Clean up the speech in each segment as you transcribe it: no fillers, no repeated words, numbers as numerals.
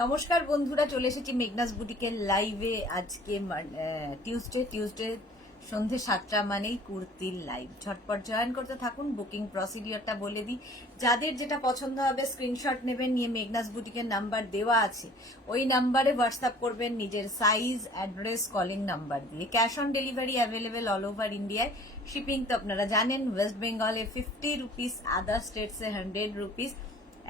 নমস্কার বন্ধুরা, চলে এসেছি মেঘনাস বুটিকের লাইভে। আজকে টিউসডে সন্ধে 7টা মানেই কুর্তির লাইভ। ঝটপট জয়েন করতে থাকুন। বুকিং প্রসিডিওরটা বলে দিই, যাদের যেটা পছন্দ হবে স্ক্রিনশট নেবেন, নিয়ে মেঘনাস বুটিকের নাম্বার দেওয়া আছে, ওই নাম্বারে হোয়াটসঅ্যাপ করবেন নিজের সাইজ, অ্যাড্রেস, কলিং নাম্বার দিয়ে। Cash on delivery available all over ইন্ডিয়ায়। শিপিং তো আপনারা জানেন, ওয়েস্ট বেঙ্গলে 50 রুপিস, আদার স্টেটসে 100 রুপিস।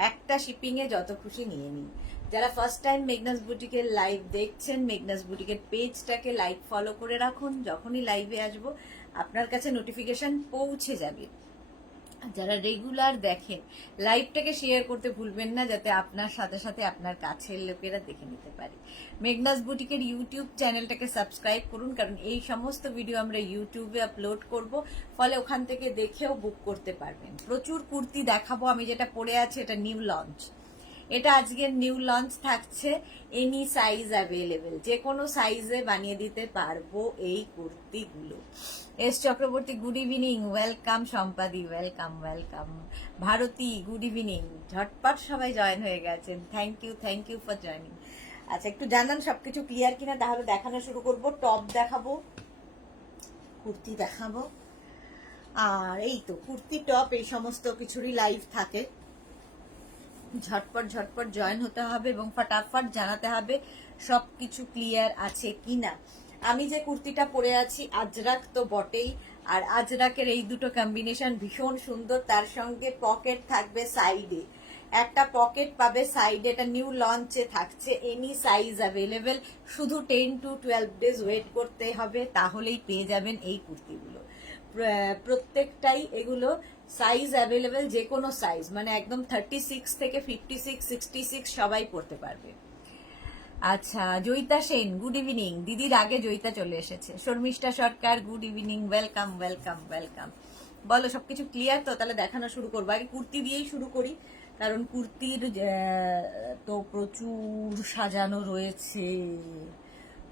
একটা শিপিংয়ে যত খুশি নিয়ে নিন। যারা ফার্স্ট টাইম মেঘনাস বুটিকের লাইভ দেখছেন, মেঘনাস বুটিকের পেজটাকে লাইক ফলো করে রাখুন। যখনই লাইভে আসবো আপনার কাছে নোটিফিকেশন পৌঁছে যাবে। যারা রেগুলার দেখেন, লাইভটাকে শেয়ার করতে ভুলবেন না, যাতে আপনার সাথে সাথে আপনার কাছের লোকেরা দেখে নিতে পারে। মেঘনাস বুটিকের ইউটিউব চ্যানেলটাকে সাবস্ক্রাইব করুন, কারণ এই সমস্ত ভিডিও আমরা ইউটিউবে আপলোড করব, ফলে ওখান থেকে দেখেও বুক করতে পারবেন। প্রচুর কুর্তি দেখাবো। আমি যেটা পরে আছি এটা নিউ লঞ্চ, এটা আজকের নিউ লঞ্চ থাকছে। এনি সাইজ অ্যাভেলেবেল, যে কোনো সাইজে বানিয়ে দিতে পারবো এই কুর্তিগুলো। S Chakraborty good evening, welcome. Sampadi welcome welcome. Bharati good evening. ঝটপট সবাই জয়েন হয়ে গেছেন, থ্যাংক ইউ ফর জয়নিং। আচ্ছা, একটু জানান সবকিছু ক্লিয়ার কিনা, তাহলে দেখানো শুরু করব। টপ দেখাবো, কুর্তি দেখাবো, আর এই তো কুর্তি টপ এই সমস্ত কিছুরই লাইভ থাকে। ঝটপট জয়েন হতে হবে এবং ফটাফট জানাতে হবে সবকিছু ক্লিয়ার আছে কিনা। আমি যে কুর্তিটা পরে আছি আজরাক তো বটেই, আর আজরাকের এই দুটো কম্বিনেশন ভীষণ সুন্দর। তার সঙ্গে পকেট থাকবে সাইডে, একটা পকেট পাবে সাইডে। এটা নিউ লঞ্চে থাকছে। Any size available. শুধু 10 to 12 ডেজ ওয়েট করতে হবে, তাহলেই পেয়ে যাবেন এই কুর্তিগুলো। প্রত্যেকটাই এগুলো সাইজ অ্যাভেলেবেল, যে কোনো সাইজ, মানে একদম 36 থেকে 56, 66 সবাই পড়তে পারবে। আচ্ছা, জয়িতা সেন গুড ইভিনিং। দিদির আগে জয়িতা চলে এসেছে। Sharmistha Sarkar good evening, welcome welcome welcome. বলো সবকিছু ক্লিয়ার তো? তাহলে দেখানো শুরু করবো। আগে কুর্তি দিয়েই শুরু করি, কারণ কুর্তির তো প্রচুর সাজানো রয়েছে,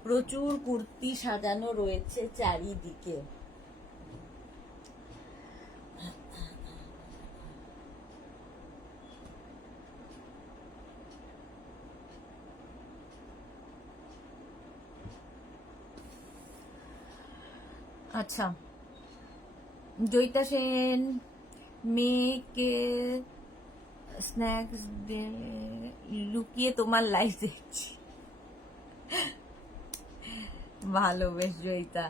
প্রচুর কুর্তি সাজানো রয়েছে চারিদিকে। আচ্ছা, জয়িতা সেন, মেয়েকে স্ন্যাক্স লুকিয়ে তোমার লাইভ দেখছি। ভালো, বেশ জয়িতা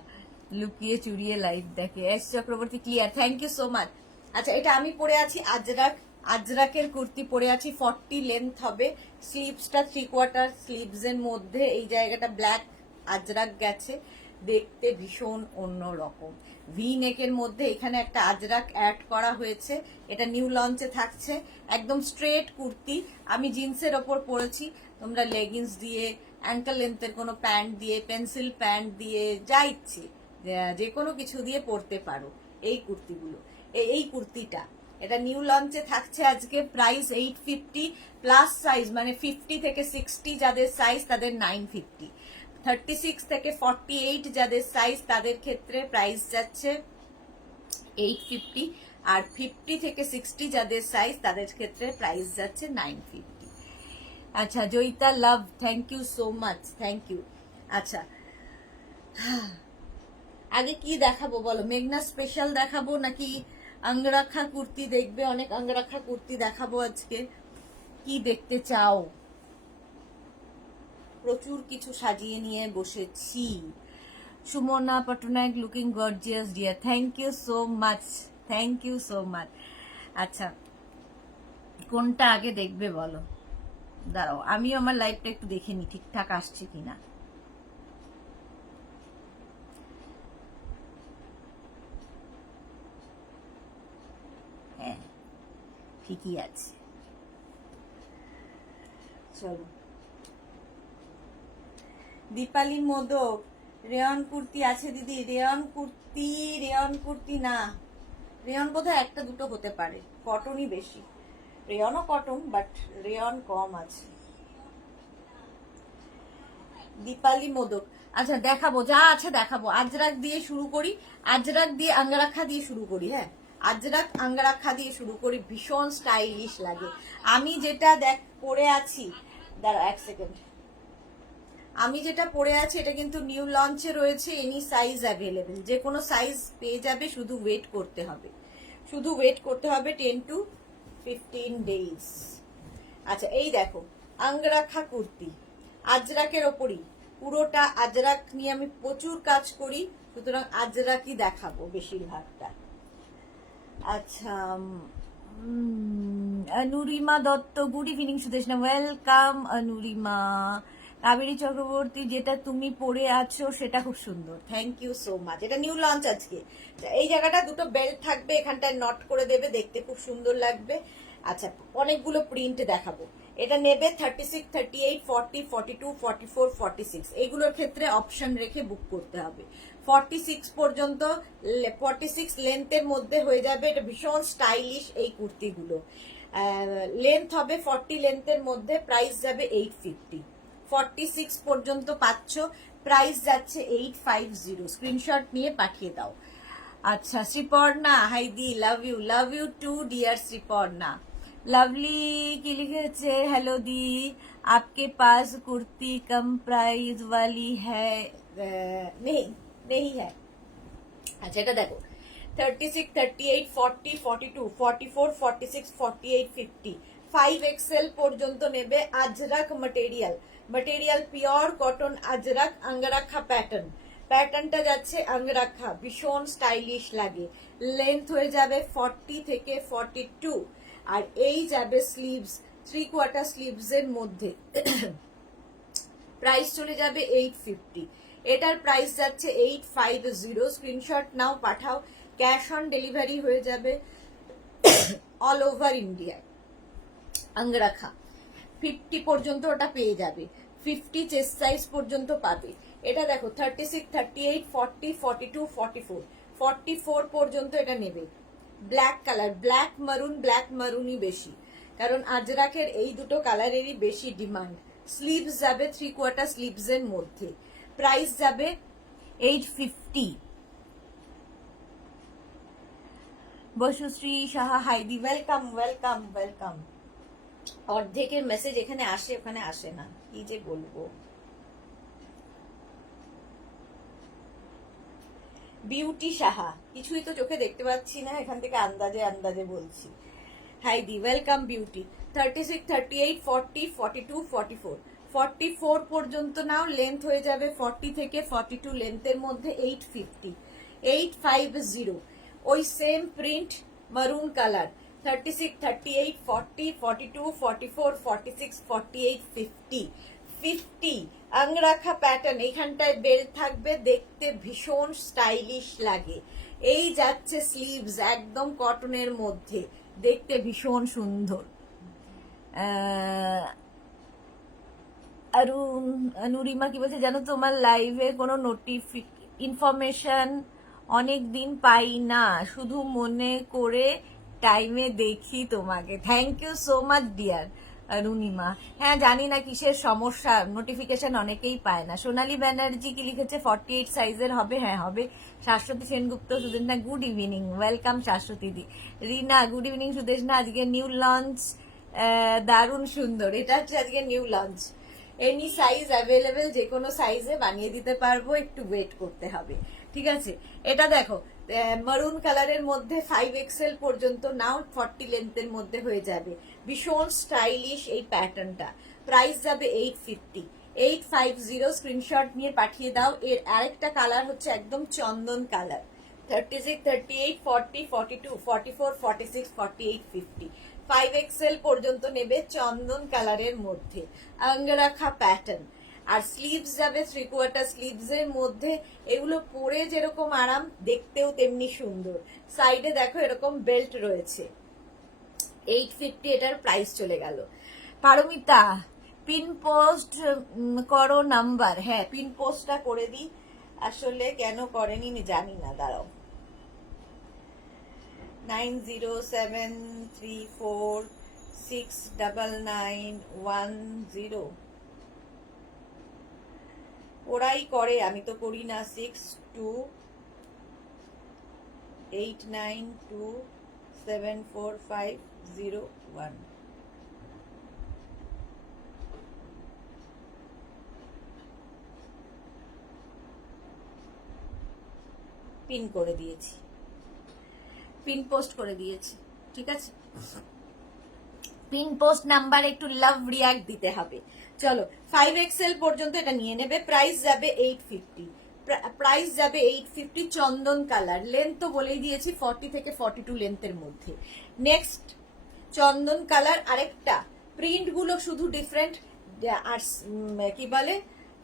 লুকিয়ে চুরিয়ে লাইভ দেখে। S Chakraborty clear, thank you so much. আচ্ছা, এটা আমি পরে আছি আজরাক, আজরাকের কুর্তি পরে আছি। 40 লেন্থ হবে। স্লিভসটা 3/4 স্লিভস এর মধ্যে এই জায়গাটা ব্ল্যাক আজরাক গেছে, দেখতে ভীষণ অন্য রকম। ভি নেকের মধ্যে এখানে একটা আজরাক অ্যাড করা হয়েছে। এটা নিউ লঞ্চে থাকছে। একদম স্ট্রেট কুর্তি। আমি জিন্সের ওপর পরেছি, তোমরা লেগিংস দিয়ে, অ্যাঙ্কেল লেন্থের কোনো প্যান্ট দিয়ে, পেন্সিল প্যান্ট দিয়ে, যা ইচ্ছে যে কোনো কিছু দিয়ে পরতে পারো এই কুর্তিগুলো। এই কুর্তিটা এটা নিউ লঞ্চে থাকছে আজকে। প্রাইস 850 প্লাস সাইজ, মানে 50 থেকে 60 যাদের সাইজ তাদের 950, 36 থেকে 48 যাদের সাইজ তাদের ক্ষেত্রে প্রাইস যাচ্ছে 850, আর 50 থেকে 60 যাদের সাইজ তাদের ক্ষেত্রে প্রাইস যাচ্ছে 950। আচ্ছা, Joyita love, thank you so much, thank you. আচ্ছা, আগে কি দেখাবো বলো? মেঘনা স্পেশাল দেখাবো নাকি অঙ্গরাখা কুর্তি দেখবে? অনেক অঙ্গরাখা কুর্তি দেখাবো আজকে। কি দেখতে চাও? প্রচুর কিছু সাজিয়ে নিয়ে বসেছি। Sumana Patnaik looking gorgeous dear, thank you so much, thank you so much. আচ্ছা, কোনটা আগে দেখবে বলো? দাঁড়াও, আমিও আমার লাইফটা একটু দেখে নি ঠিকঠাক আসছে কিনা। হ্যাঁ, ঠিকই আছে, চলো। দীপালি মোদক, রেয়ন কুর্তি আছে দিদি? রেয়ন কুর্তি না, রেয়ন বোধহয় একটা দুটো হতে পারে, কটনই বেশি। রেয়নও কটন, বাট রেয়ন কম আছে। দীপালি মোদক, আচ্ছা দেখাবো, যা আছে দেখাবো। আজরাক দিয়ে শুরু করি, আজরাক দিয়ে আঙ্গারাখা দিয়ে শুরু করি। হ্যাঁ, আজরাক আঙ্গারাখা দিয়ে শুরু করি, ভীষণ স্টাইলিশ লাগে। আমি যেটা পরে আছি দাঁড়া এক সেকেন্ড, আমি যেটা পরে আছি এটা কিন্তু নিউ লঞ্চে রয়েছে, এনি সাইজ অ্যাভেলেবেল, যে কোনো সাইজ পেয়ে যাবে, শুধু ওয়েট করতে হবে, শুধু ওয়েট করতে হবে 10 to 15 ডেজ। আচ্ছা এই দেখো আঙ্গরাখা কুর্তি, আজরাকের ওপরই, পুরোটা আজরাক নিয়ে আমি প্রচুর কাজ করি, সুতরাং আজরাকই দেখাবো বেশিরভাগটা। আচ্ছা Anurima Dutta, good evening Sudeshna, welcome Anurima. Kaberi Chakraborty, যেটা তুমি পরে আছো সেটা খুব সুন্দর, থ্যাংক ইউ সো মাচ, এটা নিউ লঞ্চ আজকে। এই জায়গাটা দুটো বেল্ট থাকবে, এখানটায় নট করে দেবে, দেখতে খুব সুন্দর লাগবে। আচ্ছা অনেকগুলো প্রিন্ট দেখাবো, এটা নেবে 36, 38, 40, 42, 44, 46, এইগুলোর ক্ষেত্রে অপশন রেখে বুক করতে হবে। 46 পর্যন্ত, 46 লেন্থের মধ্যে হয়ে যাবে, এটা ভীষণ স্টাইলিশ এই কুর্তিগুলো। লেন্থ হবে 40 লেন্থের মধ্যে, প্রাইস যাবে 850। 46 পর্যন্ত পাচ্ছ, প্রাইস যাচ্ছে 850, স্ক্রিনশট নিয়ে পাঠিয়ে দাও। আচ্ছা শ্রীপর্ণা, হাইদি love you too dear Sriparna. Lovely की लिखे हेलो दी, आपके पास कुर्ती कम प्राइस वाली है? नहीं नहीं है। अच्छा এটা দেখো 36, 38, 40, 42, 44, 46, 48, 50, 5XL পর্যন্ত নেবে। Ajrak material pure cotton Ajrak, Angrakha প্যাটার্নটা যাচ্ছে আঙ্গরাখা, ভীষণ স্টাইলিশ লাগে। লেন্থ হয়ে যাবে 40 থেকে 42, আর এই যাবে স্লিভস 3/4 স্লিভস এর মধ্যে, প্রাইস চলে যাবে 850। এটার প্রাইস যাচ্ছে 850, স্ক্রিনশট নাও পাঠাও, ক্যাশ অন ডেলিভারি হয়ে যাবে অল ওভার ইন্ডিয়ায়। আঙ্গরাখা 50 পর্যন্ত ওটা পেয়ে যাবে, 50 চেস্ট সাইজ পর্যন্ত পাবে। এটা দেখো 36, 38, 40, 42, 44, 44 পর্যন্ত এটা নেবে। ব্ল্যাক কালার, ব্ল্যাক মারুনই বেশি, কারণ আজরাকের এই দুটো কালারেরই বেশি ডিমান্ড। স্লিভস যাবে 3/4 স্লিভস এর মধ্যে, প্রাইস যাবে 850। Basusree Saha, হাইদি welcome welcome welcome. অর্ধেকের মেসেজ এখানে আসে, ওখানে আসে না, কি যে বলবো। বিউটি সাহা, কিছুই তো চোখে দেখতে পাচ্ছি না, এখান থেকে আন্দাজে বলছি। হাইদি ওয়েলকাম বিউটি। 36, 38, 40, 42, 44, 44 পর্যন্ত নাও, লেন্থ হয়ে যাবে 40 থেকে 42 লেন্থের মধ্যে, 850। ওই same print maroon colour 36, 38, 40, 42, 44, 46, 48, 50 angrakha pattern, এইখানটায় বেল্ট থাকবে, দেখতে ভীষণ স্টাইলিশ লাগে। এই যাচ্ছে স্লিভস একদম কটনের মধ্যে, দেখতে ভীষণ সুন্দর। নুরিমা কি বলছে জানো, তোমার লাইভে কোনো ইনফরমেশন অনেক দিন পাই না, শুধু মনে করে টাইমে দেখি তোমাকে। Thank you so much dear Runima. হ্যাঁ জানি না কিসের সমস্যা, নোটিফিকেশন অনেকেই পায় না। সোনালী ব্যানার্জি কি লিখেছে 48 সাইজের হবে? হ্যাঁ হবে। Shashwati Sengupta, Sudeshna good evening, welcome Shashwati di. Rina good evening Sudeshna, আজকে নিউ লঞ্চ, দারুণ সুন্দর, এটা হচ্ছে আজকে new launch. Any size available, যে কোনো সাইজে বানিয়ে দিতে পারবো, একটু ওয়েট করতে হবে, ঠিক আছে। এটা দেখো মারুন কালারের মধ্যে 5XL পর্যন্ত নাও, 40 লেন্থের মধ্যে হয়ে যাবে, ভীষণ স্টাইলিশ এই প্যাটার্নটা, প্রাইস যাবে 850, স্ক্রিনশট নিয়ে পাঠিয়ে দাও। এর আরেকটা কালার হচ্ছে একদম চন্দন কালার, 36, 38, 40, 42, 44, 46, 48, 50, 5XL পর্যন্ত নেবে, চন্দন কালারের মধ্যে, আঙ্গরাখা প্যাটার্ন। আর স্লিভস যাবে 3/4 স্লিভস এর মধ্যে, এগুলো পরে যেরকম আরাম, দেখতেও তেমনি সুন্দর। সাইডে দেখো এরকম বেল্ট রয়েছে, 850 এটার প্রাইস চলে গেল। পারমিতা পিন পোস্ট করো নাম্বার, হ্যাঁ পিন পোস্টটা করে দিই, আসলে কেন করেনি জানি না, দাঁড়াও। 9073469910, ওরাই করে, আমি তো করি না। 6289274501। পিন করে দিয়েছি, পিন পোস্ট করে দিয়েছি, ঠিক আছে। পিন পোস্ট নাম্বার একটু লাভ রিয়াক্ট দিতে হবে। চলো 5XL পর্যন্ত এটা নিয়ে নেবে, প্রাইস যাবে 850, প্রাইস যাবে 850। চন্দন কালার, লেন্থ তো বলেই দিয়েছি 40 থেকে 42 লেন্থের মধ্যে। নেক্সট চন্দন কালার, আরেকটা প্রিন্ট গুলো শুধু ডিফারেন্ট, আর কি বলে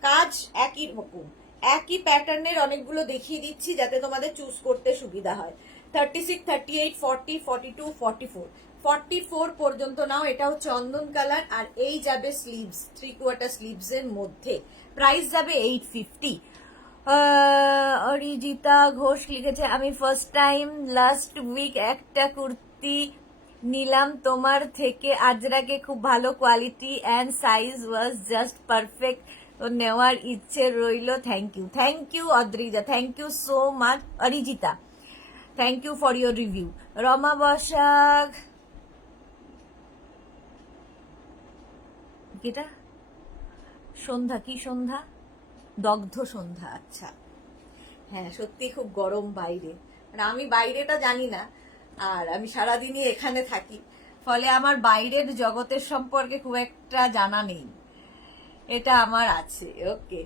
কাজ একই রকম, একই প্যাটার্নের অনেকগুলো দেখিয়ে দিচ্ছি যাতে তোমাদের চুজ করতে সুবিধা হয়। 36, 38, 40, 42, 44, 44 পর্যন্ত নাও। এটাও চন্দন কালার, আর এই যাবে স্লিভস, 3/4 স্লিভস এর মধ্যে। প্রাইস যাবে 850। অরিজিতা ঘোষ লিখেছে, আমি ফার্স্ট টাইম লাস্ট উইক একটা কুর্তি নিলাম তোমার থেকে, আজরাকে খুব ভালো quality and size was just perfect, তো নেওয়ার ইচ্ছে রইল। Thank you Adrija, thank you so much Arijita, thank you for your review. Rama Basak, এটা সন্ধ্যা, কি সন্ধ্যা? দগ্ধ সন্ধ্যা, আচ্ছা। হ্যাঁ সত্যি খুব গরম বাইরে, মানে আমি বাইরেটা জানি না, আর আমি সারাদিনই এখানে থাকি, ফলে আমার বাইরের জগতের সম্পর্কে খুব একটা জানা নেই, এটা আমার আছে। ওকে,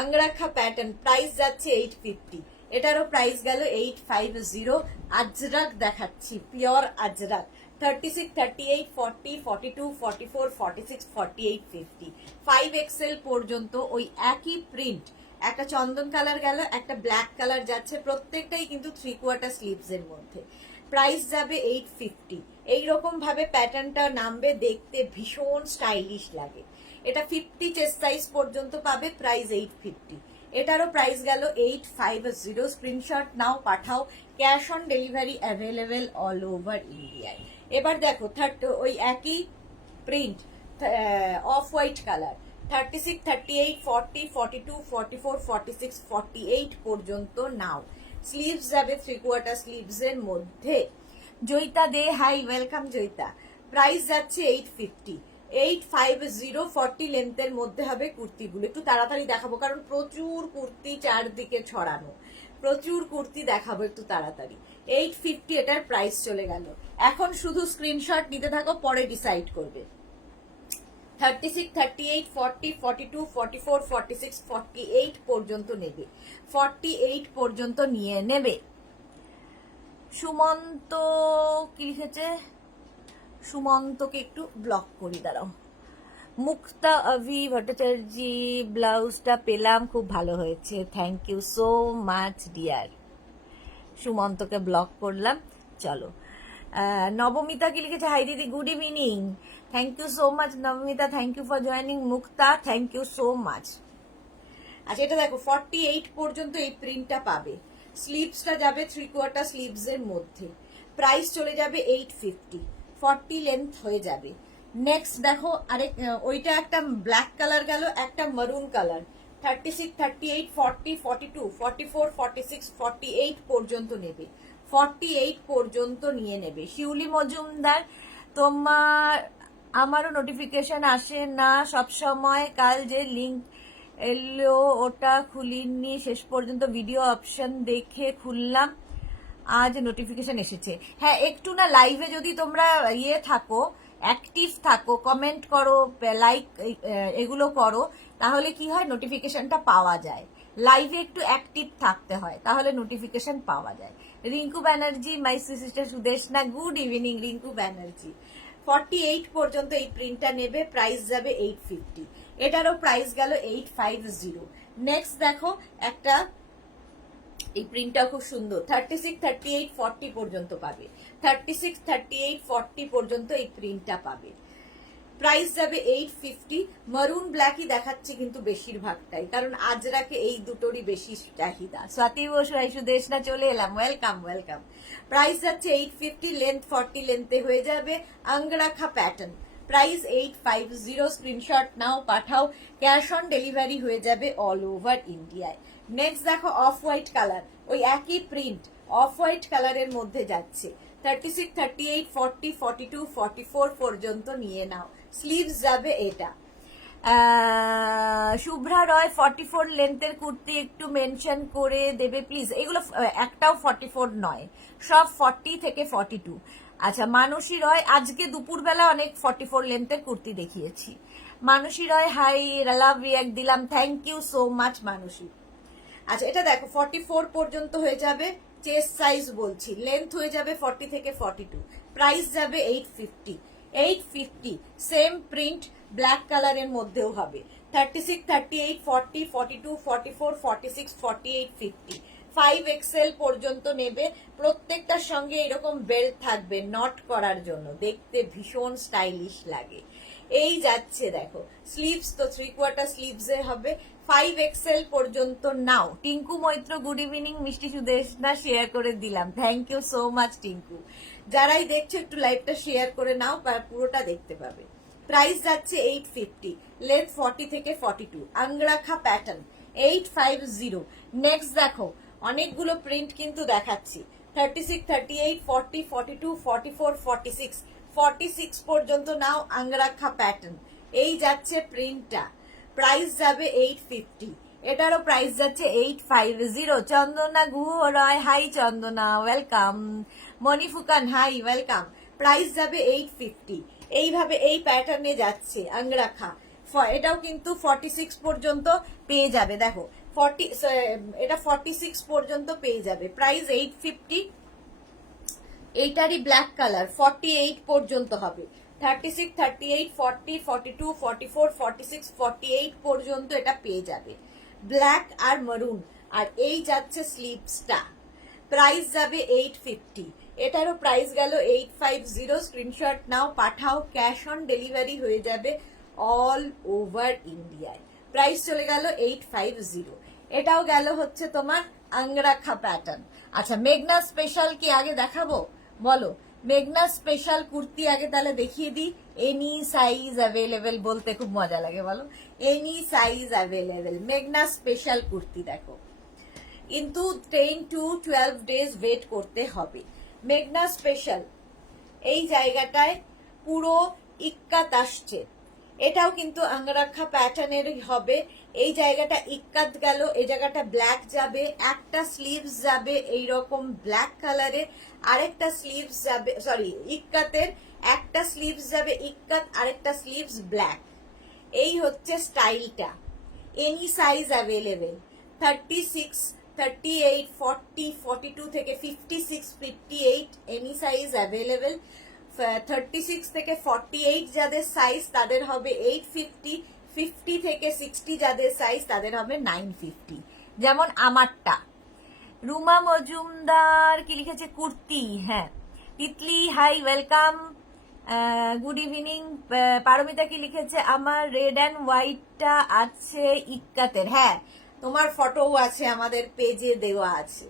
আংরাখা প্যাটার্ন, প্রাইস যাচ্ছে 850, এটারও প্রাইস গেল 850। আজরাক দেখাচ্ছি, পিওর আজরাক, 36, 38, 40, 42, 44, 46, 48, 50, 5XL পর্যন্ত ওই একই প্রিন্ট। একটা চন্দন কালার গেল, একটা ব্ল্যাক কালার যাচ্ছে, প্রত্যেকটাই কিন্তু 3/4 স্লিভস এর মধ্যে। প্রাইস যাবে 850। এইরকম ভাবে প্যাটার্নটা নামবে, দেখতে ভীষণ স্টাইলিশ লাগে। এটা 50 চেস্ট সাইজ পর্যন্ত পাবে, প্রাইস 850। এটারও প্রাইস গেল 850। স্ক্রিনশট নাও, পাঠাও, cash on delivery available all over ইন্ডিয়ায়। এবার দেখো ওই একই প্রিন্ট, অফ হোয়াইট কালার, 36, 38, 40, 42, 44, 46, 48 পর্যন্ত নাও। স্লিভস যাবে 3/4 স্লিভস এর মধ্যে। জয়িতা দে, হাই, ওয়েলকাম জয়িতা। প্রাইস যাচ্ছে 850, 850, 40 লেন্থের মধ্যে হবে কুর্তিগুলো। একটু তাড়াতাড়ি দেখাবো কারণ প্রচুর কুর্তি চারদিকে ছড়ানো, প্রচুর কুর্তি দেখাবো, একটু তাড়াতাড়ি। 850 এটার প্রাইস চলে গেল। এখন শুধু স্ক্রিনশট নিতে থাকো, পরে ডিসাইড করবে। 36, 38, 40, 42, 44, 46, 48 পর্যন্ত নেবে, 48 পর্যন্ত নিয়ে নেবে। সুমন্ত কি লিখেছে, সুমন্তকে একটু ব্লক করি, দাঁড়াও। মুক্তা অভি ভট্টাচার্য, ব্লাউজটা পেলাম, খুব ভালো হয়েছে, thank you so much dear. সুমন্তকে ব্লক করলাম। চলো, নবমিতা কি লিখেছে, হাই দিদি, good evening, thank you so much Nabamita, thank you for joining. Mukta, thank you so much. আচ্ছা, এটা দেখো 48 পর্যন্ত এই প্রিন্টটা পাবে। স্লিভসটা যাবে 3/4 স্লিভস এর মধ্যে, প্রাইস চলে যাবে 850, 40 লেন্থ হয়ে যাবে। নেক্সট দেখো আরেক, ওইটা একটা ব্ল্যাক কালার গেল, একটা মারুন কালার, 36, 38, 40, 42, 44, 46, 48 পর্যন্ত নেবে, 48 পর্যন্ত নিয়ে নেবে। শিউলি মজুমদার, তোমার আমারও নোটিফিকেশন আসে না সব সময়, কাল যে লিঙ্ক এলো ওটা খুলিনি, শেষ পর্যন্ত ভিডিও অপশন দেখে খুললাম, আজ নোটিফিকেশন এসেছে। হ্যাঁ, একটু না লাইভে যদি তোমরা থাকো, অ্যাক্টিভ থাকো, কমেন্ট করো, লাইক এগুলো করো, তাহলে কি হয় নোটিফিকেশনটা পাওয়া যায়। লাইভে একটু অ্যাক্টিভ থাকতে হয়, তাহলে নোটিফিকেশন পাওয়া যায়। রিঙ্কু ব্যানার্জি, মাই sister Sudeshna, good evening Rinku Banerjee. 48 পর্যন্ত এই প্রিন্টটা নেবে, প্রাইস যাবে 850। এটারও প্রাইস গেল 850। নেক্সট দেখো একটা, এই প্রিন্টটা খুব সুন্দর, 36, 38, 40 পর্যন্ত পাবে, 36, 38, 40 পর্যন্ত এই প্রিন্টটা পাবে, প্রাইস যাবে 850। মারুন ব্ল্যাকই দেখাচ্ছি কিন্তু বেশিরভাগটাই, কারণ আজরাকে এই দুটোরই বেশি চাহিদা। স্বাতি বসু, সুদেশনা, চলে এলাম, ওয়েলকাম ওয়েলকাম। প্রাইস যাচ্ছে 850, লেন্থ 40 লেন্থে হয়ে যাবে। Angrakha pattern, price 850। স্ক্রিনশট নাও, পাঠাও, ক্যাশ অন ডেলিভারি হয়ে যাবে অল ওভার ইন্ডিয়ায়। নেক্সট দেখো অফ হোয়াইট কালার, ওই একই প্রিন্ট অফ হোয়াইট কালারের মধ্যে যাচ্ছে, 36, 38, 40, 42, 44 পর্যন্ত নিয়ে নাও। স্লিভস যাবে এটা। শুভ্রা রয় 44 লেন্থের কুর্তি একটু মেনশন করে দেবে প্লিজ। এগুলো একটাও 44 নয়, সব 40 থেকে 42। আচ্ছা, মানসী রয় আজকে দুপুরবেলা অনেক 44 লেন্থের কুর্তি দেখিয়েছি। মানসী রয় হাই, লাভ রিয়াক্ট দিলাম, থ্যাংক ইউ সো মাচ মানসী। আচ্ছা, এটা দেখো 44 পর্যন্ত হয়ে যাবে, চেস্ট সাইজ বলছি, লেন্থ হয়ে যাবে 40 থেকে 42, প্রাইস যাবে 850। 850 সেম প্রিন্ট ব্ল্যাক কালারের মধ্যেও হবে। 36, 38, 40, 42, 44, 46, 48, 50 5XL পর্যন্ত নেবে। প্রত্যেকটার সঙ্গে এরকম বেল্ট থাকবে নট করার জন্য, দেখতে ভীষণ স্টাইলিশ লাগে। এই যাচ্ছে দেখো, স্লিভস তো 3/4 স্লিভস এর হবে। 5XL পর্যন্ত নাও। টিঙ্কু মৈত্র গুড ইভিনিং, মিষ্টি সুদেশনা শেয়ার করে দিলাম, thank you so much Tinku. যারাই দেখছো একটু লাইভটা শেয়ার করে নাও, পুরোটা দেখতে পাবে। প্রাইস যাচ্ছে 850, লেন্থ 40 থেকে 42, আংরাখা প্যাটার্ন 850। নেক্সট দেখো, অনেকগুলো প্রিন্ট কিন্তু দেখাচ্ছি। 36, 38, 40, 42, 44, 46, 46 পর্যন্ত নাও, আংরাখা প্যাটার্ন। এই যাচ্ছে প্রিন্টটা, প্রাইস যাবে 850। এটারও প্রাইস যাচ্ছে 850। Chandana Guha Roy hi Chandana, welcome. Moniphukan hi, welcome. Price যাবে 850। এইভাবে এই প্যাটার্নে যাচ্ছে আংরাখা। এটাও কিন্তু 46 পর্যন্ত পেয়ে যাবে। দেখো 40, এটা 46 পর্যন্ত পেয়ে যাবে, প্রাইস 850। এইটারই ব্ল্যাক কালার 48 পর্যন্ত হবে। 36, 38, 40, 42, 44, 46, 48 পর্যন্ত এটা পেয়ে যাবে, ব্ল্যাক আর মারুন। আর এই যাচ্ছে স্লিভসটা, প্রাইস যাবে 850। এটারও প্রাইস গেল 850। স্ক্রিনশট নাও, পাঠাও, ক্যাশ অন ডেলিভারি হয়ে যাবে অল ওভার ইন্ডিয়ায়। প্রাইস চলে গেল 850। এটাও গেল হচ্ছে তোমার আংরাখা প্যাটার্ন। আচ্ছা, মেঘনা স্পেশাল কি আগে দেখাবো বলো? মেঘনা স্পেশাল কুর্তি আগে তাহলে দেখিয়ে দিই। এনি সাইজ অ্যাভেলেবেল বলতে খুব মজা লাগে, বলো এনি সাইজ অ্যাভেলেবেল। মেঘনা স্পেশাল কুর্তি দেখো, কিন্তু 10 to 12 ডেজ ওয়েট করতে হবে। মেঘনা স্পেশাল এই জায়গাটায় পুরো ইক্কাত আসছে, এটাও কিন্তু আংরাখা প্যাটার্নের হবে। এই জায়গাটা ইক্কাত গেল, এই জায়গাটা ব্ল্যাক যাবে, একটা স্লিভস যাবে এইরকম ব্ল্যাক কালারের, আরেকটা স্লিভস যাবে, সরি ইক্কাতের একটা স্লিভস যাবে ইক্কাত, আরেকটা স্লিভস ব্ল্যাক। এই হচ্ছে স্টাইলটা। এনি সাইজ অ্যাভেলেবেল, 36, 38, 40, 42 থেকে 56, 58 এনি সাইজ অ্যাভেলেবেল। 36 থেকে 48 যাদের সাইজ তাদের হবে 850, 50 থেকে 60 যাদের সাইজ তাদের হবে 950, যেমন আমারটা। রুমা মজুমদার কি লিখেছে? কুর্তি, হ্যাঁ। Titli hi, welcome, good evening. Paromita কি লিখেছে? আমার রেড অ্যান্ড হোয়াইটটা আছে ইক্কাতের, হ্যাঁ তোমার ফটোও আছে, আমাদের পেজে দেওয়া আছে,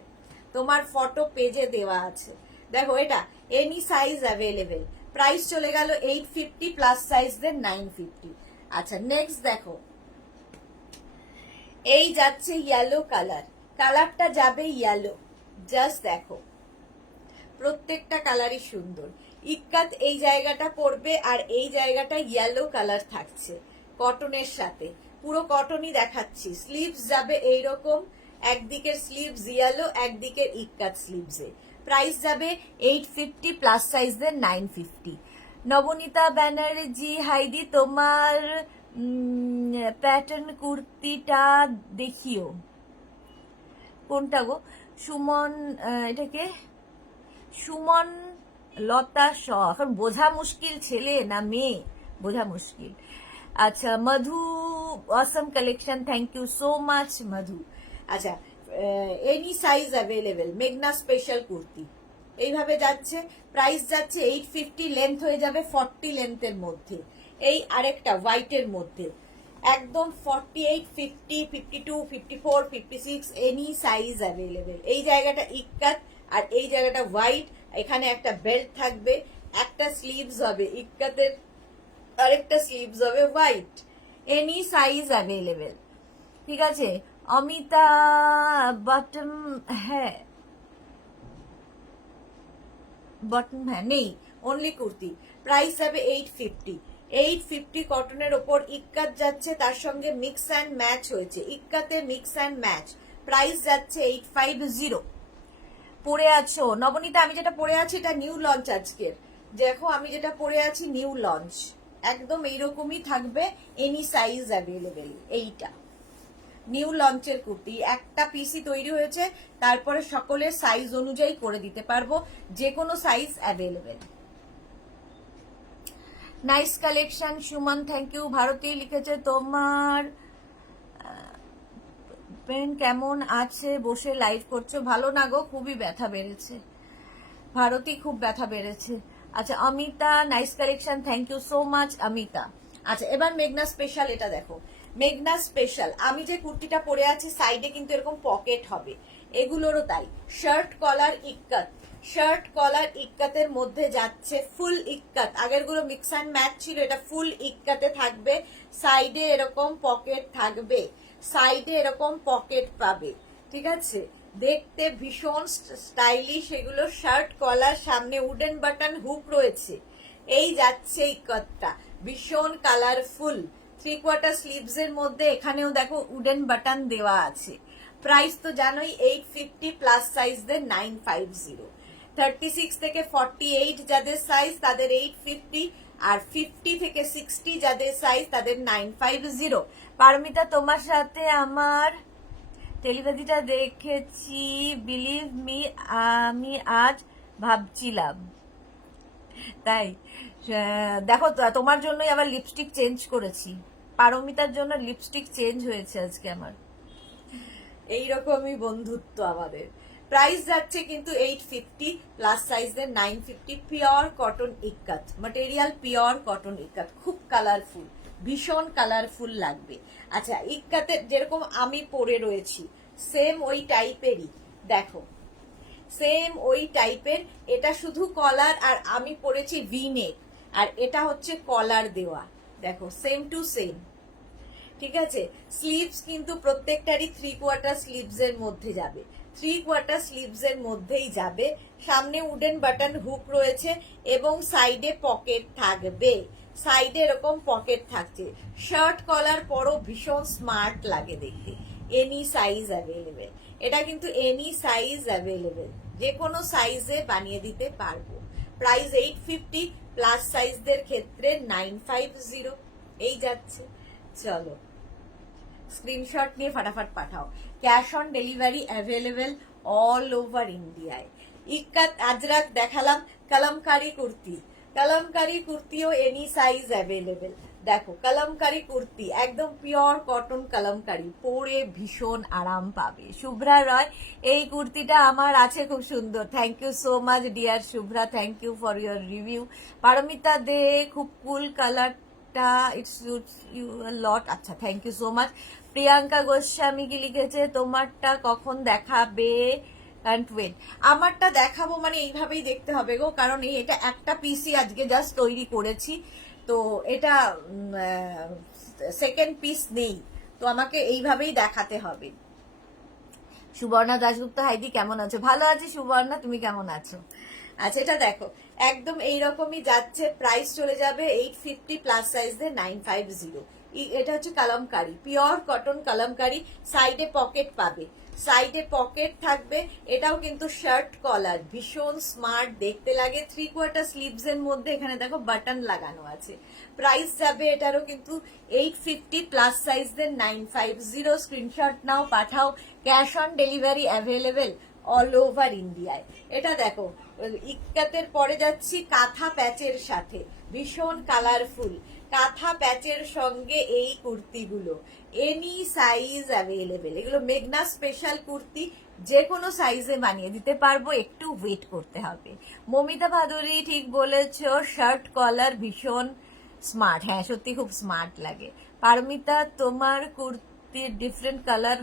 তোমার ফটো পেজে দেওয়া আছে। দেখো এটা এনি সাইজ অ্যাভেলেবেল, প্রাইস চলে গেল 850, প্লাস সাইজদের 950। আচ্ছা, নেক্সট দেখো, এই যাচ্ছে ইয়েলো কালার, কালারটা যাবে ইয়েলো, জাস্ট দেখো প্রত্যেকটা কালারই সুন্দর। ইক্কাত এই জায়গাটা পড়বে, আর এই জায়গাটা ইয়েলো কালার থাকছে কটনের সাথে, পুরো কটনই দেখাচ্ছি। স্লিভস যাবে এইরকম, একদিকের স্লিভস ইয়েলো, একদিকের ইক্কাত স্লিভসে। প্রাইস যাবে 850, প্লাস সাইজদের 950। নবনীতা ব্যানার্জি হাইদি, তোমার প্যাটার্ন কুর্তিটা দেখিও। কোনটা গো? সুমন, এটাকে সুমন লতা শ, এখন বোঝা মুশকিল ছেলে না মেয়ে, বোঝা মুশকিল। আচ্ছা, Madhu Assam collection, thank you so much Madhu. আচ্ছা, এনি সাইজ অ্যাভেলেবেল, মেঘনা স্পেশাল কুর্তি এইভাবে যাচ্ছে, প্রাইস যাচ্ছে 850, লেন্থ হয়ে যাবে 40 লেন্থের মধ্যে। এই আরেকটা হোয়াইটের মধ্যে একদম 48, 50, 52, 54, 56 এনি সাইজ অ্যাভেলেবেল। এই জায়গাটা ইক্কাত আর এই জায়গাটা হোয়াইট, এখানে একটা বেল্ট থাকবে, একটা স্লিভস হবে ইক্কাতের, আরেকটা স্লিভস হবে হোয়াইট। এনি সাইজ অ্যাভেলেবেল, ঠিক আছে। অমিতা বটম, হ্যাঁ বটম, হ্যাঁ নেই, অনলি কুর্তি। প্রাইস যাবে 850। 850 কটনের ওপর ইক্কাত যাচ্ছে, তার সঙ্গে মিক্স অ্যান্ড ম্যাচ হয়েছে, ইক্কাতে মিক্স অ্যান্ড ম্যাচ, প্রাইস যাচ্ছে 850। পরে আছো নবনীতা, আমি যেটা পরে আছি এটা নিউ লঞ্চ আজকের, দেখো আমি যেটা পরে আছি নিউ লঞ্চ, একদম এইরকমই থাকবে, এনি সাইজ অ্যাভেলেবেল। এইটা নিউ লঞ্চের কুর্তি, একটা পিসি তৈরি হয়েছে, তারপরে সকলের সাইজ অনুযায়ী করে দিতে পারবো, যে কোনো size available. Nice collection Suman, thank you. Bharati লিখেছে তোমার পেন কেমন আছে, বসে লাইভ করছো? ভালো না গো, খুবই ব্যথা বেড়েছে ভারতী, খুব ব্যথা বেড়েছে। আচ্ছা Amita, nice collection, thank you so much Amita. আচ্ছা এবার মেঘনা স্পেশাল, এটা দেখো মেঘনা স্পেশাল, আমি যে কুর্তিটা পরে আছি সাইডে কিন্তু এরকম পকেট হবে, এগুলোরও তাই, শার্ট কলার ইক্কাত, শার্ট কলার ইক্কাতের মধ্যে যাচ্ছে ফুল ইক্কাত, আগেরগুলো মিক্স অ্যান্ড ম্যাচ ছিল, এটা ফুল ইক্কাতে থাকবে, সাইডে এরকম পকেট থাকবে, সাইডে এরকম পকেট পাবে, ঠিক আছে, দেখতে ভীষণ স্টাইলিশ, এগুলো শার্ট কলার, সামনে উডেন বাটন হুক রয়েছে, এই যাচ্ছে ইক্কাতটা, ভীষণ কালারফুল, 3/4 স্লিভস এর মধ্যে, এখানেও দেখো উডেন বাটন দেওয়া আছে, প্রাইস তো জানোই 850, প্লাস সাইজদের 950, 36 থেকে 48 যাদের সাইজ তাদের 850, আর 50 থেকে 60 যাদের সাইজ তাদের 950। পারমিতা, তোমার সাথে আমার টেলিপাথিটা দেখেছি, বিলিভ মি, আমি আজ ভাবছিলাম তাই, দেখো তোমার জন্যই আবার লিপস্টিক চেঞ্জ করেছি, পারমিতার জন্য লিপস্টিক চেঞ্জ হয়েছে আজকে আমার, এইরকমই বন্ধুত্ব আমাদের। প্রাইস যাচ্ছে কিন্তু 850, প্লাস সাইজের 950, পিওর কটন ইক্কাত ম্যাটেরিয়াল, পিওর কটন ইক্কাত, খুব কালারফুল, ভীষণ কালারফুল লাগবে। আচ্ছা ইক্কাতের যেরকম আমি পরে রয়েছি সেম ওই টাইপেরই, দেখো সেম ওই টাইপের, এটা শুধু কলার, আর আমি পরেছি ভি নেক, আর এটা হচ্ছে কলার দেওয়া, দেখো সেম টু সেম, ঠিক আছে। স্লিভস কিন্তু প্রত্যেকটারই 3/4 স্লিভস এর মধ্যে যাবে, 3/4 স্লিভস এর মধ্যেই যাবে, সামনে উডেন বাটন হুক রয়েছে এবং সাইডে পকেট থাকবে, সাইডে এরকম পকেট থাকছে, শার্ট কলার পরও ভীষণ স্মার্ট লাগে দেখতে, এনি সাইজ অ্যাভেলেবেল, এটা কিন্তু এনি সাইজ অ্যাভেলেবেল, যে কোনো সাইজে বানিয়ে দিতে পারবো। প্রাইস 850, প্লাস সাইজদের ক্ষেত্রে 950, এই যাচ্ছে। চলো স্ক্রিনশট নিয়ে ফাটাফাট পাঠাও, cash on delivery available all over ইন্ডিয়ায়। ইক্কাত আজরাক দেখালাম, কলমকারি কুর্তি, কলমকারি কুর্তিও এনি সাইজ অ্যাভেলেবেল, দেখো কলমকারি কুর্তি একদম পিওর কটন কলমকারি, পরে ভীষণ আরাম পাবে। শুভ্রা রয়, এই কুর্তিটা আমার আছে, খুব সুন্দর, thank you so much dear Shubhra, thank you for your review. Paramita De, খুব cool colour, it suits you a lot, আচ্ছা thank you so much. Priyanka Goswami কি লিখেছে, তোমারটা কখন দেখাবে? কান্ট ওয়েট, আমারটা দেখাবো মানে এইভাবেই দেখতে হবে গো, কারণ এটা একটা পিসি আজকে জাস্ট তৈরি করেছি, তো এটা সেকেন্ড পিস নেই, তো আমাকে এইভাবেই দেখাতে হবে। সুবর্ণা দাশগুপ্ত, হাইদি কেমন আছো? ভালো আছি সুবর্ণা, তুমি কেমন আছো? আচ্ছা এটা দেখো একদম এইরকমই যাচ্ছে, প্রাইস চলে যাবে 850, প্লাস সাইজে 950, এটা হচ্ছে কালামকারি, পিওর কটন কালামকারি, সাইডে পকেট পাবে, সাইডে পকেট থাকবে, এটাও কিন্তু শার্ট কলার, ভীষণ স্মার্ট দেখতে লাগে, 3/4 স্লিভস এর মধ্যে, এখানে দেখো বাটন লাগানো আছে, প্রাইস যাবে এটারও কিন্তু 850, প্লাস সাইজদের 950, স্ক্রিনশট নাও পাঠাও, cash on delivery available all over ইন্ডিয়ায়। এটা দেখো ইক্কাতের পরে যাচ্ছি কাঁথা প্যাচের সাথে, ভীষণ কালারফুল, কাঁথা প্যাচের সঙ্গে এই কুর্তিগুলো এনি সাইজ অ্যাভেলেবেল, এগুলো মেঘনা স্পেশাল কুর্তি, যে কোনো সাইজে বানিয়ে দিতে পারবো, একটু ওয়েট করতে হবে। মমিতা ভাদুরী ঠিক বলেছো, শার্ট কলার ভীষণ স্মার্ট, হ্যাঁ সত্যি খুব স্মার্ট লাগে। পারমিতা, তোমার কুর্তির ডিফারেন্ট কালার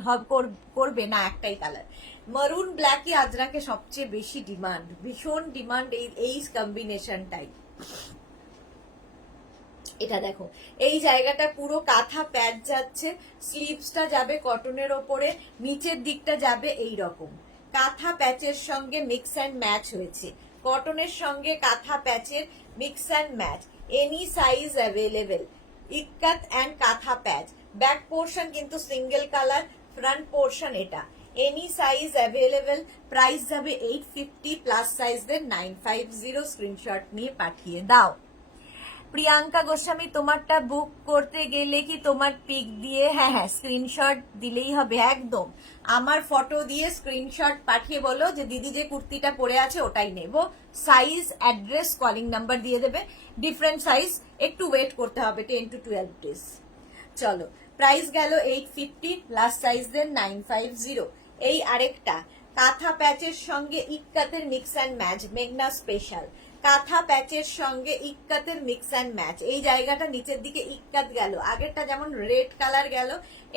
করবে না, একটাই কালার, মারুন ব্ল্যাকই আজরাকে সবচেয়ে বেশি ডিমান্ড, ভীষণ ডিমান্ড এই কম্বিনেশনটাই। এটা দেখো এই জায়গাটা পুরো কাঁথা প্যাচ যাচ্ছে, স্লিভসটা যাবে কটনের ওপরে, নিচের দিকটা যাবে এই রকম, কাঁথা প্যাচের সঙ্গে মিক্স অ্যান্ড ম্যাচ হয়েছে, কটনের সঙ্গে কাঁথা প্যাচের mix and match, any size available. Ikat and kantha patch, back portion কিন্তু সিঙ্গেল কালার, ফ্রন্ট পোর্শন এটা। এনি সাইজ অ্যাভেলেবেল, প্রাইস যাবে 850, প্লাস সাইজদের 950। স্ক্রিনশট নিয়ে পাঠিয়ে দাও। প্রিয়াঙ্কা গোস্বামী, তোমারটা বুক করতে গেলে কি তোমার পিক দিয়ে? হ্যাঁ হ্যাঁ, স্ক্রিনশট দিলেই হবে একদম। আমার ফটো দিয়ে স্ক্রিনশট পাঠিয়ে বলো যে দিদি যে কুর্তিটা পরে আছে ওটাই নেব। সাইজ, অ্যাড্রেস, কলিং নাম্বার দিয়ে দেবে। ডিফারেন্ট সাইজ, একটু ওয়েট করতে হবে 10 to 12 ডেজ। চলো, প্রাইস গেল 850, প্লাস সাইজদের 950। এই আরেকটা কাঁথা প্যাচের সঙ্গে ইক্কাতের মিক্স অ্যান্ড ম্যাচ, মেঘনা স্পেশাল। কাঁথা প্যাচের সঙ্গে ইক্কাতের মিক্স অ্যান্ড ম্যাচ। এই জায়গাটা নিচের দিকে ইক্কাত গেল, আগেরটা যেমন রেড কালার গেল,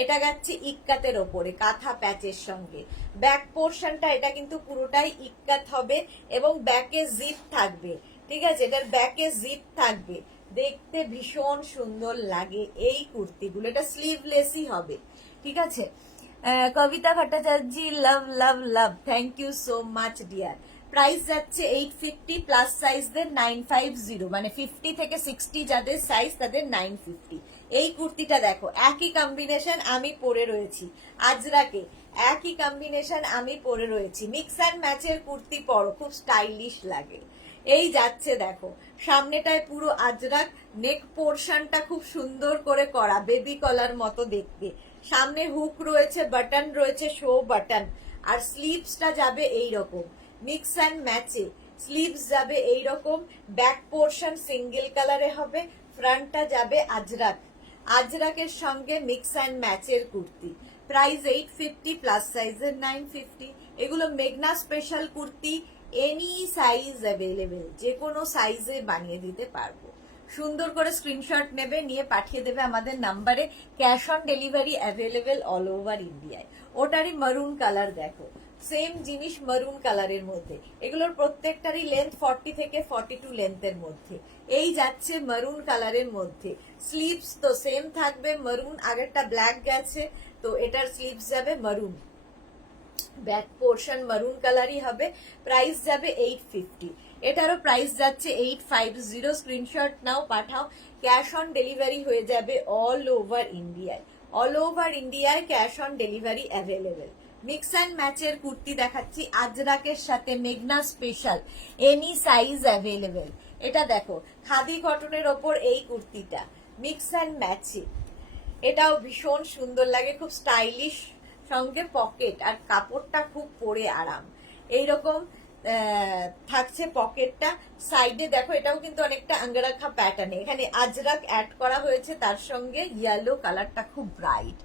এটা যাচ্ছে ইক্কাতের ওপরে কাঁথা প্যাচের সঙ্গে। ব্যাক পোর্শনটা এটা কিন্তু পুরোটাই ইক্কাত হবে এবং ব্যাকে জিপ থাকবে। ঠিক আছে, এটার ব্যাকে জিপ থাকবে, দেখতে ভীষণ সুন্দর লাগে এই কুর্তিগুলো। এটা স্লিভলেসই হবে। ঠিক আছে, Kabita Bhattacharya, love love love, thank you so much dear. Price যাচ্ছে 850, প্লাস সাইজদের 950, মানে 50 থেকে 60 যাদের সাইজ তাদের 950। এই কুর্তিটা দেখো, একই কম্বিনেশন আমি পরে রয়েছি আজরাকে, একই কম্বিনেশন আমি পরে রয়েছি। মিক্স অ্যান্ড ম্যাচের কুর্তি পরো, খুব স্টাইলিশ লাগে। এই যাচ্ছে দেখো, সামনেটায় পুরো আজরাক, নেক পোর্শনটা খুব সুন্দর করে করা, বেবি কলার মতো দেখতে। সামনে হুক রয়েছে, বাটন রয়েছে, শো বাটন। আর স্লিভসটা যাবে এইরকম মিক্স অ্যান্ড ম্যাচে, স্লিভস যাবে এইরকম। ব্যাক পোর্শন সিঙ্গেল কালারে হবে, ফ্রন্টটা যাবে আজরাক, আজরাকের সঙ্গে মিক্স অ্যান্ড ম্যাচের কুর্তি। প্রাইস 850, প্লাস সাইজের 950। এগুলো মেঘনা special kurti, any size available, যে কোনো সাইজে বানিয়ে দিতে পারবো। সুন্দর করে স্ক্রিনশট নেবে, নিয়ে পাঠিয়ে দেবে আমাদের নাম্বারে। Cash on delivery available all over ইন্ডিয়ায়। ওটারই মারুন কালার দেখো, সেম জিনিস মারুন কালারের মধ্যে। এগুলোর প্রত্যেকটারই লেন্থ 40 থেকে 42 লেন্থের মধ্যে। এই যাচ্ছে মারুন কালারের মধ্যে। স্লিভস তো সেম থাকবে মারুন, আগেরটা ব্ল্যাক গেছে তো এটার স্লিভস যাবে মারুন, ব্যাক পোর্শন মারুন কালারই হবে। প্রাইস যাবে 850। এটারও প্রাইস যাচ্ছে 850। স্ক্রিনশট নাও, পাঠাও। ক্যাশ অন ডেলিভারি হয়ে যাবে অল ওভার ইন্ডিয়ায়, অল ওভার ইন্ডিয়ায় cash on delivery available. Mix and ম্যাচের কুর্তি দেখাচ্ছি আজরাকের সাথে, মেঘনা স্পেশাল, এনি সাইজ অ্যাভেলেবেল। এটা দেখো, খাদি কটনের ওপর এই কুর্তিটা, মিক্স অ্যান্ড ম্যাচে, এটাও ভীষণ সুন্দর লাগে, খুব স্টাইলিশ, সঙ্গে পকেট, আর কাপড়টা খুব পরে আরাম। এইরকম থাকছে পকেটটা। সাইডে দেখো, এটাও কিন্তু অনেকটা আঙ্গারাখা প্যাটার্নে, এখানে আজরাক অ্যাড করা হয়েছে, তার সঙ্গে ইয়েলো কালারটা খুব ব্রাইট।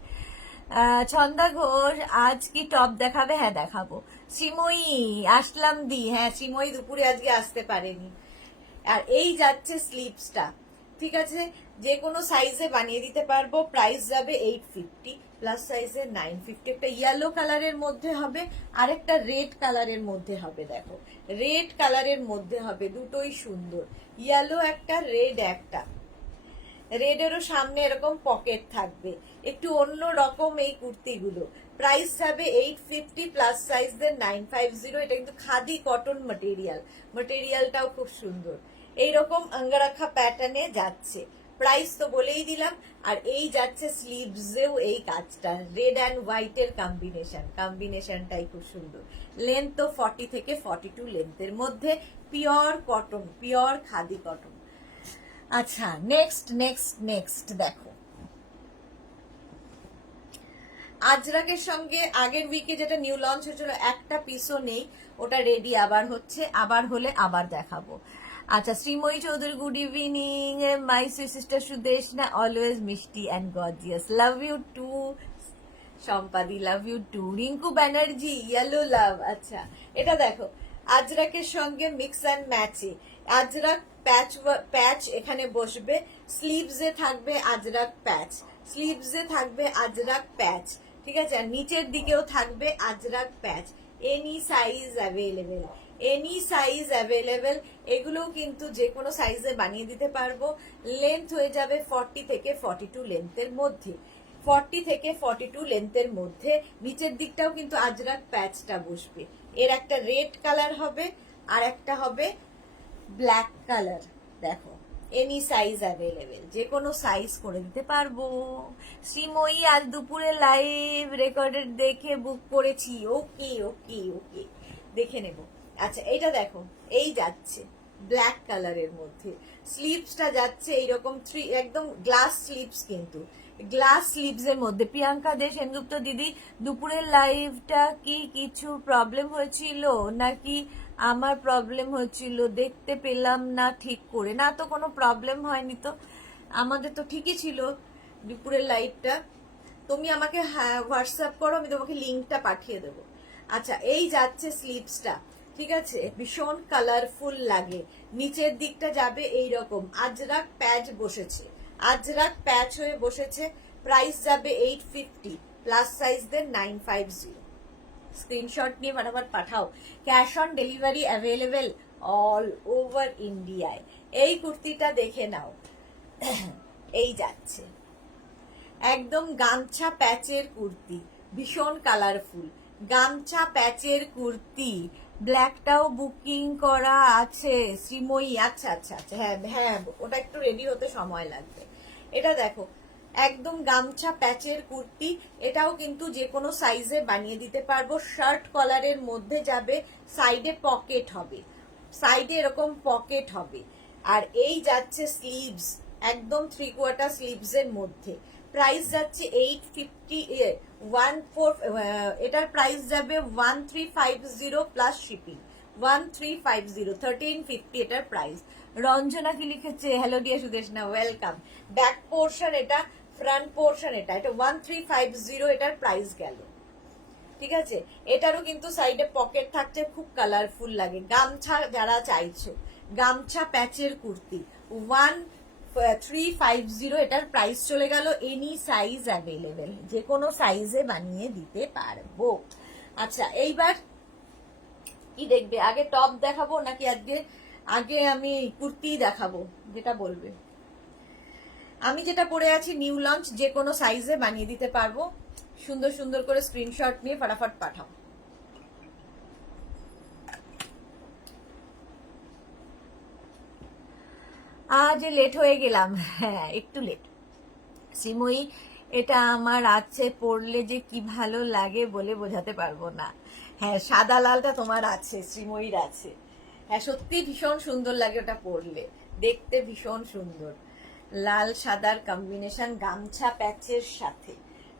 ছন্দা ঘোষ, আজ কি টপ দেখাবে? হ্যাঁ দেখাবো। শ্রীময়ী, আসলাম দি, হ্যাঁ শ্রীময়ী দুপুরে আজকে আসতে পারেনি। আর এই যাচ্ছে স্লিভসটা, ঠিক আছে, যে কোনো সাইজে বানিয়ে দিতে পারবো। প্রাইস যাবে 850, প্লাস সাইজে 950। একটা ইয়েলো কালারের মধ্যে হবে, আর একটা রেড কালারের মধ্যে হবে। দেখো, রেড কালারের মধ্যে হবে, দুটোই সুন্দর। ইয়েলো একটা, রেড একটা। রেডেরও সামনে এরকম পকেট থাকবে, একটু অন্য রকম এই কুর্তিগুলো। প্রাইস যাবে 850, প্লাস সাইজদের 950। এটা কিন্তু খাদি কটন ম্যাটেরিয়াল, ম্যাটেরিয়ালটাও খুব সুন্দর। এইরকম আঙ্গারাখা প্যাটার্নে যাচ্ছে। প্রাইস তো বলেই দিলাম। আর এই যাচ্ছে স্লিভসেও এই কাজটা, রেড অ্যান্ড হোয়াইটের কম্বিনেশনটাই খুব সুন্দর। লেন্থ তো 40 থেকে 42 লেন্থের মধ্যে, pure cotton, pure khadi cotton. আচ্ছা, নেক্সট দেখো, আজরাকের সঙ্গে আগের উইকে যেটা নিউ লঞ্চ হয়েছিল, একটা পিসও নেই, ওটা রেডি আবার হচ্ছে, আবার হলে আবার দেখাবো। আচ্ছা, Srimoyee Chowdhury, good evening my sister Sudeshna, always মিষ্টি and gorgeous, love you too. Sampadi, love you too. Rinku Banerjee, yellow love. আচ্ছা, এটা দেখো, আজরাকের সঙ্গে মিক্স অ্যান্ড ম্যাচে, আজরাক প্যাচ এখানে বসবে, স্লিভসে থাকবে আজরাক প্যাচ, স্লিভসে থাকবে আজরাক প্যাচ, ঠিক আছে, আর নিচের দিকেও থাকবে ajrakh patch. Any size available, any size available. এগুলোও কিন্তু যে কোনো সাইজে বানিয়ে দিতে পারবো। লেন্থ হয়ে যাবে 40 থেকে 42 লেন্থের মধ্যে, 40 থেকে 42 লেন্থের মধ্যে। নিচের দিকটাও কিন্তু আজরাক প্যাচটা বসবে। এর একটা রেড কালার হবে, আর একটা হবে ব্ল্যাক কালার। দেখো, এনি সাইজ অ্যাভেলেবেল, যে কোনো সাইজ করে দিতে পারবো। শ্রীময়ী আজ দুপুরে লাইভ রেকর্ডেড দেখে বুক করেছি। ওকে ওকে ওকে, দেখে নেব। আচ্ছা এইটা দেখো, এই যাচ্ছে ব্ল্যাক কালারের মধ্যে, স্লিভসটা যাচ্ছে এইরকম একদম গ্লাস স্লিভস, কিন্তু গ্লাস স্লিভস এর মধ্যে। প্রিয়াঙ্কা দে সেনগুপ্ত দিদি, দুপুরের লাইভটা কি কিছু প্রবলেম হয়েছিল নাকি আমার প্রবলেম হয়েছিল? দেখতে পেলাম না ঠিক করে। না তো, কোনো প্রবলেম হয়নি তো, আমাদের তো ঠিকই ছিল দুপুরের লাইভটা। তুমি আমাকে হোয়াটসঅ্যাপ করো, আমি তোমাকে লিঙ্কটা পাঠিয়ে দেবো। আচ্ছা এই যাচ্ছে স্লিভসটা, ঠিক আছে, ভীষণ কালারফুল লাগে। নিচের দিকটা যাবে এইরকম আজরাক প্যাচ বসেছে, আজরাক প্যাচ হয়ে বসেছে। প্রাইস যাবে 850, প্লাস সাইজদের 950। স্ক্রিনশট নিয়ে ফটাফট পাঠাও। Cash on delivery available all over ইন্ডিয়ায়। এই কুর্তিটা দেখে নাও, এই যাচ্ছে একদম গামছা প্যাচের কুর্তি, ভীষণ কালারফুল গামছা প্যাচের কুর্তি। ব্ল্যাকটাও বুকিং করা আছে শ্রীময়ী। আচ্ছা আচ্ছা আচ্ছা, হ্যাঁ হ্যাঁ, ওটা একটু রেডি হতে সময় লাগবে। এটা দেখো একদম গামছা প্যাচের কুর্তি, এটাও কিন্তু যে কোনো সাইজে বানিয়ে দিতে পারবো। শার্ট কলারের মধ্যে যাবে, সাইডে পকেট হবে, সাইডে এরকম পকেট হবে। আর এই যাচ্ছে স্লিভস, একদম 3/4 স্লিভস এর মধ্যে। প্রাইস যাচ্ছে 850, 14, এটার প্রাইস যাবে 1350 প্লাস শিপিং, 1350, 1350 এটার প্রাইস। রঞ্জনা কি লিখেছে? Hello dear Sudeshna, welcome. Back portion এটা, ফ্রন্ট পোর্শন এটা, এটা 1350 এটার প্রাইস গেল, ঠিক আছে। এটারও কিন্তু সাইডে পকেট থাকছে, খুব কালারফুল লাগে। গামছা যারা চাইছো, গামছা প্যাচের কুর্তি 1350, এটার প্রাইস চলে গেল। এনি সাইজ অ্যাভেলেবেল, যে কোনো সাইজে বানিয়ে দিতে পারবো। আচ্ছা এইবার কি দেখবে, আগে টপ দেখাবো নাকি আগে আমি কুর্তি দেখাবো? যেটা বলবে। আমি যেটা পরে আছি নিউ লঞ্চ, যে কোনো সাইজে বানিয়ে দিতে পারবো। সুন্দর সুন্দর করে স্ক্রিনশট নিয়ে ফটাফট পাঠাও। আজ লেট হয়ে গেলাম, হ্যাঁ একটু লেট। শ্রীময়ী, এটা আমার আছে, পরলে যে কি ভালো লাগে বলে বোঝাতে পারবো না। হ্যাঁ সাদা লালটা তোমার আছে, শ্রীময়ীর আছে। হ্যাঁ সত্যি ভীষণ সুন্দর লাগে ওটা পরলে, দেখতে ভীষণ সুন্দর। লাল সাদার কম্বিনেশন গামছা প্যাচের সাথে,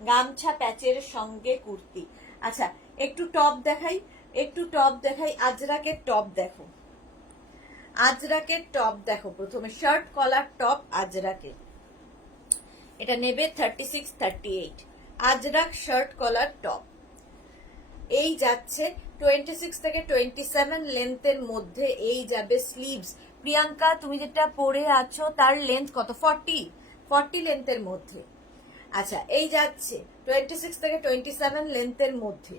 গামছা প্যাচের সঙ্গে কুর্তি। আচ্ছা একটু টপ দেখাই, একটু টপ দেখাই। আজরাকের টপ দেখো, আজরাকের টপ দেখো। প্রথমে শার্ট কলার টপ আজরাকের, এটা নেবে 36, 38। আজরাক শার্ট কলার টপ, এই যাচ্ছে 26 থেকে 27 লেন্থের মধ্যে। এই যাবে স্লিভস। প্রিয়াঙ্কা তুমি যেটা পরে আছো তার লেন্থ কত? 40 লেন্থের মধ্যে। আচ্ছা এই যাচ্ছে 26 থেকে 27 লেন্থের মধ্যে।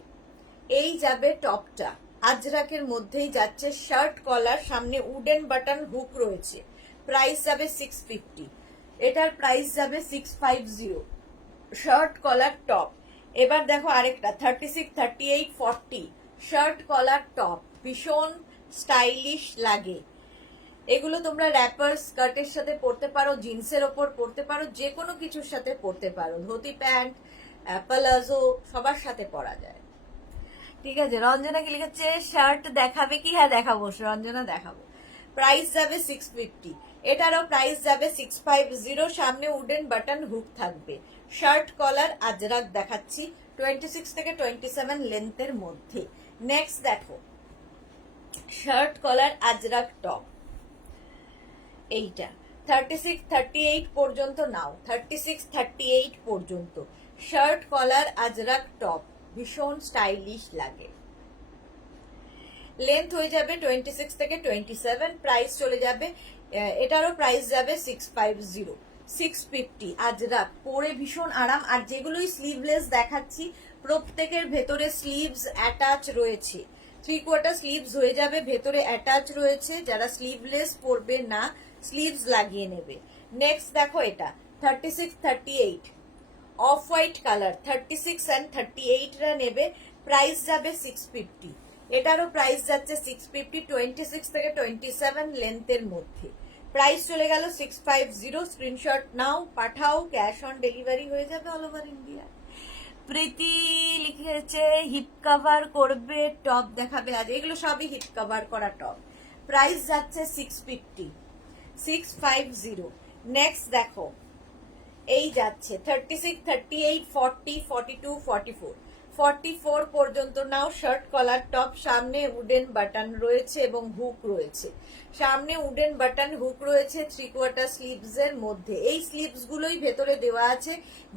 এই যাবে টপটা, আজরাকের মধ্যেই যাচ্ছে। শার্ট কলার, সামনে উডেন বাটন হুক রয়েছে। প্রাইস যাবে 650, এটার প্রাইস যাবে 650। Shirt collar top. এবার দেখো আরেকটা 36, 38, 40 শার্ট কলার টপ, ভীষণ স্টাইলিশ লাগে। এগুলো তোমরা র্যাপার স্কার্টের সাথে পরতে পারো, জিন্সের ওপর পরতে পারো, যে কোনো কিছুর সাথে পরতে পারো। ধুতি প্যান্ট, প্লাজো সবার সাথে পরা যায়, ঠিক আছে। রঞ্জনা কি লিখেছে? শার্ট দেখাবে কি? হ্যাঁ দেখাবো রঞ্জনা, দেখাবো। প্রাইস যাবে 650, এটারও প্রাইস যাবে 650। সামনে উডেন বাটন হুক থাকবে। শার্ট কলার আজরাক দেখাচ্ছি, 26 থেকে 27 লেন্থের মধ্যে। নেক্সট দেখো শার্ট কলার আজরাক টপ, এইটা 36, 38 পর্যন্ত নাও, 36, 38 পর্যন্ত। শার্ট কলার আজরাক টপ, ভীষণ স্টাইলিশ লাগে। লেন্থ হয়ে যাবে 26 থেকে 27, প্রাইস চলে যাবে, এটারও প্রাইস যাবে 650, 650। আজরাক পরে ভীষণ আরাম। আর যেগুলোই স্লিভলেস দেখাচ্ছি প্রত্যেকের ভেতরে স্লিভস অ্যাটাচ রয়েছে, 3/4 স্লিভস হয়ে যাবে, ভেতরে অ্যাটাচ রয়েছে। যারা স্লিভলেস পরবে না, স্লিভস লাগিয়ে নেবে। নেক্সট দেখো এটা 36, 38 অফ হোয়াইট কালার, 36 অ্যান্ড 38 রা নেবে। প্রাইস যাবে 650, এটারও প্রাইস যাচ্ছে 650, 26 থেকে 27 লেন্থের মধ্যে। প্রাইস চলে গেল 650। স্ক্রিনশট নাও, পাঠাও, ক্যাশ অন ডেলিভারি হয়ে যাবে অল ওভার ইন্ডিয়া। প্রীতি লিখেছে হিপ কভার করবে, টপ দেখাবে আজ। এগুলো সবই হিপ কভার করা টপ। প্রাইস যাচ্ছে 650। নেক্সট দেখো, এই যাচ্ছে 36, 38, 40, 42, 44, 44 পর্যন্ত নাও। শার্ট কলার টপ, সামনে উডেন বাটন রয়েছে এবং হুক রয়েছে। সামনে উডেন বাটন, হুক রয়েছে 3/4 স্লিভস এর মধ্যে। এই স্লিভস গুলোই ভেতরে দেওয়া আছে,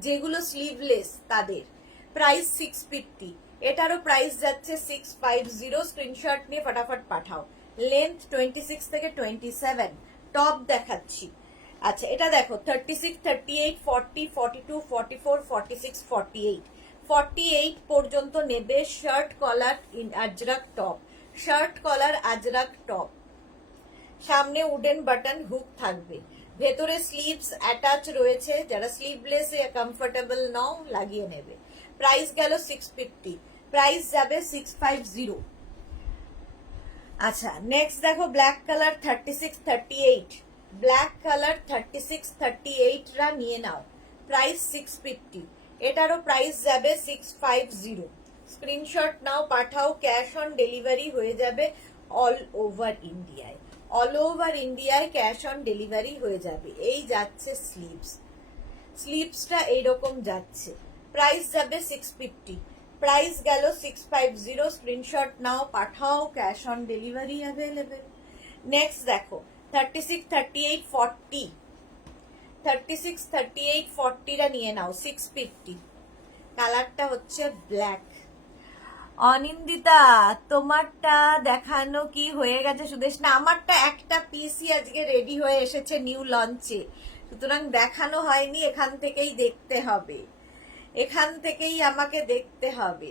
যেগুলো স্লিভলেস তাদের। প্রাইস 650। এটারও প্রাইস যাচ্ছে 650। স্ক্রিনশট নিয়ে ফটাফট পাঠাও। লেন্থ 26 থেকে 27। টপ দেখাচ্ছি। আচ্ছা, এটা দেখো 36, 38, 40, 42, 44, 46, 48, 48 পর্যন্ত নেবে। Shirt collar Ajrak top, shirt collar Ajrak top, সামনে উডেন বাটন, হুক থাকবে, ভেতরে স্লিভস অ্যাটাচ রয়েছে। যারা স্লিভলেস কমফোর্টেবল নাও লাগিয়ে নেবে। প্রাইস গেল 650, প্রাইস যাবে 650। আচ্ছা, নেক্সট দেখো ব্ল্যাক কালার 36, 38, ব্ল্যাক কালার 36, 38 রা নিয়ে নাও। প্রাইস 650। এটারও প্রাইস যাবে 650। স্ক্রিনশট নাও, পাঠাও, ক্যাশ অন ডেলিভারি হয়ে যাবে অল ওভার ইন্ডিয়ায়। অল ওভার ইন্ডিয়ায় ক্যাশ অন ডেলিভারি হয়ে যাবে। এই যাচ্ছে স্লিভস, স্লিভসটা এইরকম যাচ্ছে। প্রাইস যাবে 650। প্রাইস গেল 650। স্ক্রিনশট নাও, পাঠাও, cash on delivery available. Next দেখো 36, 38, 40, 36, 38, 40 রা নিয়ে নাও 650। কালারটা হচ্ছে ব্ল্যাক। অনিন্দিতা, তোমারটা দেখানো কি হয়ে গেছে? সুদেশ না, আমারটা একটা পিসই আজকে রেডি হয়ে এসেছে নিউ লঞ্চে, সুতরাং দেখানো হয়নি। এখান থেকেই দেখতে হবে, এখান থেকেই আমাকে দেখতে হবে।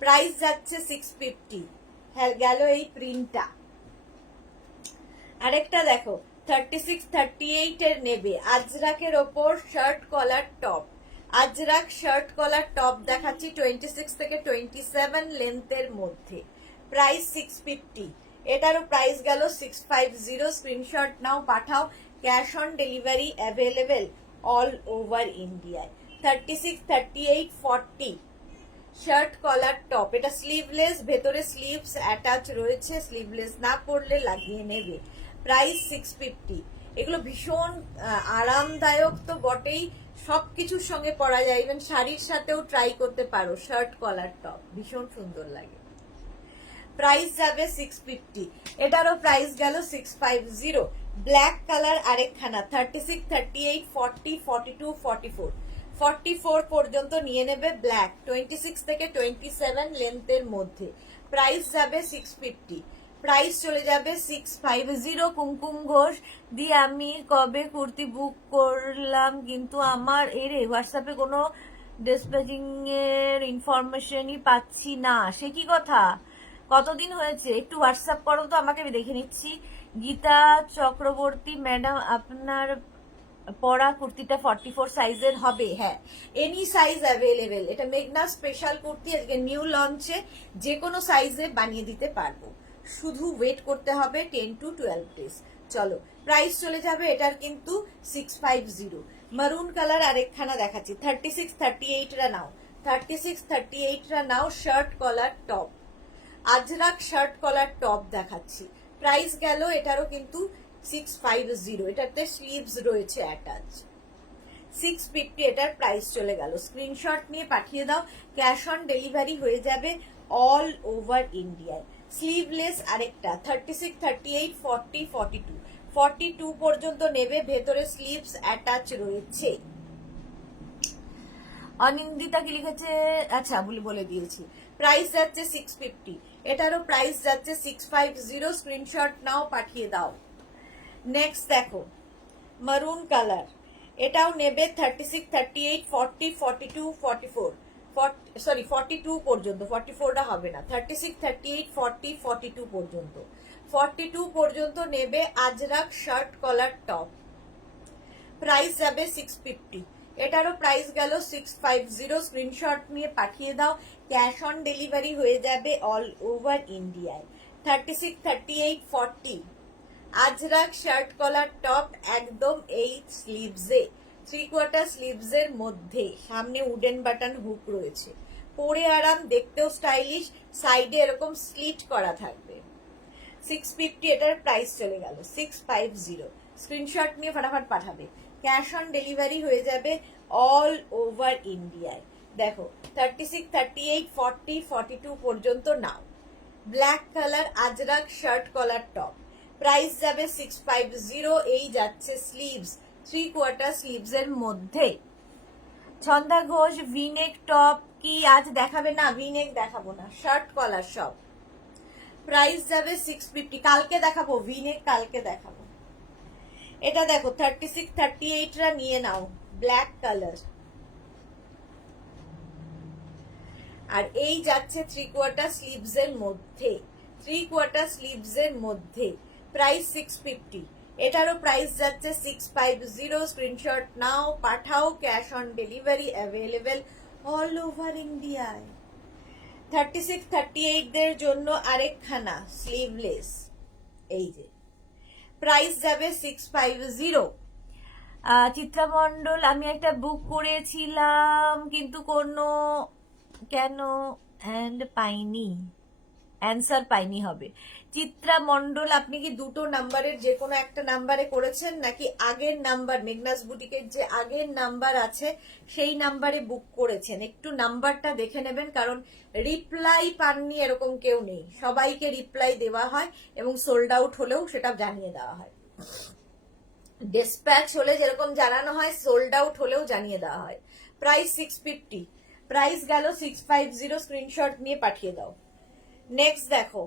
প্রাইস যাচ্ছে 650। হ্যাঁ, গেল এই প্রিন্টটা। আরেকটা দেখো 36, 38 এর নেবে, আজরাকের ওপর shirt collar top, Ajrak shirt collar top দেখাচ্ছি 26 থেকে 27 লেন্থের মধ্যে। প্রাইস 650। এটারও প্রাইস গেল 650। স্ক্রিনশট নাও, পাঠাও, cash on delivery available all over ইন্ডিয়ায়। 36, 38, 40 শার্ট কলার টপ, এটা স্লিভলেস, ভেতরে স্লিভস অ্যাটাচ রয়েছে। স্লিভলেস না পরলে লাগিয়ে নেবে। প্রাইস 650। এগুলো ভীষণ আরামদায়ক তো বটেই, সবকিছুর সঙ্গে পরা যায়, ইভেন শাড়ির সাথেও ট্রাই করতে পারো। শার্ট কলার টপ ভীষণ সুন্দর লাগে। প্রাইস যাবে 650। এটারও প্রাইস গেল 650। ব্ল্যাক কালার আরেকখানা 36, 38, 40, 42, 44, 44 পর্যন্ত নিয়ে নেবে। ব্ল্যাক 26 থেকে 27 লেন্থের মধ্যে। প্রাইস যাবে 650। প্রাইস চলে যাবে 650। কুমকুম ঘোষ দি, আমি কবে কুর্তি বুক করলাম কিন্তু আমার এর হোয়াটসঅ্যাপে কোনো ডিসপ্যাচিং এর ইনফরমেশনই পাচ্ছি না। সে কি কথা? কতদিন হয়েছে? একটু হোয়াটসঅ্যাপ করো তো আমাকে, আমি দেখে নিচ্ছি। গীতা চক্রবর্তী ম্যাডাম, আপনার পরা কুর্তিটা 44 সাইজের হবে? হ্যাঁ, এনি সাইজ অ্যাভেলেবেল। এটা মেঘনা স্পেশাল কুর্তি, আজকে নিউ লঞ্চে, যে কোনো সাইজে বানিয়ে দিতে পারবো, শুধু ওয়েট করতে হবে 10 to 12 ডেজ। চলো, প্রাইস চলে যাবে এটার কিন্তু 650। মারুন কালার আরেকখানা দেখাচ্ছি 36, 38 রা নাও, 36, 38 রা নাও। Shirt collar top, Ajrak shirt collar top দেখাচ্ছি। প্রাইস গেল এটারও কিন্তু 650। এটাতে স্লিভস রয়েছে অ্যাটাচ। 650 এটার প্রাইস চলে গেল। স্ক্রিনশট নিয়ে পাঠিয়ে দাও, ক্যাশ অন ডেলিভারি হয়ে যাবে অল ওভার ইন্ডিয়ায়। স্লিভলেস আরেকটা 36, 38, 40, 42, 42 পর্যন্ত নেবে, ভেতরে স্লিভস অ্যাটাচ রয়েছে। অনিন্দিতা কি লিখেছে? আচ্ছা, বলে দিয়েছি। প্রাইস যাচ্ছে 650। এটারও প্রাইস যাচ্ছে 650। স্ক্রিনশট নাও, পাঠিয়ে দাও। নেক্সট দেখো মারুন কালার, এটাও নেবে 36, 38, 40, 42, 44, 42 পর্যন্ত। 44টা হবে না। 36, 38, 40, 42 পর্যন্ত। 42 পর্যন্ত নেবে Ajrak shirt collar top. Price যাবে 650। এটারও প্রাইস গেল 650। স্ক্রিনশট নিয়ে পাঠিয়ে দাও, ক্যাশ অন ডেলিভারি হয়ে যাবে অল ওভার ইন্ডিয়ায়। 36, 38, 40, আজরাক শার্ট কলার টপ, একদম এই স্লিভসে, 3/4 স্লিভসের মধ্যে, সামনে উডেন বাটন হুক রয়েছে, পরে আরাম, দেখতেও স্টাইলিশ, সাইডে এরকম স্লিট করা থাকবে। 650 এটার প্রাইস চলে গেল 650। স্ক্রিনশট নিয়ে ফটাফট পাঠাবে। ক্যাশ অন ডেলিভারি হয়ে যাবে অল ওভার ইন্ডিয়ায়। দেখো 36, 38, 40, 42 পর্যন্ত নাও। Black colour ajrakh shirt collar top, price যাবে 650। এই যাচ্ছে স্লিভস, 3/4 স্লিভস এর মধ্যে। ছন্দা ঘোষ ভিনেক টপ কি আজ দেখাবে? না, ভিনেক দেখাবো না, শার্ট কলার সব। প্রাইস যাবে 650। কালকে দেখাবো ভিনেক, কালকে দেখাবো। এটা দেখো 36, 38 রা নিয়ে নাও, ব্ল্যাক কালার। আর এই যাচ্ছে 3/4 স্লিভস এর মধ্যে, 3/4 স্লিভস এর মধ্যে, প্রাইস 650। এটারও প্রাইস যাচ্ছে 650। স্ক্রিনশট নাও, পাঠাও, cash on delivery available all over ইন্ডিয়ায়। 36, 38 দের জন্য আরেকখানা স্লিভলেস, এই যে প্রাইস যাবে 650। চিত্রা মণ্ডল, আমি একটা বুক করেছিলাম কিন্তু কেন পাইনি, অ্যান্সার পাইনি হবে। চিত্রা মণ্ডল, আপনি কি দুটো নাম্বারের যে কোনো একটা নাম্বারে করেছেন, নাকি আগের নাম্বার, মেঘনাস বুটিকের যে আগের নাম্বার আছে সেই নাম্বারে বুক করেছেন? একটু নাম্বারটা দেখে নেবেন, কারণ রিপ্লাই পাননি এরকম কেউ নেই, সবাইকে রিপ্লাই দেওয়া হয় এবং সোল্ড আউট হলেও সেটা জানিয়ে দেওয়া হয়। ডিসপ্যাচ হলে যেরকম জানানো হয়, সোল্ড আউট হলেও জানিয়ে দেওয়া হয়। প্রাইস 650, প্রাইস গেল 650। স্ক্রিনশট নিয়ে পাঠিয়ে দাও। নেক্সট দেখো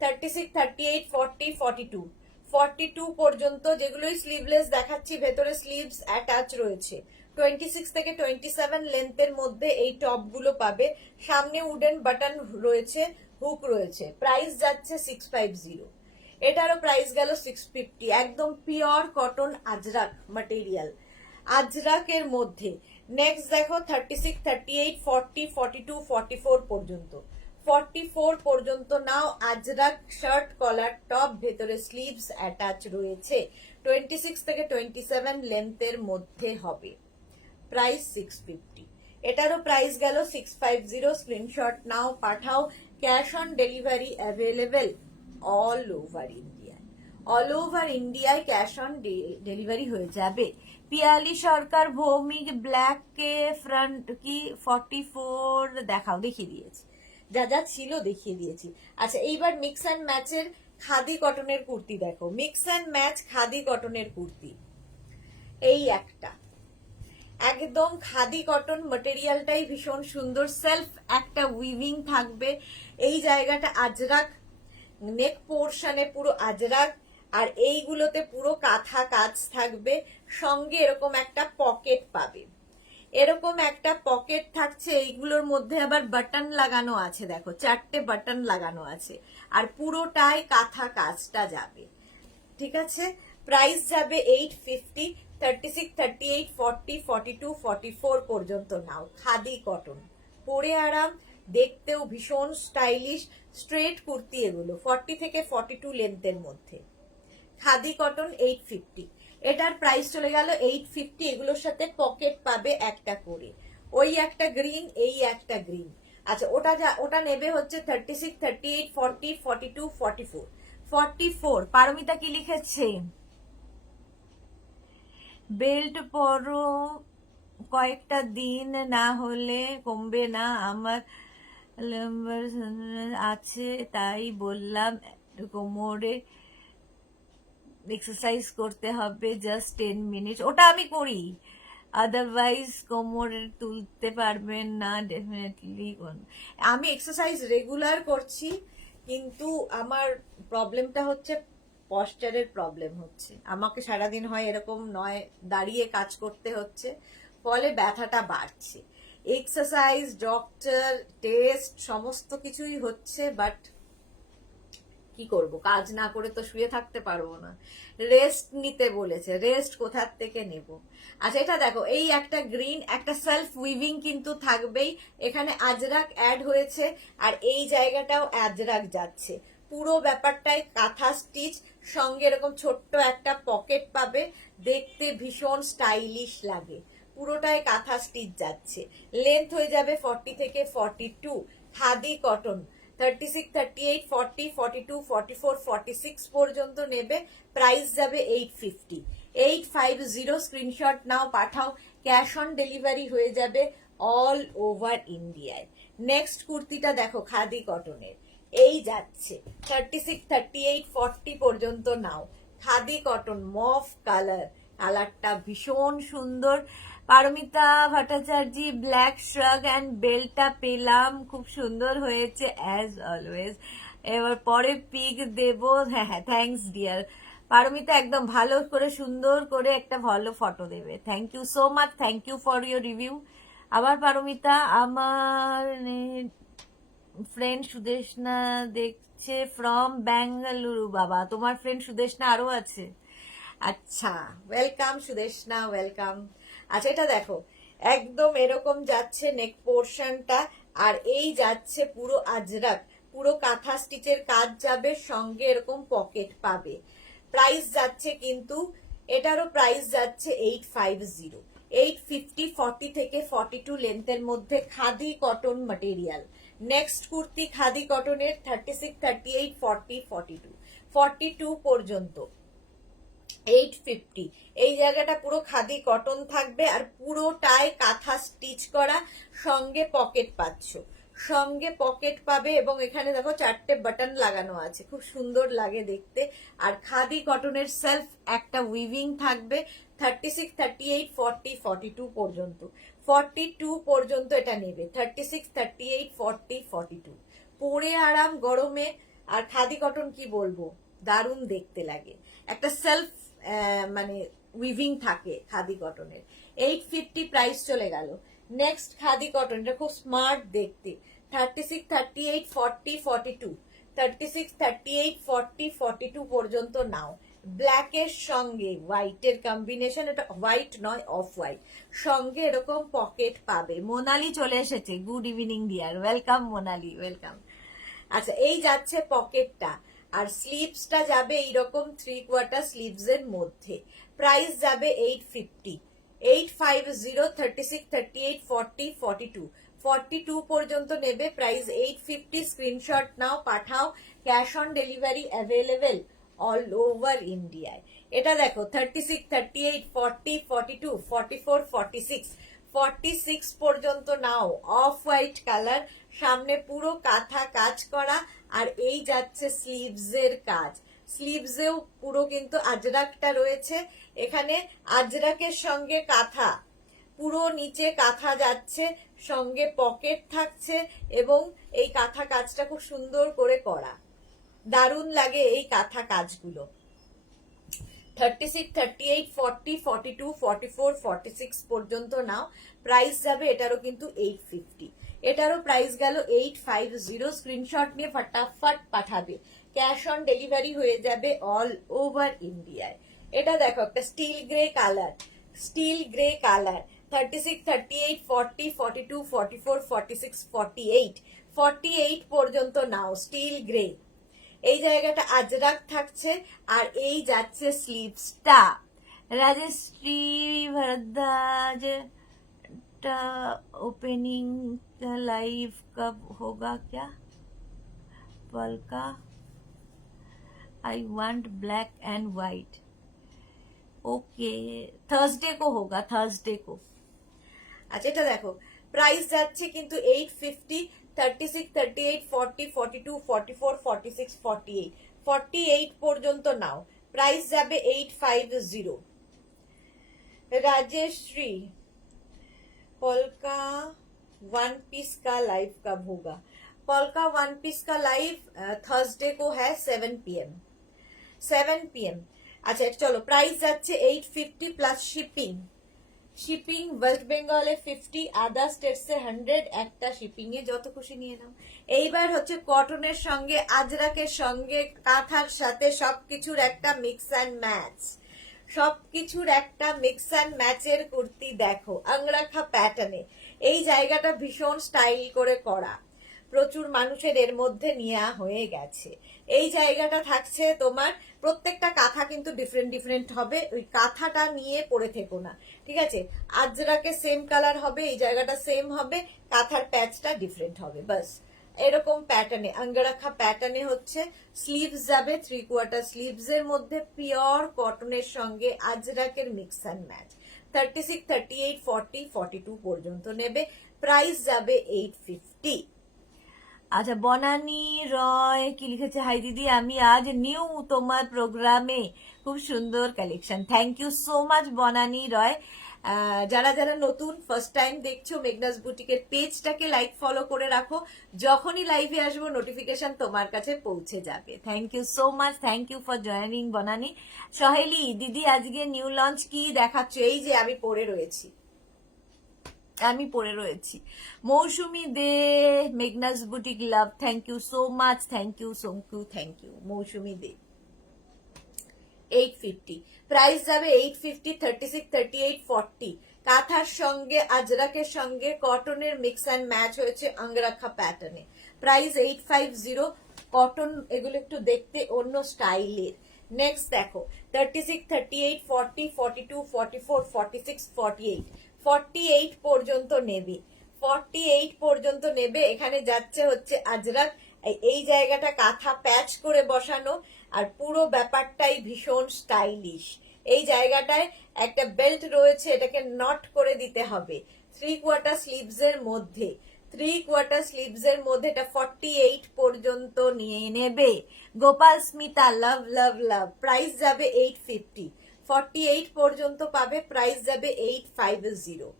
36, 38, 40, 42, 42 পর্যন্ত যেগুলোই স্লিভলেস দেখাচ্ছি, ভেতরে স্লিভস অ্যাটাচ রয়েছে। 26 থেকে 27 লেন্থের মধ্যে এই টপ গুলো পাবে, সামনে উডেন বাটন রয়েছে, হুক রয়েছে। প্রাইস যাচ্ছে 650। এটারও প্রাইস গেল 650। একদম পিওর কটন আজরাক ম্যাটেরিয়াল, আজরাকের মধ্যে। নেক্সট দেখো 36, 38, 40, 42, 44 পর্যন্ত, 44 পর্যন্ত নাও। আজরাক শার্ট কলার টপ, ভেতরে স্লিভস অ্যাটাচ রয়েছে, 26 থেকে 27 লেন্থের মধ্যে হবে। প্রাইস 650। এটারও প্রাইস গেল 650। স্ক্রিনশট নাও, পাঠাও, cash on delivery available all over India. All over ইন্ডিয়ায় ক্যাশ অন ডেলিভারি হয়ে যাবে। পিয়ালি সরকার, ভৌমিক ব্ল্যাক কে ফ্রন্ট কি 44 দেখাও, দেখিয়ে দিয়েছি, যা যা ছিল দেখিয়ে দিয়েছি। আচ্ছা, এইবার মিক্স অ্যান্ড ম্যাচের খাদি কটনের কুর্তি দেখো। মিক্স অ্যান্ড ম্যাচ খাদি কটনের কুর্তি, এই একটা একদম খাদি কটন, ম্যাটেরিয়ালটাই ভীষণ সুন্দর, সেলফ একটা উইভিং থাকবে, এই জায়গাটা আজরাক, নেক পোর্শনে পুরো আজরাক, আর এইগুলোতে পুরো কাঁথা কাজ থাকবে, সঙ্গে এরকম একটা পকেট পাবে, এরকম একটা পকেট থাকছে। এইগুলোর মধ্যে আবার বাটন লাগানো আছে, দেখো 4টে বাটন লাগানো আছে, আর পুরোটাই কাঁথা কাজটা যাবে। ঠিক আছে, প্রাইস যাবে 850। 36, 38, 40, 42, 44 পর্যন্ত নাও। খাদি কটন, পরে আরাম, দেখতেও ভীষণ স্টাইলিশ, স্ট্রেট কুর্তি এগুলো, 40 থেকে 42 লেন্থের মধ্যে। খাদি কটন 850। এটার প্রাইস চলে গেল 850। এগুলোর সাথে পকেট পাবে একটা করে, ওই একটা গ্রিন, এই একটা গ্রিন। আচ্ছা, ওটা নেবে হচ্ছে 36, 38, 40, 42, 44, 44। পারমিতা কি লিখেছে? বেল্ট পরো, কয়েকটা দিন না হলে কমবে না, আমার আছে তাই বললাম, কোমরে এক্সারসাইজ করতে হবে, জাস্ট 10 মিনিট। ওটা আমি করি, আদারওয়াইজ কোমরে তুলতে পারবেন না ডেফিনেটলি। আমি এক্সারসাইজ রেগুলার করছি, কিন্তু আমার প্রবলেমটা হচ্ছে পশ্চারের প্রবলেম হচ্ছে। আমাকে সারাদিন হয় এরকম নয়, দাঁড়িয়ে কাজ করতে হচ্ছে, ফলে ব্যথাটা বাড়ছে। এক্সারসাইজ, ডক্টর, টেস্ট সমস্ত কিছুই হচ্ছে, বাট কি করব, কাজ না করে তো শুয়ে থাকতে পারবো না। রেস্ট নিতে বলেছে, রেস্ট কোথার থেকে নেব? আচ্ছা, এটা দেখো, এই একটা গ্রিন, একটা সেলফ উইভিং কিন্তু থাকবেই, এখানে আজরাক অ্যাড হয়েছে, আর এই জায়গাটাও আজরাক যাচ্ছে। পুরো ব্যাপারটাই কাঁথা স্টিচ, সঙ্গে এরকম ছোট্ট একটা পকেট পাবে, দেখতে ভীষণ স্টাইলিশ লাগে। পুরোটাই কাঁথা স্টিচ যাচ্ছে। লেন্থ হয়ে যাবে 40 থেকে 42। খাদি কটন 36, 38, 40, 42, 44, 46 পর্যন্ত নেবে। প্রাইস যাবে 850। 850 স্ক্রিনশট নাও, পাঠাও। ক্যাশ অন ডেলিভারি হয়ে যাবে অল ওভার ইন্ডিয়ায়। নেক্সট কুর্তিটা দেখো খাদি কটনের, এই যাচ্ছে 36, 38, 40 পর্যন্ত নাও। খাদি কটন মফ কালার, কালারটা ভীষণ সুন্দর। Paromita Bhattacharya black shrug and বেলটা পেলাম, খুব সুন্দর হয়েছে অ্যাজ অলওয়েজ। এবার পরে পিক দেব। হ্যাঁ হ্যাঁ, থ্যাংকস ডিয়ার পারমিতা, একদম ভালো করে সুন্দর করে একটা ভালো ফটো দেবে। Thank you so much, thank you for your review. আবার পারমিতা, আমার ফ্রেন্ড সুদেশনা দেখছে ফ্রম ব্যাঙ্গালুরু। বাবা, তোমার ফ্রেন্ড সুদেশনা আরো আছে? আচ্ছা, ওয়েলকাম সুদেশনা, ওয়েলকাম। আচ্ছা, এটা দেখো একদম এরকম যাচ্ছে নেক পোর্শনটা, আর এই যাচ্ছে পুরো আজরাক, পুরো কাঁথা স্টিচের কাজ যাবে, সঙ্গে এরকম পকেট পাবে। প্রাইস যাচ্ছে কিন্তু এটারও প্রাইস যাচ্ছে 850। 850, 40 থেকে 42 লেন্থের মধ্যে khadi cotton material. Next kurti khadi কটনের 36, 38, 40, 42, 42 পর্যন্ত 850। এই জায়গাটা পুরো খাদি কটন থাকবে, আর পুরোটাই কাঁথা স্টিচ করা, সঙ্গে পকেট পাচ্ছ, সঙ্গে পকেট পাবে, এবং এখানে দেখো 4টে বাটন লাগানো আছে, খুব সুন্দর লাগে দেখতে। আর খাদি কটনের সেলফ একটা উইভিং থাকবে। 36, 38, 40, 42 পর্যন্ত, 42 পর্যন্ত এটা নেবে। 36, 38, 40, 42 পরে আরাম গরমে। আর খাদি কটন কি বলবো, দারুণ দেখতে লাগে, একটা সেলফ মানে উইভিং থাকে খাদি কটনের। 850 প্রাইস চলে গেল। নেক্সট খাদি কটন, এটা খুব স্মার্ট দেখতে। 36, 38, 40, 42, 36, 38, 40, 42 পর্যন্ত নাও। ব্ল্যাকের সঙ্গে হোয়াইটের কম্বিনেশন, এটা হোয়াইট নয় অফ হোয়াইট, সঙ্গে এরকম পকেট পাবে। মোনালি চলে এসেছে, good evening deer, welcome Monali, welcome. আচ্ছা, এই যাচ্ছে পকেটটা, আর স্লিভসটা যাবে এইরকম 3/4 স্লিভস এর মধ্যে। প্রাইস যাবে 850। 850, 36, 38, 40, 42, 42 পর্যন্ত নেবে। প্রাইস 850। স্ক্রিনশট নাও, পাঠাও। Cash on delivery available all over ইন্ডিয়ায়। এটা দেখো 36, 38, 40, 42, 44, 46, 46 পর্যন্ত নাও। অফ হোয়াইট কালার, সামনে পুরো কাঁথা কাজ করা, আর এই যাচ্ছে স্লিভস এর কাজ। স্লিভসেও পুরো কিন্তু আজরাকটা রয়েছে। এখানে আজরাকের সঙ্গে কাঁথা, পুরো নিচে কাঁথা যাচ্ছে, সঙ্গে পকেট থাকছে, এবং এই কাঁথা কাজটা খুব সুন্দর করে করা, দারুণ লাগে এই কাঁথা কাজগুলো। 36, 38, 40, 42, 44, 46 পর্যন্ত নাও। প্রাইস যাবে এটারও কিন্তু 850। এটারও প্রাইস গেল 850। স্ক্রিনশট নিয়ে ফটাফট পাঠাবে, ক্যাশ অন ডেলিভারি হয়ে যাবে অল ওভার ইন্ডিয়ায়। এটা দেখো একটা still grey colour, still grey colour. 36, 38, 40, 42, 44, 46, 48, 48 পর্যন্ত নাও। স্টিল গ্রে, এই জায়গাটা আজরাক থাকছে, আর এই যাচ্ছে স্লিভসটা। রাজশ্রী ভরদ্বাজ, ओपनिंग लाइव कब होगा क्या? Palka, I want black and white. Okay, Thursday को होगा, थर्सडे को। আচ্ছা, এটা দেখো প্রাইস যাচ্ছে কিন্তু 850। 36, 38, 40, 42, 44, 46, 48, 48 পর্যন্ত নাও। প্রাইস যাবে 850। राजेश्री, पोल्का वन पीस का लाइव कब होगा? पोल्का वन पीस का लाइव थर्सडे को है 7 PM। 7 PM। আচ্ছা, চলো প্রাইস যাচ্ছে 850 প্লাস শিপিং। শিপিং ওয়েস্ট বেঙ্গলে 50, আদার স্টেটসে 100, একটা শিপিং এ যত খুশি নিয়ে নাও। এইবার হচ্ছে কটনের সঙ্গে আজরাকের সঙ্গে কাঁথার সাথে সবকিছুর একটা মিক্স অ্যান্ড ম্যাচ, সবকিছুর একটা মিক্স অ্যান্ড ম্যাচের কুর্তি দেখো, আংরাখা প্যাটার্নে। এই জায়গাটা ভীষণ স্টাইল করে করা, প্রচুর মানুষের এর মধ্যে নেওয়া হয়ে গেছে। এই জায়গাটা থাকছে তোমার, প্রত্যেকটা কাঁথা কিন্তু ডিফারেন্ট ডিফারেন্ট হবে, ওই কাঁথাটা নিয়ে পরে থেকো না, ঠিক আছে? আজরাকে সেম কালার হবে, এই জায়গাটা সেম হবে, কাঁথার প্যাচটা ডিফারেন্ট হবে, বাস। এরকম প্যাটার্নে অঙ্গরাখা প্যাটার্নে হচ্ছে। স্লিভস যাবে 3/4 স্লিভস এর মধ্যে পিওর কটনের সঙ্গে আজরাকের মিক্স অ্যান্ড ম্যাচ। 36, 38, 40, 42 পর্যন্ত নেবে। প্রাইস যাবে 850। আচ্ছা, বনানী রয় কি লিখেছে, হাই দিদি, আমি আজ নিউ তোমার প্রোগ্রামে, খুব সুন্দর collection. Thank you so much Banani Roy. যারা যারা নতুন ফার্স্ট টাইম দেখছো, মেঘনাস বুটিকের পেজটাকে লাইক ফলো করে রাখো, যখনই লাইভে আসবো নোটিফিকেশন তোমার কাছে পৌঁছে যাবে। Thank you so much, thank you for joining Banani. Saheli দিদি, আজকে নিউ লঞ্চ কি দেখাচ্ছ? এই যে আমি পরে রয়েছি। Mousumi De, Meghna's boutique love, thank you so much, thank you thank you Mousumi De. 850 price যাবে 850। 36, 38, 40 কাঁথার সঙ্গে আজরাকের সঙ্গে কটনের মিক্স অ্যান্ড ম্যাচ হয়েছে অঙ্গরাখা প্যাটার্নে। প্রাইস 850। কটন এগুলো একটু দেখতে অন্য স্টাইলের। নেক্সট দেখো 36, 38, 40, 42, 44, 46, 48 48 পর্যন্ত নেবে। 48 পর্যন্ত নেবে। এখানে যাচ্ছে হচ্ছে আজরাক, এই জায়গাটা কাঁথা প্যাচ করে বসানো, আর পুরো ব্যাপারটাই ভীষণ স্টাইলিশ। এই জায়গাটায় একটা বেল্ট রয়েছে, এটাকে নট করে দিতে হবে 3/4 স্লিভস এর মধ্যে। 3/4 স্লিভস এর মধ্যে এটা 48 পর্যন্ত নিয়ে নেবে। গোপাল স্মিতা, লাভ লাভ লাভ। প্রাইস যাবে 850। 48 পর্যন্ত পাবে, প্রাইস যাবে 850।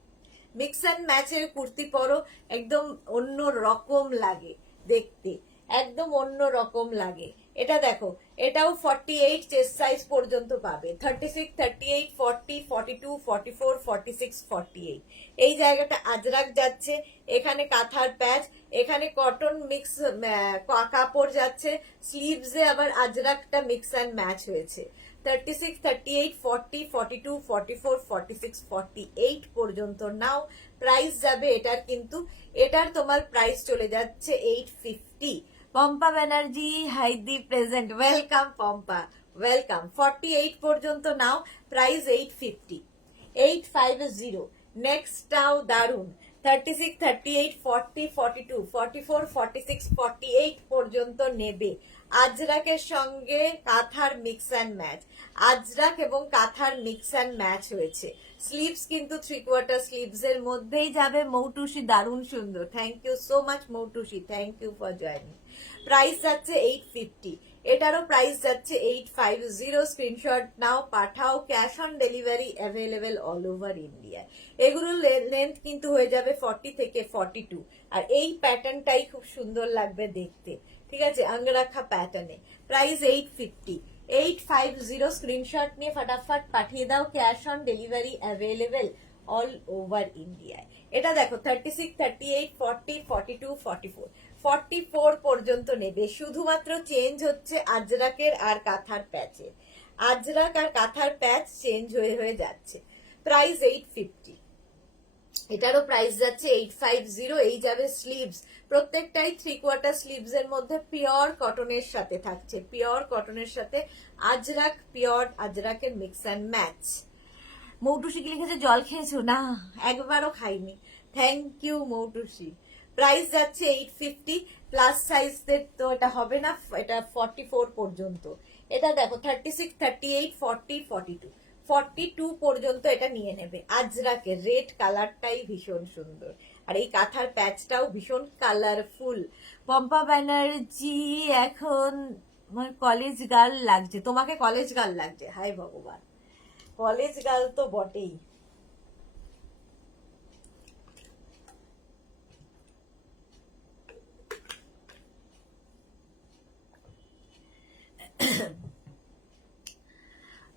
মিক্স অ্যান্ড ম্যাচের কুর্তি পরো, একদম অন্য রকম লাগে দেখতে, একদম অন্য রকম লাগে। এটা দেখো, এটাও 48 চেস্ট সাইজ পর্যন্ত পাবে। 36, 38, 40, 42, 44, 46, 48 এই জায়গাটা আজরাক যাচ্ছে, এখানে কাঁথার প্যাচ, এখানে কটন মিক্স কাপড় যাচ্ছে, স্লিভসে আবার আজরাকটা মিক্স অ্যান্ড ম্যাচ হয়েছে। 36, 38, 40, 42, 44, 46, 48 পর্যন্ত নাও। প্রাইস যাবে এটার, কিন্তু এটার তোমার প্রাইস চলে যাচ্ছে 850। পম্পা ব্যানার্জি, হাইদি প্রেজেন্ট, ওয়েলকাম পম্পা, ওয়েলকাম। 48 পর্যন্ত নাও, প্রাইস 850। 850। নেক্সটটাও দারুন। 36, 38, 40, 42, 44, 46, 48 পর্যন্ত নেবে। আজরাকের সঙ্গে কাঁথার মিক্স অ্যান্ড ম্যাচ, আজরাক এবং কাঁথার মিক্স অ্যান্ড ম্যাচ হয়েছে। স্লিভস কিন্তু 3/4 স্লিভস এর মধ্যেই যাবে। মৌটুসি, দারুণ সুন্দর, thank you so much Moutushi, thank you for joining. Price যাচ্ছে 850। এটারও প্রাইস যাচ্ছে 850। স্ক্রিনশট নাও, পাঠাও, cash on delivery available all over India. এগুলোর লেন্থ কিন্তু হয়ে যাবে 40 থেকে 42, আর এই প্যাটার্নটাই খুব সুন্দর লাগবে দেখতে, ঠিক আছে? অঙ্গরাখা প্যাটার্নে। প্রাইস 850। 850 স্ক্রিনশট নিয়ে ফটাফট পাঠিয়ে দাও, cash on delivery available all over ইন্ডিয়ায়। এটা দেখো 36, 38, 40, 42, 44 44 পর্যন্ত নেবে। শুধুমাত্র চেঞ্জ হচ্ছে আজরাকের আর কাঁথার প্যাচে, আজরাক আর কাঁথার প্যাচ চেঞ্জ হয়ে যাচ্ছে। প্রাইস 850। এটারও প্রাইস যাচ্ছে 850। এই যাবে স্লিভস, প্রত্যেকটাই 3/4 স্লিভস এর মধ্যে পিওর কটনের সাথে থাকছে, পিওর কটনের সাথে আজরাক, পিওর আজরাকের মিক্স অ্যান্ড ম্যাচ। মৌটুসি কি লিখেছে, জল খেয়েছো? না, একবারও খাইনি। Thank you Moutushi. প্রাইস যাচ্ছে 850। প্লাস সাইজদের তো এটা হবে না, এটা 44 পর্যন্ত। এটা দেখো 36, 38, 40, 42 42 পর্যন্ত এটা নিয়ে নেবে। আজরাকের রেড কালারটাই ভীষণ সুন্দর, আর এই কাঁথার প্যাচটাও ভীষণ কালারফুল। পম্পা ব্যানার্জি, এখন আমার কলেজ গার্ল লাগছে। তোমাকে কলেজ গার্ল লাগছে? হায় ভগবান, কলেজ গার্ল তো বটেই।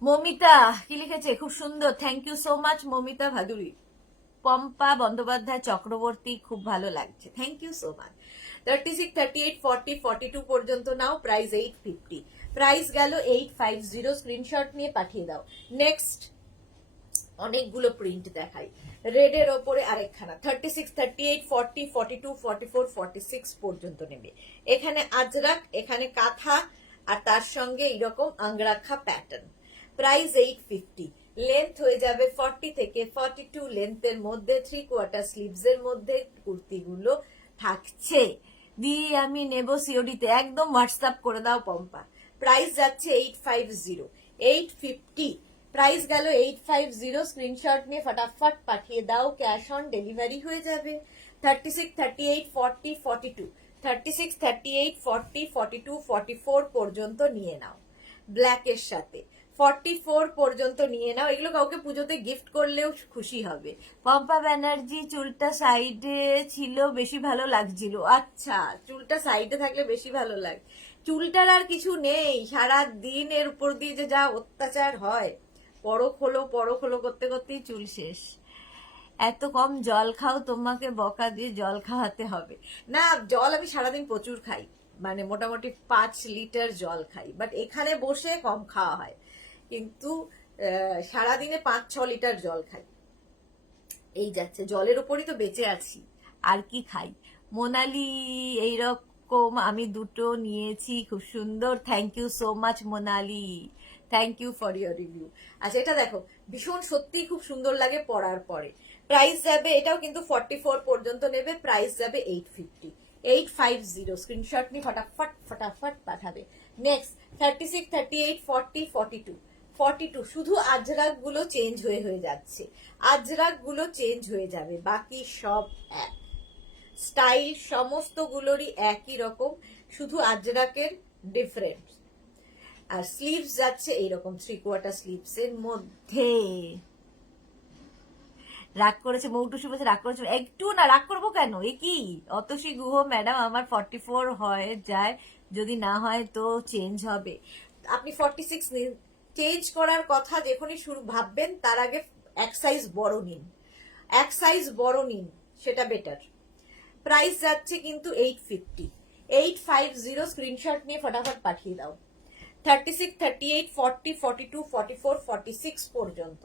মমিতা কি লিখেছে, খুব সুন্দর, thank you so much Mamita Bhaduri. Pampa Bandyopadhyay Chakraborty, খুব ভালো লাগছে, থ্যাংক ইউ সো মাচ। 36, 38, 40, 42 পর্যন্ত নাও। প্রাইস 850। প্রাইস গেল 850। স্ক্রিনশট নিয়ে পাঠিয়ে দাও। নেক্সট অনেকগুলো প্রিন্ট দেখাই। রেডের ওপরে আরেকখানা 36, 38, 40, 42, 44, 46 পর্যন্ত নেবে। এখানে আজরাক, এখানে কাঁথা, আর তার সঙ্গে এইরকম আংরাখা প্যাটার্ন। প্রাইস 850। লেন্থ হয়ে যাবে 40 থেকে 42 লেন্থের মধ্যে, 3/4 স্লিভস এর মধ্যে কুর্তিগুলো থাকছে। দিয়ে আমি নেব সিওডিতে, একদম হোয়াটসঅ্যাপ করে দাও পম্পা। প্রাইস যাচ্ছে 850, 850 প্রাইস গেল 850। স্ক্রিনশট নিয়ে ফটাফট পাঠিয়ে দাও, ক্যাশ অন ডেলিভারি হয়ে যাবে। 36, 38, 40, 42, 36, 38, 40, 42, 44 পর্যন্ত নিয়ে নাও ব্ল্যাকের সাথে। 44 পর্যন্ত নিয়ে নাও, এগুলো কাউকে পুজোতে গিফট করলেও খুশি হবে। পম্পা ব্যানার্জি, চুলটা সাইডে ছিল বেশি ভালো লাগছিল। আচ্ছা, চুলটা সাইডে থাকলে বেশি ভালো লাগে? চুলটার আর কিছু নেই, সারা দিন এর উপর দিয়ে যে যা অত্যাচার হয়, পরখ হলো করতে করতেই চুল শেষ। এত কম জল খাও, তোমাকে বকা দিয়ে জল খাওয়াতে হবে না। জল আমি সারাদিন প্রচুর খাই, মানে মোটামুটি 5 লিটার জল খাই, বাট এখানে বসে কম খাওয়া হয়, কিন্তু সারাদিনে 5-6 লিটার জল খাই। এই যাচ্ছে, জলের উপরই তো বেঁচে আছি, আর কি খাই। মোনালি, এইরকম আমি দুটো নিয়েছি, খুব সুন্দর। Thank you so much Monali, thank you for your review. আচ্ছা, এটা দেখো, ভীষণ সত্যি খুব সুন্দর লাগে পরার পরে। প্রাইস যাবে, এটাও কিন্তু 44 পর্যন্ত নেবে, প্রাইস যাবে 850, 850। স্ক্রিনশট নিয়ে ফটাফট ফটাফট পাঠাবে। নেক্সট 36, 38, 40, 42, 42। শুধু আজরাক গুলো চেঞ্জ হয়ে যাচ্ছে, আজরাক গুলো চেঞ্জ হয়ে যাবে, বাকি সব এক। স্টাইল সমস্ত গুলোরই একই রকম, শুধু আজরাকের ডিফারেন্ট। আর স্লিভস যাচ্ছে এইরকম 3/4 স্লিভস এর মধ্যে। রাগ করেছে মৌটুসি, বলছে রাগ করেছে। একটু না, রাগ করবো কেন? এ কি অতসী গুহ ম্যাডাম, আমার 44 হয়ে যায়, যদি না হয় তো চেঞ্জ হবে। আপনি 46 নিন, চেঞ্জ করার কথা যখনই শুরু ভাববেন তার আগে এক সাইজ বড় নিন, এক সাইজ বড় নিন, সেটা বেটার। প্রাইস যাচ্ছে কিন্তু 850, 850। স্ক্রিনশট নিয়ে ফটাফট পাঠিয়ে দাও। 36, 38, 40, 42, 44, 46 পর্যন্ত,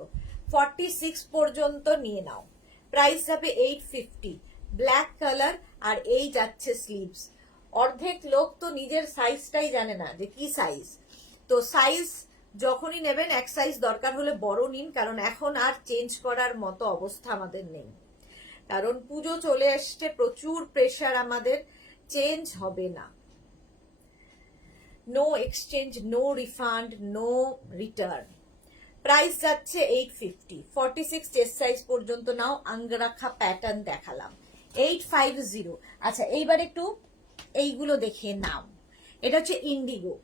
46 পর্যন্ত নিয়ে নাও। প্রাইস যাবে 850, ব্ল্যাক কালার। আর এই যাচ্ছে স্লিভস। অর্ধেক লোক তো নিজের সাইজটাই জানে না যে কি সাইজ। তো সাইজ যখনই নেবেন, এক সাইজ দরকার হলে বড় নিন, কারণ এখন আর চেঞ্জ করার মতো অবস্থা আমাদের নেই, কারণ পুজো চলে আসছে, প্রচুর প্রেশার আমাদের, চেঞ্জ হবে না। No exchange, no refund, no return. Price যাচ্ছে 850, 46 চেস্ট সাইজ পর্যন্ত নাও। আঙ্গরাখা প্যাটার্ন দেখালাম, 850। আচ্ছা, এইবার একটু এইগুলো দেখে নাও। এটা হচ্ছে ইন্ডিগো।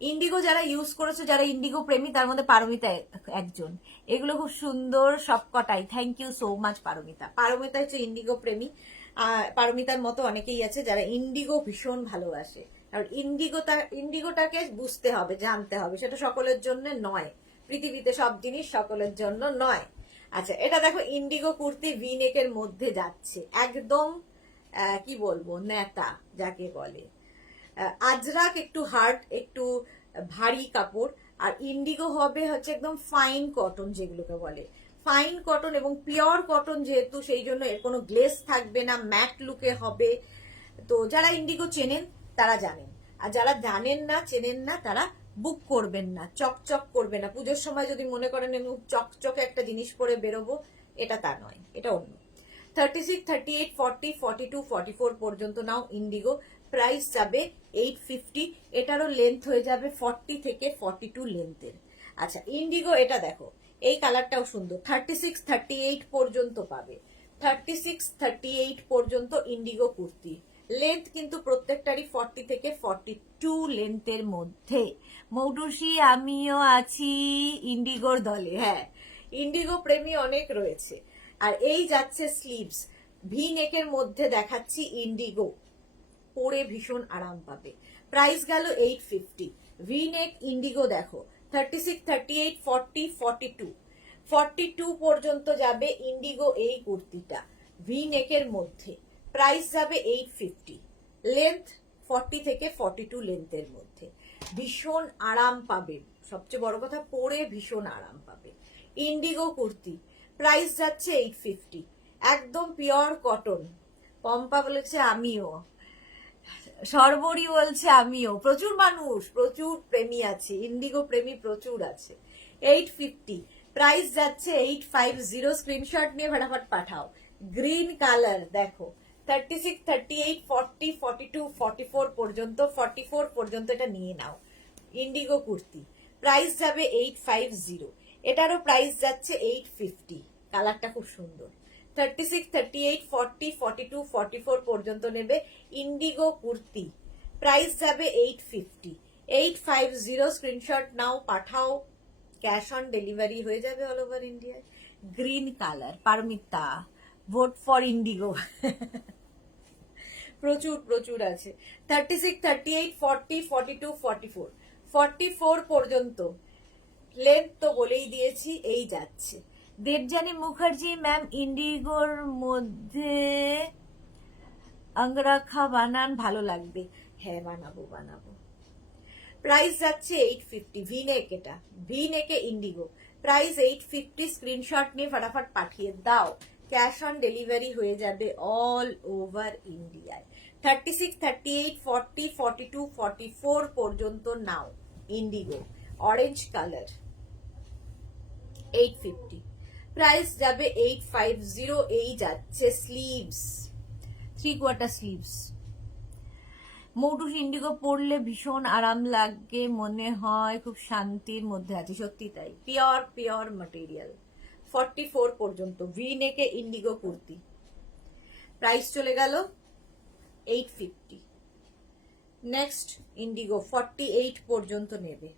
ইন্ডিগো যারা ইউজ করেছে, যারা ইন্ডিগো প্রেমী, তার মধ্যে পারমিতা একজন। এগুলো খুব সুন্দর সবকটাই। Thank you so much Paromita. Paromita হচ্ছে ইন্ডিগো প্রেমী। পারমিতার মতো অনেকেই আছে যারা ইন্ডিগো ভীষণ ভালোবাসে। আর ইন্ডিগোটাকে বুঝতে হবে, জানতে হবে, সেটা সকলের জন্য নয়, পৃথিবীতে সব জিনিস সকলের জন্য নয়। আচ্ছা, এটা দেখো, ইন্ডিগো কুর্তি ভি নেকের মধ্যে যাচ্ছে, একদম কি বলবো, নেতা যাকে বলে। আজরাক একটু হার্ড, একটু ভারী কাপড়, আর ইন্ডিগো হবে হচ্ছে একদম ফাইন কটন, যেগুলোকে বলে ফাইন কটন, এবং পিওর কটন যেহেতু, সেই জন্য এর কোনো গ্লেস থাকবে না, ম্যাট লুকে হবে। তো যারা ইন্ডিগো চেনেন তারা জানেন, আর যারা জানেন না, চেনেন না, তারা বুক করবেন না, চকচক করবে না। পুজোর সময় যদি মনে করেন আমি চকচকে একটা জিনিস পরে বেরোবো, এটা তা নয়, এটা অন্য। 36, 38, 40, 42, 44 পর্যন্ত নাও ইন্ডিগো। প্রাইস যাবে 850। এটারও লেন্থ হয়ে যাবে 40 থেকে 42 লেন্থের। আচ্ছা, ইন্ডিগো এটা দেখো, এই কালারটাও সুন্দর। 36, 38 পর্যন্ত পাবে, 36, 38 পর্যন্ত ইন্ডিগো কুর্তি। লেন্থ কিন্তু প্রত্যেকটারই 40 থেকে 42 লেন্থের মধ্যে। মৌটুসি, আমিও আছি ইন্ডিগোর দলে। হ্যাঁ, ইন্ডিগো প্রেমী অনেক রয়েছে। আর এই যাচ্ছে স্লিভস, ভি নেকের মধ্যে দেখাচ্ছি ইন্ডিগো, পরে ভীষণ আরাম পাবে। প্রাইস গেল 850। ভি নেক ইন্ডিগো দেখো, 36, 38, 40, 42, 42 পর্যন্ত যাবে ইন্ডিগো এই কুর্তিটা, ভি নেকের মধ্যে। প্রাইস যাবে 850, লেন্থ 40 থেকে 42 লেন্থের মধ্যে। ভীষণ আরাম পাবে, সবচেয়ে বড় কথা, পরে ভীষণ আরাম পাবে। ইন্ডিগো কুর্তি প্রাইস যাচ্ছে 850, একদম পিওর কটন। পম্পা বলেছে আমিও, সর্বরী বলছে আমিও, প্রচুর মানুষ, প্রচুর প্রেমী আছে, ইন্ডিগো প্রেমী প্রচুর আছে। 850, প্রাইস যাচ্ছে 850, স্ক্রিনশট নিয়ে ফটাফট পাঠাও। গ্রিন কালার দেখো, 36, 38, 40, 42, 44 পর্যন্ত, 44 পর্যন্ত এটা নিয়ে নাও। ইন্ডিগো কুর্তি, প্রাইস যাবে 850, এটারও প্রাইস যাচ্ছে 850, কালারটা খুব সুন্দর। 36, 38, 40, 42, 44 পর্যন্ত নেবে ইন্ডিগো কুর্তি, প্রাইস যাবে 850, 850, স্ক্রিনশট নাও পাঠাও, ক্যাশ অন ডেলিভারি হয়ে যাবে অল ওভার ইন্ডিয়ায়। Green colour, Paromita, vote for indigo. প্রচুর প্রচুর আছে। 36, 38, 40, 42, 44, 44 পর্যন্ত লেন্থ তো বলেই দিয়েছি, এই যাচ্ছে। দেবযানী মুখার্জি ম্যাম, ইন্ডিগোর মধ্যে অঙ্গরাখা বানান, ভালো লাগবে। হ্যাঁ বানাবো বানাবো। প্রাইস যাচ্ছে 850, ভি নেক, এটা ভি নেকে ইন্ডিগো, প্রাইস 850, স্ক্রিনশট নিয়ে ফটাফট পাঠিয়ে দাও, ক্যাশ অন ডেলিভারি হয়ে যাবে অল ওভার ইন্ডিয়ায়। 36, 38, 40, 42, 44 পর্যন্ত নাও ইন্ডিগো, অরেঞ্জ কালার, 850, প্রাইস যাবে 850, এই যাচ্ছে। Sleeves, 3/4 sleeves. মৌটুস ইন্ডিগো পরলে ভীষণ আরাম লাগে, মনে হয় খুব শান্তির মধ্যে আছে, সত্যি তাই, পিওর পিওর ম্যাটেরিয়াল। 44 পর্যন্ত ভি নেকে ইন্ডিগো কুর্তি, প্রাইস চলে গেল 850। নেক্সট ইন্ডিগো 48 পর্যন্ত নেবে,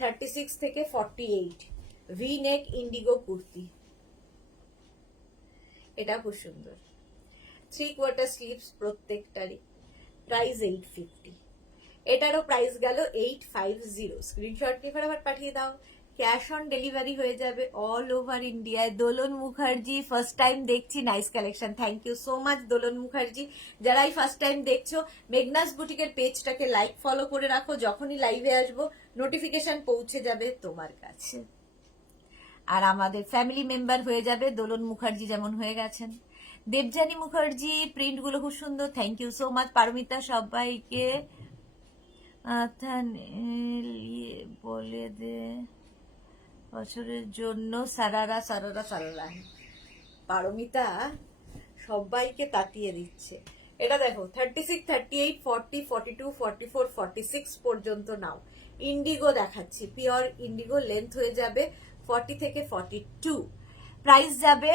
36 থেকে 48, ভি নেক ইন্ডিগো কুর্তি, এটা খুব সুন্দর। 3/4 স্লিভস প্রত্যেকটারই, প্রাইস 850, এটারও প্রাইস গেল 850, স্ক্রিনশট নিয়ে ফটাফট পাঠিয়ে দাও, ক্যাশ অন ডেলিভারি হয়ে যাবে অল ওভার ইন্ডিয়ায়। দোলন মুখার্জি, ফার্স্ট টাইম দেখছি, nice collection, thank you so much Dolon Mukherjee. যারাই ফার্স্ট টাইম দেখছো, মেঘনাস বুটিকের পেজটাকে লাইক ফলো করে রাখো, যখনই লাইভে আসবো নোটিফিকেশন পৌঁছে যাবে তোমার কাছে, আর আমাদের ফ্যামিলি মেম্বার হয়ে যাবে, দোলন মুখার্জি যেমন হয়ে গেছেন। দেবযানী মুখার্জি, প্রিন্ট গুলো খুব সুন্দর, thank you so much. Paromita, সবাইকে বলে দে বছরের জন্য সারারা সারারা সারারা। পারমিতা সবাইকে তাতিয়ে দিচ্ছে। এটা দেখো, 36, 38, 40, 42, 44, 46 পর্যন্ত নাও। ইন্ডিগো দেখাচ্ছি, পিওর ইন্ডিগো, লেন্থ হয়ে যাবে 40 থেকে 42, প্রাইস যাবে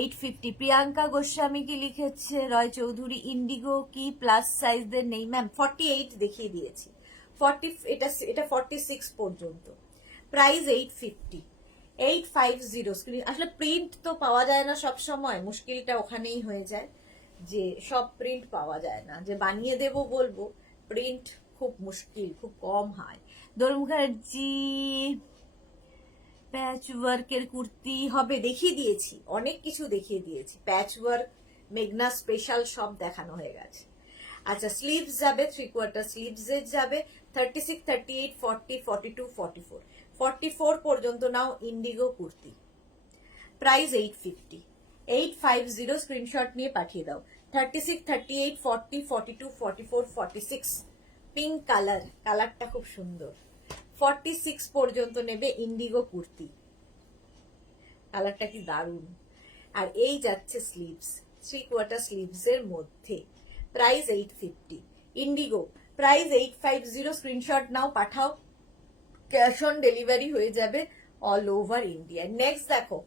850। প্রিয়াঙ্কা গোস্বামী কি লিখেছে, রয় চৌধুরী, ইন্ডিগো কি প্লাস সাইজদের নেই ম্যাম? 48 দেখিয়ে দিয়েছি, 40, এটা 46 পর্যন্ত, প্রাইস 850, 850, স্ক্রিন। আসলে প্রিন্ট তো পাওয়া যায় না সব সময়, মুশকিলটা ওখানেই হয়ে যায় যে সব প্রিন্ট পাওয়া যায় না, যে বানিয়ে দেব বলবো, প্রিন্ট খুব মুশকিল, খুব কম হয়। দোল মুখার্জি, প্যাচ ওয়ার্কের কুর্তি হবে, দেখিয়ে দিয়েছি, অনেক কিছু দেখিয়ে দিয়েছি, প্যাচ ওয়ার্ক, মেঘনা স্পেশাল সব দেখানো হয়ে গেছে। আচ্ছা, স্লিভস যাবে 3/4 স্লিভস যাবে, 36, 38, 40, 42, 44, 44 পর্যন্ত নাও ইন্ডিগো কুর্তি, প্রাইস 850, 850, স্ক্রিনশট নিয়ে পাঠিয়ে দাও। 36, 38, 40, 42, 44, 46, পিঙ্ক কালার, কালারটা খুব সুন্দর। 46 পর্যন্ত নেবে ইন্ডিগো কুর্তি, কালারটা কি দারুণ। আর এই যাচ্ছে স্লিভস, 3/4 স্লিভস এর মধ্যে, প্রাইস 850, ইন্ডিগো, প্রাইস 850, স্ক্রিনশট নাও পাঠাও, ক্যাশ অন ডেলিভারি হয়ে যাবে অল ওভার ইন্ডিয়া। নেক্সট দেখো,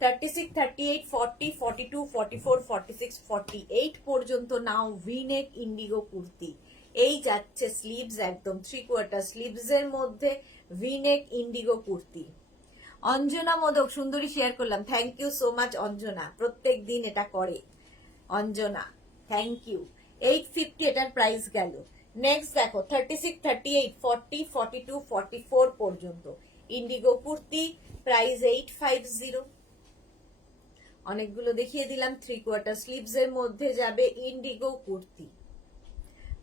36, 38, 40, 42, 44, 46, 48 পর্যন্ত নাও ভি নেক ইন্ডিগো কুর্তি, এই যাচ্ছে স্লিভস, একদম 3/4 স্লিভস এর মধ্যে V neck indigo kurti. Anjana Modak, সুন্দরী শেয়ার করলাম, thank you so much Anjana, প্রত্যেক দিন এটা করে অঞ্জনা, থ্যাংক ইউ। 850 এটার প্রাইস গেল। নেক্সট দেখো, 36, 38, 40, 42, 44 পর্যন্ত ইন্ডিগো কুর্তি, প্রাইস 850। অনেকগুলো দেখিয়ে দিলাম, 3/4 স্লিভস এর মধ্যে যাবে ইন্ডিগো কুর্তি,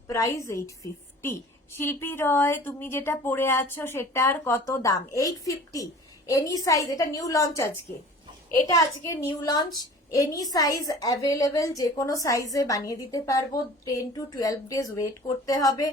প্রাইস 850। শিল্পী রয়, তুমি যেটা পরে আছো সেটার কত দাম? 850, এনি সাইজ, এটা নিউ লঞ্চ আজকে, এটা আজকে new launch. Any size available, যে কোনো সাইজে বানিয়ে দিতে পারবো। 10 to 12 ডেজ ওয়েট করতে হবে।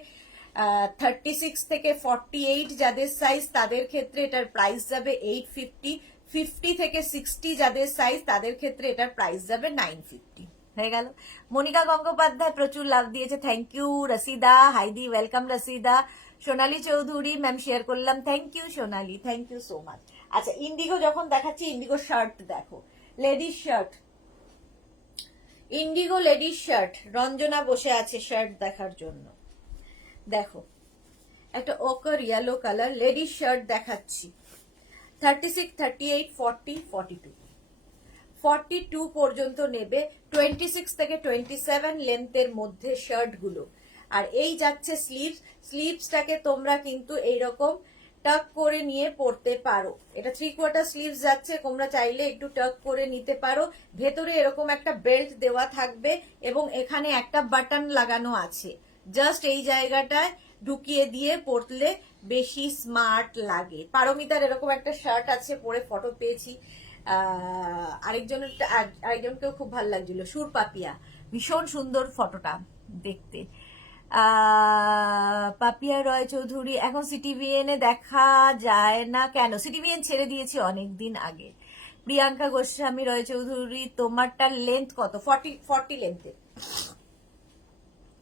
36 থেকে 48 যাদের সাইজ তাদের ক্ষেত্রে এটার প্রাইস যাবে 850। 50 থেকে 60 যাদের সাইজ তাদের ক্ষেত্রে এটার প্রাইস যাবে 950। হয়ে গেল। মনিকা গঙ্গোপাধ্যায় প্রচুর লাভ দিয়েছে, থ্যাংক ইউ। রসিদা হাইদি, welcome Rashida. Sonali Chowdhury ma'am share করলাম, thank you Sonali, thank you so much. আচ্ছা, ইন্ডিগো যখন দেখাচ্ছি, ইন্ডিগো শার্ট দেখো, ladies shirt, indigo ladies shirt. Ranjana বসে আছে শার্ট দেখার জন্য। দেখো, একটা ওকার ইয়েলো কালার লেডিস শার্ট দেখাচ্ছি। 36, 38, 40, 42, 42 পর্যন্ত নেবে। 26 থেকে 27 লেন্থের মধ্যে শার্ট গুলো। আর এই যাচ্ছে স্লিভস, স্লিভসটাকে তোমরা কিন্তু এইরকম টাক করে নিয়ে পরতে পারো। এটা 3/4 স্লিভস যাচ্ছে, তোমরা চাইলে একটু টাক করে নিতে পারো। ভেতরে এরকম একটা বেল্ট দেওয়া থাকবে এবং এখানে একটা বাটন লাগানো আছে। জাস্ট এই জায়গাটায় ঢুকিয়ে দিয়ে পরলে বেশি স্মার্ট লাগে। পারমিতার এরকম একটা শার্ট আছে, পরে ফটো পেয়েছি। আরেকজনকেও খুব ভালো লাগছিল, সুরপাপিয়া, ভীষণ সুন্দর ফটোটা দেখতে। পাপিয়া রয় চৌধুরী, এখন সিটিভিএন এ দেখা যায় না কেন? সিটিভিএন ছেড়ে দিয়েছি অনেকদিন আগে। প্রিয়াঙ্কা গোস্বামী রয় চৌধুরী, তোমারটার লেন্থ কত? 40 লেন্থে।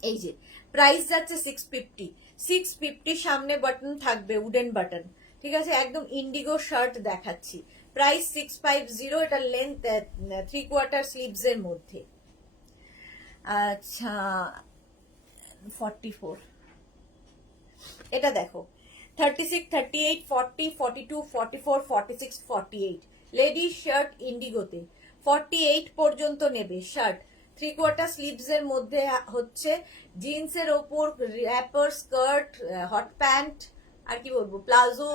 এই যে প্রাইস যাচ্ছে 650। 650 সামনে বাটন থাকবে, উডেন বাটন, ঠিক আছে। একদম ইন্ডিগো শার্ট দেখাচ্ছি, প্রাইস 650। এটা লেন্থ 3/4 স্লিভস এর মধ্যে। আচ্ছা, 44, এটা দেখো, 36, 38, 40, 42, 44, 46, 48 লেডিস শার্ট ইন্ডিগোতে। 48 পর্যন্ত নেবে শার্ট। 3/4 স্লিভস এর মধ্যে হচ্ছে, জিন্সের ওপর র্যাপার, স্কার্ট, হট প্যান্ট, আর কি বলবো, প্লাজো,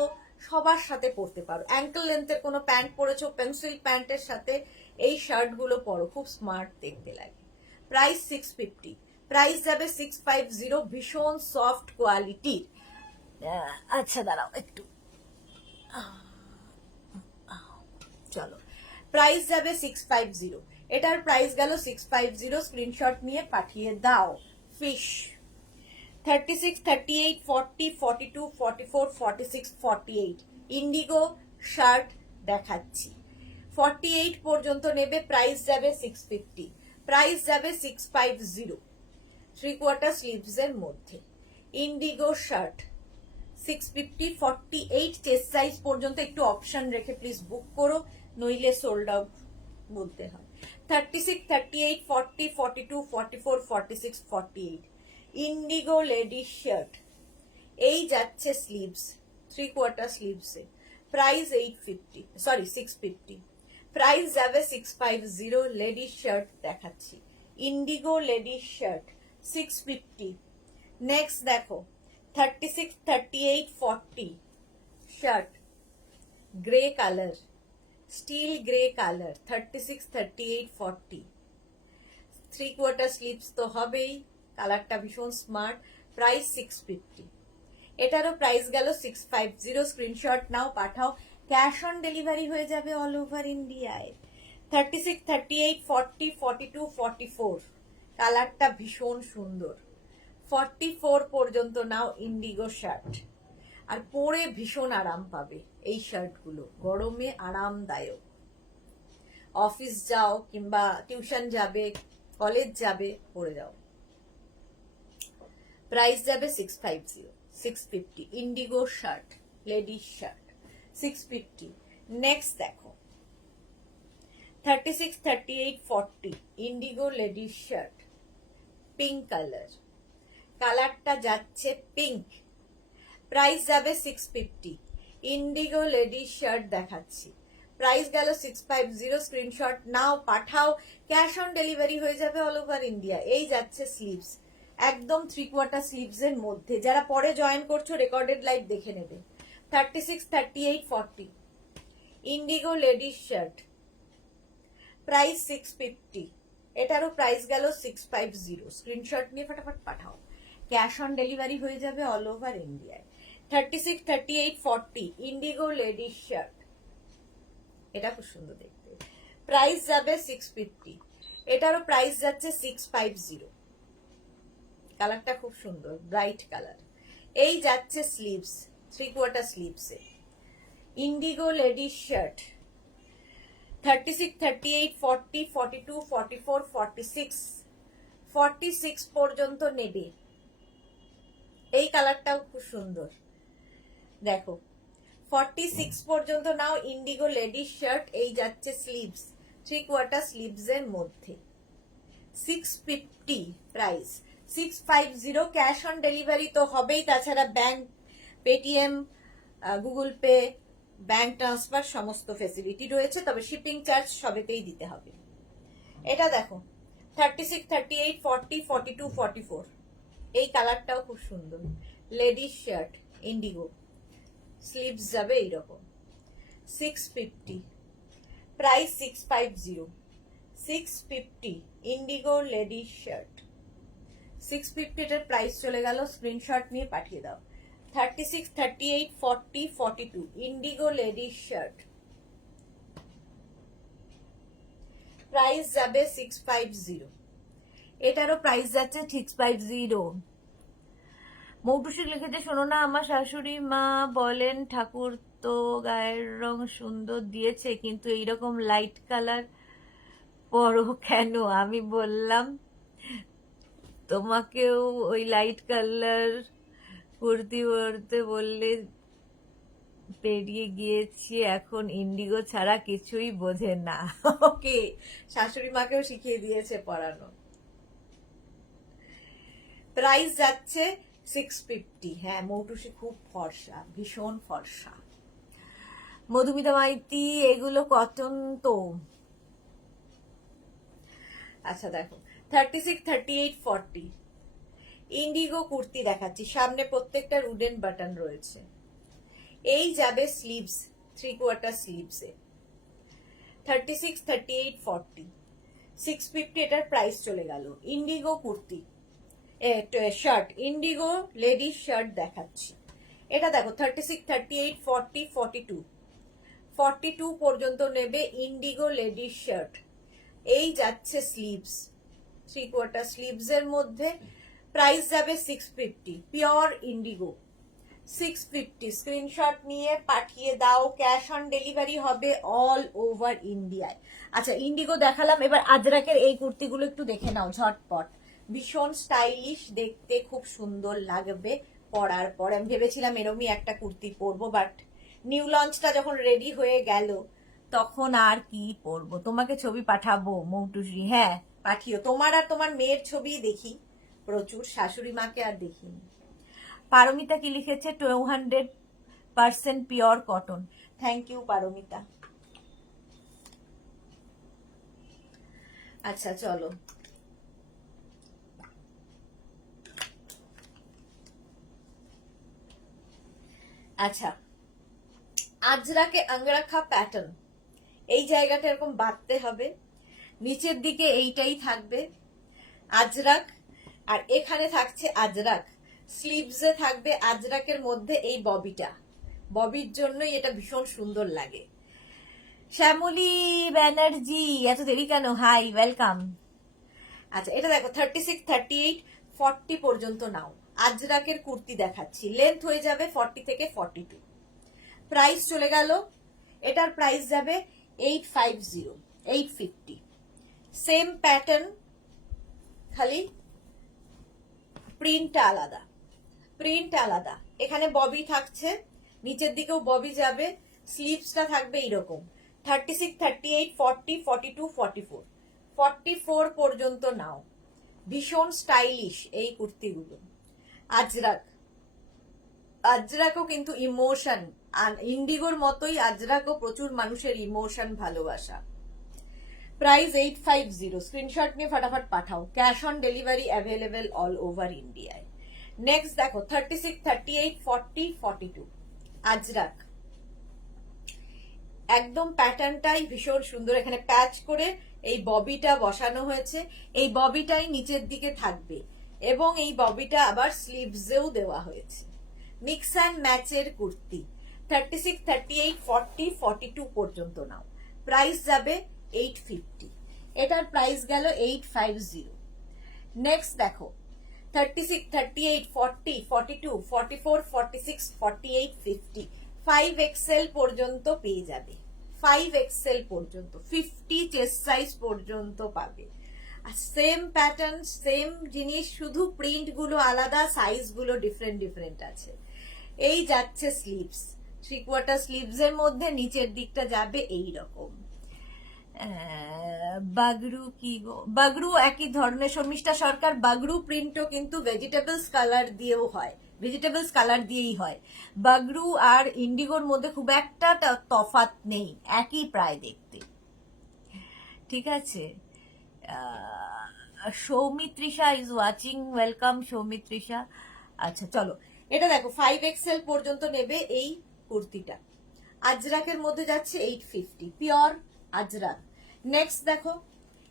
সবার সাথে পরতে পারো। অ্যাঙ্কেল লেন্থের কোনো প্যান্ট পরেছো, পেন্সিল প্যান্টের সাথে এই শার্ট গুলো পরো, খুব স্মার্ট দেখতে লাগে। প্রাইস 650, প্রাইস যাবে 650। ভীষণ সফট কোয়ালিটির। আচ্ছা দাঁড়াও একটু, চলো, প্রাইস যাবে 650। এটার প্রাইস গেল 650। স্ক্রিনশট নিয়ে পাঠিয়ে দাও। ফিশ 36, 38, 40, 42, 44, 46, 48 ইন্ডিগো শার্ট দেখাচ্ছি। 48 পর্যন্ত নেবে, প্রাইস যাবে 650, প্রাইস যাবে 650। 3/4 স্লিভস এর মধ্যে ইন্ডিগো শার্ট 650। 48 চেস্ট সাইজ পর্যন্ত একটু অপশন রেখে প্লিজ বুক করো, নইলে সোল্ড আউট বলতে হয়। 36, 38, 40, 42, 44, 46, 48 ইন্ডিগো লেডিস শার্ট। এই যাচ্ছে স্লিভস, 3/4 স্লিভসে, প্রাইস 850, সরি 650, প্রাইস যাবে 650। লেডিস শার্ট দেখাচ্ছি, ইন্ডিগো লেডিস শার্ট 650। নেক্সট দেখো, 36, 38, 40 shirt, grey colour, still grey colour, 36, 38, 40 3/4 sleeves তো হবেই, কালারটা ভীষণ স্মার্ট। প্রাইস 650। এটারও প্রাইস গেল 650। স্ক্রিনশট নাও, পাঠাও, ক্যাশ অন ডেলিভারি হয়ে যাবে অল ওভার ইন্ডিয়ায়। 36, 38, 40, 42, 44 কালারটা ভীষণ সুন্দর। 44 পর্যন্ত নাও ইন্ডিগো শার্ট, আর পরে ভীষণ আরাম পাবে। এই শার্টগুলো গরমে আরামদায়ক। অফিস যাও কিংবা টিউশন যাবে, কলেজ যাবে, পরে যাও। প্রাইস যাবে 650, 650 Indigo shirt, ladies shirt 650। Next দেখো, 36, 38, 40 Indigo ladies shirt, pink colour, কালারটা যাচ্ছে পিঙ্ক, প্রাইস যাবে 650। ইন্ডিগো লেডিস শার্ট দেখাচ্ছি, প্রাইস গেল 650। স্ক্রিনশট নাও, পাঠাও, ক্যাশ অন ডেলিভারি হয়ে যাবে অল ওভার ইন্ডিয়া। এই যাচ্ছে স্লিভস, একদম 3/4 স্লিভস এর মধ্যে। যারা পরে জয়েন করছো রেকর্ডেড লাইভ দেখে নেবে। 36, 38, 40 ইন্ডিগো লেডিস শার্ট, প্রাইস 650। এটারও প্রাইস গেল 650। স্ক্রিনশট নিয়ে ফটাফট পাঠাও, ক্যাশ অন ডেলিভারি হয়ে যাবে অল ওভার ইন্ডিয়ায়। 36, 38, 40 ইন্ডিগো লেডিস শার্ট, এটা খুব সুন্দর দেখতে। প্রাইস যাবে 650, এটারও প্রাইস যাচ্ছে 650। কালারটা খুব সুন্দর, ব্রাইট কালার। এই যাচ্ছে স্লিভস, 3/4 স্লিভসে ইন্ডিগো লেডিস শার্ট। 36, 38, 40, 42, 44, 46, 46 পর্যন্ত নেবে। এই কালারটাও খুব সুন্দর, দেখো 46 পর্যন্ত নাও। ইন্ডিগো লেডিস শার্ট, এই যাচ্ছে স্লিভস, 3/4 স্লিভস এর মধ্যে। 650 প্রাইস, 650। ক্যাশ অন ডেলিভারি তো হবেই, তাছাড়া bank, Paytm, Google pay, bank transfer সমস্ত ফেসিলিটি রয়েছে, তবে শিপিং চার্জ সবেতেই দিতে হবে। এটা দেখো 36, 38, 40, 42, 44, এই কালারটাও খুব সুন্দর। লেডিস শার্ট ইন্ডিগো, স্লিভস যাবে এইরকম। 650 প্রাইস, 650, 650 ইন্ডিগো লেডিস শার্ট। 650 এর প্রাইস চলে গেল, স্ক্রিনশট নিয়ে পাঠিয়ে দাও। 36, 38, 40, 42 ইন্ডিগো লেডিস শার্ট, প্রাইস যাবে 650। এটারও প্রাইস যাচ্ছে 650। মৌটুসি লিখেছে, শোনো না, আমার শাশুড়ি মা বলেন ঠাকুর তো গায়ের রং সুন্দর দিয়েছে, কিন্তু এইরকম লাইট কালার পরো কেন? আমি বললাম তোমাকেও ওই লাইট কালার কুর্তি পরতে বললে পেরিয়ে গিয়েছি, এখন ইন্ডিগো ছাড়া কিছুই বোঝে না। ওকে, শাশুড়ি মাকেও শিখিয়ে দিয়েছে পরানো। প্রাইস যাচ্ছে 650। হ্যাঁ, মৌটুসি খুব ফর্সা, ভীষণ ফর্সা। মধুমিতা মাইতি, এগুলো কটন তো। আচ্ছা দেখো 36, 38, 40 ইন্ডিগো কুর্তি দেখাচ্ছি, সামনে প্রত্যেকটা উডেন বাটন রয়েছে। এই যাবে স্লিভস, 3/4 স্লিভসে। 36, 38, 40, 650 এটার প্রাইস চলে গেল। Indigo kurti, shirt, indigo ladies shirt দেখাচ্ছি। এটা দেখো 36, 38, 40, 42, 42 পর্যন্ত নেবে ইন্ডিগো লেডিস শার্ট। এই যাচ্ছে স্লিভস, 3/4 স্লিভস এর মধ্যে। প্রাইস যাবে 650, পিওর ইন্ডিগো। 650 স্ক্রিনশট নিয়ে পাঠিয়ে দাও। ক্যাশ অন ডেলিভারি হবে অল ওভার ইন্ডিয়ায়। আচ্ছা, ইন্ডিগো দেখালাম, এবার আজরাকের এই কুর্তিগুলো একটু দেখে নাও ঝটপট। ভীষণ স্টাইলিশ দেখতে, খুব সুন্দর লাগবে পরার পর। আমি ভেবেছিলাম এরমই একটা কুর্তি পরবো, বাট নিউ লঞ্চটা যখন রেডি হয়ে গেল তখন আর কি পরবো। তোমাকে ছবি পাঠাবো মৌটুসি, হ্যাঁ পাঠিও। তোমার আর তোমার মেয়ের ছবি দেখি প্রচুর, শাশুড়ি মাকে আর দেখিনি। পারমিতা কি লিখেছে, 200% pure cotton. Thank you Paromita. আচ্ছা চলো, আচ্ছা আজরাকে আংরাখা প্যাটার্ন, এই জায়গাটা এরকম বাঁধতে হবে, নিচের দিকে এইটাই থাকবে আজরাক, আর এখানে থাকছে আজরাক। স্লিভসে থাকবে আজরাকের মধ্যে এই ববিটা, ববির জন্যই এটা ভীষণ সুন্দর লাগে। শ্যামলী ব্যানার্জি, এত দেরি কেন? Hi, welcome. আচ্ছা এটা দেখো 36, 38, 40 পর্যন্ত নাও। আজরাকের কুর্তি দেখাচ্ছি, লেন্থ হয়ে যাবে 40 থেকে 42। প্রাইস চলে গেল, এটার প্রাইস যাবে 850, 850। সেম প্যাটার্ন, খালি প্রিন্ট আলাদা, প্রিন্ট আলাদা। এখানে ববি থাকছে, নিচের দিকেও ববি যাবে, স্লিভসটা থাকবে এইরকম। 36, 38, 40, 42, 44, 44 পর্যন্ত নাও। ভীষণ স্টাইলিশ এই কুর্তিগুলো। আজরাক, আজরাকও কিন্তু ইমোশন, ইন্ডিগোর মতোই আজরাকও প্রচুর মানুষের ইমোশন, ভালোবাসা। প্রাইস 850, স্ক্রিনশট নিয়ে ফটাফট পাঠাও। Cash on delivery available all over ইন্ডিয়ায়। নেক্সট দেখো 36, 38, 40, 42 আজরাক। একদম প্যাটার্নটাই ভীষণ সুন্দর, এখানে প্যাচ করে এই ববিটা বসানো হয়েছে, এই ববিটাই নিচের দিকে থাকবে এবং এই ববিটা আবার স্লিভসেও দেওয়া হয়েছে। মিক্স অ্যান্ড ম্যাচের কুর্তি। 36, 38, 40, 42 পর্যন্ত নাও। প্রাইস যাবে 850, এটার প্রাইস গেল 850। নেক্সট দেখো 36, 38, 40, 42, 44, 46, 48, 50, 5XL পর্যন্ত পেয়ে যাবে। 5XL পর্যন্ত 50 চেস্ট সাইজ পর্যন্ত পাবে। আর সেম প্যাটার্ন, সেম জিনিস, শুধু প্রিন্ট গুলো আলাদা, সাইজ গুলো ডিফারেন্ট আছে। এই যাচ্ছে স্লিভস, 3/4 স্লিভস এর মধ্যে নিচের দিকটা যাবে এই রকম। বাগরু কি গো, বাগরু একই ধরনের, শর্মিষ্ঠা সরকার। বাগরু প্রিন্টও কিন্তু ভেজিটেবলস কালার দিয়েও হয়, ভেজিটেবলস কালার দিয়েই হয়। বাগরু আর ইন্ডিগোর মধ্যে খুব একটা তফাৎ নেই, একই প্রায় দেখতে। ঠিক আছে, Soumitrisha is watching, welcome Soumitrisha. আচ্ছা চলো, এটা দেখো 5XL পর্যন্ত নেবে এই কুর্তিটা। আজরাকের মধ্যে যাচ্ছে 850, পিওর আজরাক। নেক্সট দেখো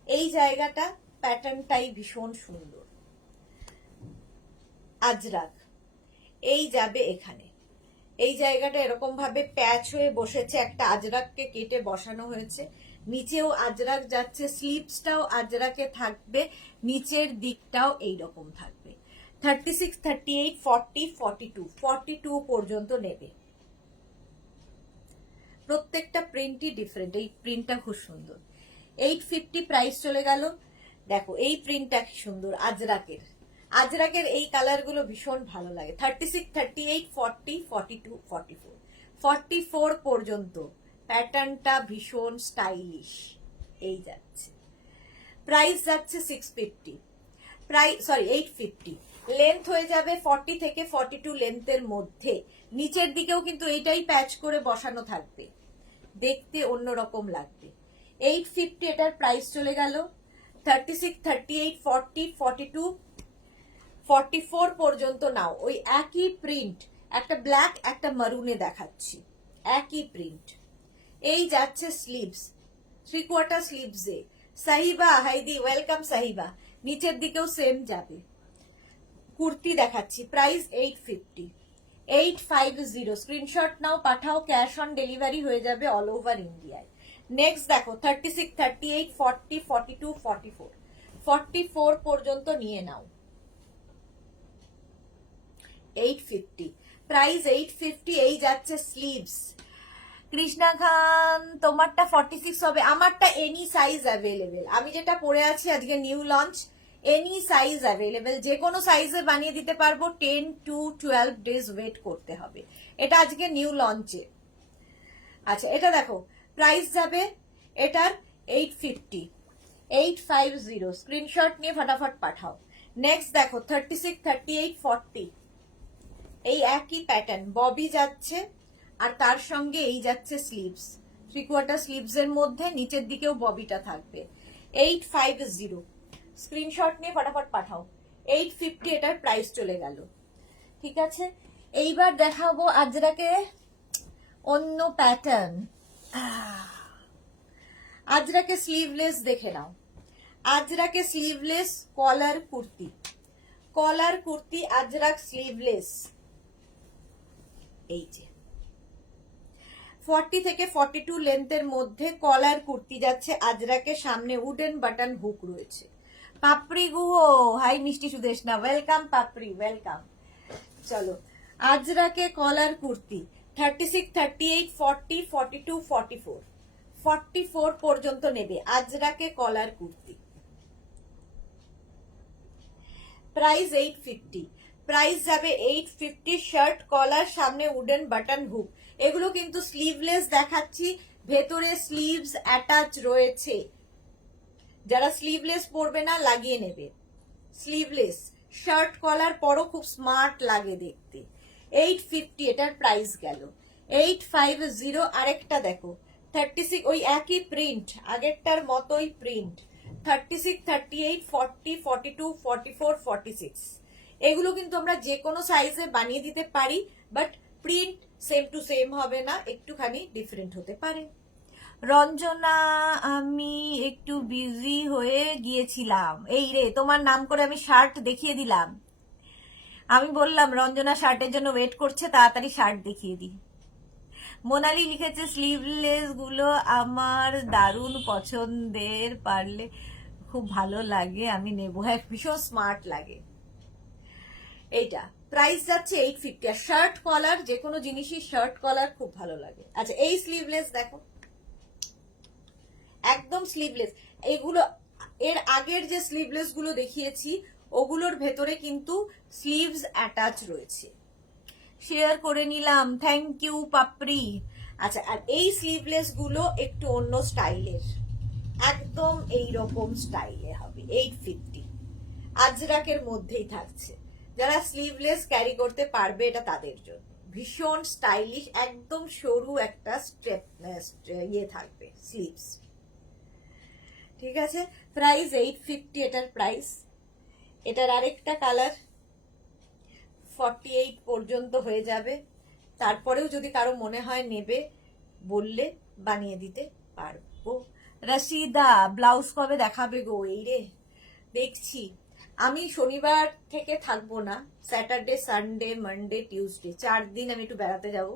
এই জায়গাটা, প্যাটার্নটাই ভীষণ সুন্দর। আজরাক এই যাবে এখানে, এই জায়গাটা এরকম ভাবে প্যাচ হয়ে বসেছে, একটা আজরাককে কেটে বসানো হয়েছে। নিচেও আজরাক যাচ্ছে, স্লিভসটাও আজরাকে থাকবে, নিচের দিকটাও এইরকম থাকবে। 36, 38, 40, 42, 42 পর্যন্ত নেবে। প্রত্যেকটা প্রিন্টই ডিফারেন্ট, এই প্রিন্টটা খুব সুন্দর। 850 প্রাইস চলে গেল। দেখো এই প্রিন্টটা কি সুন্দর, আজরাকের। আজরাকের এই কালার গুলো ভীষণ ভালো লাগে। 36, 38, 40, 42, 44, 44 পর্যন্ত প্যাটার্নটা ভীষণ স্টাইলিশ। এই যাচ্ছে, প্রাইস যাচ্ছে 650, প্রাইস সরি 850। লেন্থ হয়ে যাবে 40 থেকে 42 লেন্থের মধ্যে। নিচের দিকেও কিন্তু এইটাই প্যাচ করে বসানো থাকবে, দেখতে অন্যরকম লাগবে। 850 এটার প্রাইস চলে গেল। 36, 38, 40, 42, 44 পর্যন্ত নাও। ওই একই প্রিন্ট, একটা ব্ল্যাক একটা মারুনে দেখাচ্ছি, একই প্রিন্ট। এই যাচ্ছে স্লিভস, 3/4 স্লিভসে। সাহিবা হাইদি, ওয়েলকাম সাহিবা। নিচের দিকেও সেম যাবে। কুর্তি দেখাচ্ছি, প্রাইস 850, 850। স্ক্রিনশট নাও, পাঠাও, ক্যাশ অন ডেলিভারি হয়ে যাবে অল ওভার ইন্ডিয়ায়। নেক্সট দেখো 36, 38, 40, 42, 44, 44 পর্যন্ত নিয়ে নাও। 850, প্রাইস 850। এই যাচ্ছে স্লিভস। কৃষ্ণা খান তোমারটা 46 হবে, আমারটা এনি সাইজ অ্যাভেলেবেল। আমি যেটা পরে আছি আজকে new launch, any size available, যে কোনো সাইজে বানিয়ে দিতে পারবো। 10 to 12 ডেজ ওয়েট করতে হবে, এটা আজকে নিউ লঞ্চে। আচ্ছা এটা দেখো, প্রাইস যাবে এটার 850, 850। স্ক্রিনশট নিয়ে ফটাফট পাঠাও। নেক্সট দেখো 36, 38, 40, এই একই প্যাটার্ন, ববি যাচ্ছে আর তার সঙ্গে এই যাচ্ছে স্লিভস, 3/4 স্লিভস এর মধ্যে নিচের দিকেও ববিটা থাকবে। 850, স্ক্রিনশট নিয়ে ফটাফট পাঠাও। 850 এটার প্রাইস চলে গেল। ঠিক আছে, এইবার দেখাবো আজরাকে অন্য প্যাটার্ন। আজরাকে স্লিভলেস দেখে নাও। আজরাকে স্লিভলেস কলার কুর্তি, কলার কুর্তি আজরাক স্লিভলেস। এই যে 40 থেকে 42 লেন্থের মধ্যে কলার কুর্তি যাচ্ছে আজরাকে, সামনে উডেন বাটন হুক রয়েছে। পাপড়ি গুহো, হাই মিষ্টি সুদেশনা, ওয়েলকাম পাপড়ি, ওয়েলকাম। চলো আজরাকে কলার কুর্তি 36, 38, 40, 42, 44, 44 পর্যন্ত নেবে আজরাকে কলার কুর্তি। প্রাইস 850, প্রাইস যাবে 850। শার্ট কলার, সামনে উডেন বাটন হুক। এগুলো কিন্তু স্লিভলেস দেখাচ্ছি, ভেতরে স্লিভস অ্যাটাচ রয়েছে। যারা স্লিভলেস পরবে না লাগিয়ে নেবে। স্লিভলেস শার্ট কলার পরও খুব স্মার্ট লাগে দেখতে। 850 এটার প্রাইস গেল। 850। আরেকটা দেখো 36, ওই একই প্রিন্ট, আগেরটার মতোই প্রিন্ট। 36, 38, 40, 42, 44, 46, এগুলো কিন্তু আমরা যে কোনো সাইজে বানিয়ে দিতে পারি, but print same to same হবে না, একটুখানি ডিফারেন্ট হতে পারে। রঞ্জনা আমি একটু বিজি হয়ে গিয়েছিলাম। এই রে, তোমার নাম করে আমি শার্ট দেখিয়ে দিলাম। আমি বললাম রঞ্জনা শার্টের জন্য ওয়েট করছে, তাড়াতাড়ি শার্ট দেখিয়ে দিই। মোনালি লিখেছে স্লিভলেস গুলো আমার দারুণ পছন্দের, পারলে খুব ভালো লাগে, আমি নেবো। হ্যাঁ, ভীষণ স্মার্ট লাগে এইটা। প্রাইস যাচ্ছে 850। আর শার্ট কলার, যে কোনো জিনিসই শার্ট কলার খুব ভালো লাগে। আচ্ছা, এই স্লিভলেস দেখো, একদম স্লিভলেস। এগুলো এর আগের যে স্লিভলেস গুলো দেখিয়েছি ওগুলোর ভেতরে কিন্তু স্লিভস অ্যাটাচ রয়েছে। শেয়ার করে নিলাম, থ্যাংক ইউ পাপড়ি। আচ্ছা, আর এই স্লিভলেস গুলো একটু অন্য স্টাইলের, একদম এইরকম স্টাইলে হবে। 850, আজরাকের মধ্যেই থাকছে। যারা স্লিভলেস ক্যারি করতে পারবে এটা তাদের জন্য। ভীষণ স্টাইলিশ, একদম সরু একটা স্ট্রেপ ইয়ে থাকবে স্লিভস। ঠিক আছে, প্রাইস 850 এটার প্রাইস। এটার আরেকটা কালার 48 পর্যন্ত হয়ে যাবে। তারপরেও যদি কারো মনে হয় নেবে বললে বানিয়ে দিতে পারবো। রশিদা ব্লাউজ কবে দেখাবে গো? এই রে দেখছি, আমি শনিবার থেকে থাকবো না, স্যাটারডে সানডে মানডে টিউসডে 4 দিন আমি একটু বেড়াতে যাব।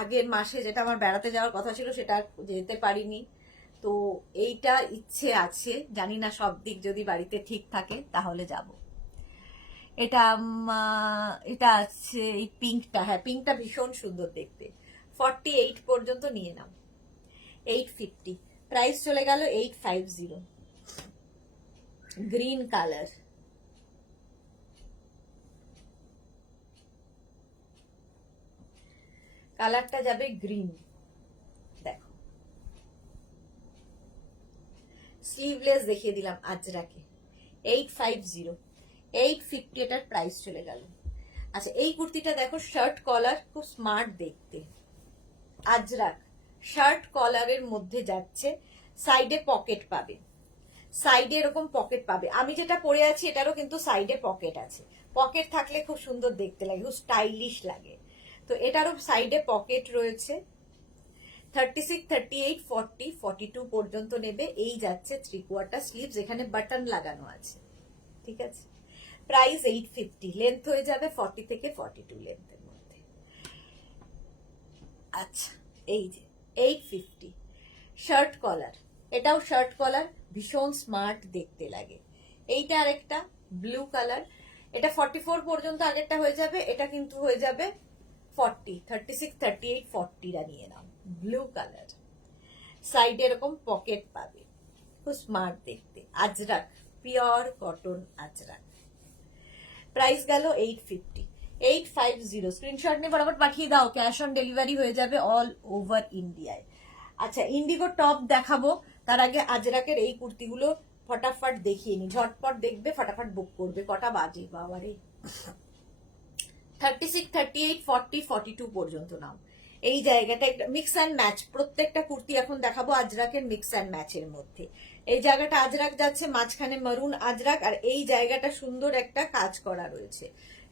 আগের মাসে যেটা আমার বেড়াতে যাওয়ার কথা ছিল সেটা যেতে পারিনি, তো এইটা ইচ্ছে আছে, জানি না সব দিক যদি বাড়িতে ঠিক থাকে তাহলে যাব। এটা এটা আছে এই পিঙ্কটা, হ্যাঁ পিঙ্কটা ভীষণ সুন্দর দেখতে। 48 পর্যন্ত নিয়ে নাও। 850, প্রাইস চলে গেল 850। গ্রিন কালার, কালারটা যাবে গ্রিন। দেখো, স্লিভলেস দেখিয়ে দিলাম আজরাকে। 850, 850 এটার প্রাইস চলে গেল। আচ্ছা, এই কুর্তিটা দেখো, শার্ট কলার, খুব স্মার্ট দেখতে। আজরাক শার্ট কলারের মধ্যে যাচ্ছে, সাইডে পকেট পাবে, সাইডে এরকম পকেট পাবে। আমি যেটা পরে আছি এটারও কিন্তু সাইডে পকেট আছে। পকেট থাকলে খুব সুন্দর দেখতে লাগে, খুব স্টাইলিশ লাগে। তো এটারও সাইডে পকেট রয়েছে। 36, 38, 40, 42 পর্যন্ত নেবে। এই যাচ্ছে 3/4 স্লিভস, এখানে বাটন লাগানো আছে। ঠিক আছে, প্রাইস 850, লেন্থ হয়ে যাবে 40 থেকে 42 লেন্থের মধ্যে। আচ্ছা, এই যে 850 শার্ট কলার, এটাও শার্ট কলার, ভীষণ স্মার্ট দেখতে লাগে। এইটা আরেকটা ব্লু কালার, এটা 44 পর্যন্ত আগেরটা হয়ে যাবে, এটা কিন্তু হয়ে যাবে 40, 36, 38, 40 নিয়ে নাও। ব্লু কালার, সাইডে এরকম পকেট পাবে, খুব স্মার্ট দেখতে। Ajrak, pure cotton Ajrak. Price গেল 850, 850। স্ক্রিনশট নিয়ে বরাবর পাঠিয়ে দাও, ক্যাশ অন ডেলিভারি হয়ে যাবে অল ওভার ইন্ডিয়ায়। আচ্ছা, ইন্ডিগো টপ দেখাবো, তার আগে আজরাকের এই কুর্তিগুলো ফটাফট দেখিয়ে নি, ঝটপট দেখবে, ফটাফট বুক করবে। কটা বাজে বাবারে! 36, 38, 40, 42 পর্যন্ত নাও। এই জায়গাটা একটা মিক্স অ্যান্ড ম্যাচ, প্রত্যেকটা কুর্তি এখন দেখাবো আজরাকের মিক্স অ্যান্ড ম্যাচের মধ্যে। এই জায়গাটা আজরাক যাচ্ছে, মাঝখানে মারুন আজরাক, আর এই জায়গাটা সুন্দর একটা কাজ করা রয়েছে।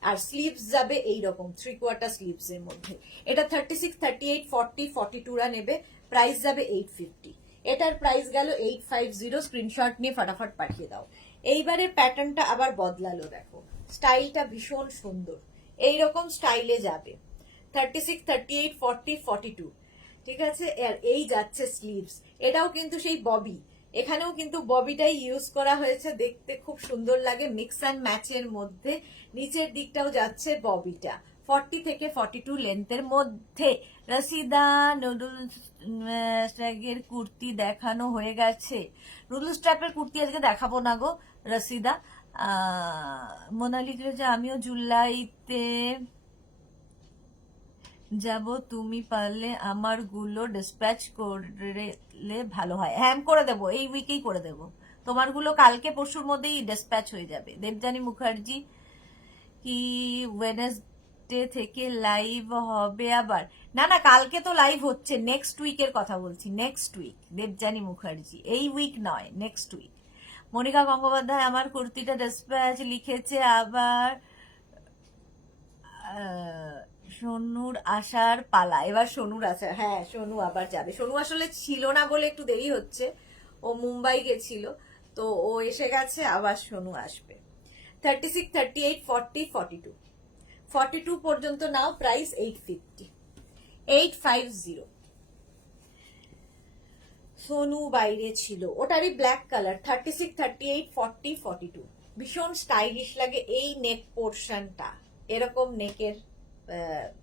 আর স্লিভস যাবে এইরকম 3/4 স্লিভস এর মধ্যে। এটা 36, 38, 40, 42 নেবে। প্রাইস যাবে 850। এটার প্রাইস গেল 850। স্ক্রিনশট নিয়ে ফটাফট পাঠিয়ে দাও। এইবারের প্যাটার্নটা আবার বদলালো, দেখো স্টাইলটা ভীষণ সুন্দর, এইরকম স্টাইলে যাবে। 36, 38, 40, 42, ঠিক আছে। আর এই যাচ্ছে স্লিভস, এটাও কিন্তু সেই ববি, এখানেও কিন্তু ববিটাই ইউজ করা হয়েছে, দেখতে খুব সুন্দর লাগে, মিক্স অ্যান্ড ম্যাচের মধ্যে। নিচের দিকটাও যাচ্ছে ববিটা, 40 থেকে 42 লেন্থের মধ্যে। রসিদা নুডলস স্ট্যাগের কুর্তি দেখানো হয়ে গেছে। নুডলস টাইপের কুর্তি আজকে দেখাবো না গো রসিদা। মোনালি যে আমিও জুলাইতে যাব, তুমি পারলে আমার গুলো ডিসপ্যাচ করলে ভালো হয়। হ্যাঁ, করে দেবো, এই উইকেই করে দেবো। তোমার গুলো কালকে পরশুর মধ্যেই ডিসপ্যাচ হয়ে যাবে। দেবযানী মুখার্জি, কি ওয়েডনেসডে থেকে লাইভ হবে আবার? না না, কালকে তো লাইভ হচ্ছে, নেক্সট উইকের কথা বলছি, নেক্সট উইক। দেবযানী মুখার্জি, এই উইক নয়, নেক্সট উইক। মনিকা গঙ্গোপাধ্যায়, আমার কুর্তিটা ডিসপ্যাচ লিখেছে আবার। সোনুর আসার পালা, এবার সোনুর আসার, হ্যাঁ সোনু আবার যাবে। সোনু আসলে ছিল না বলে একটু দেরি হচ্ছে, ও মুম্বাই গেছিল, তো ও এসে গেছে, আবার সোনু আসবে। 36, 38, 40, 42, 42 পর্যন্ত নাও। প্রাইস 850, 850। সোনু বাইরে ছিল, ওটারই ব্ল্যাক কালার, 36, 38, 40, 42। ভীষণ স্টাইলিশ লাগে এই নেক পোর্শনটা, এরকম নেকের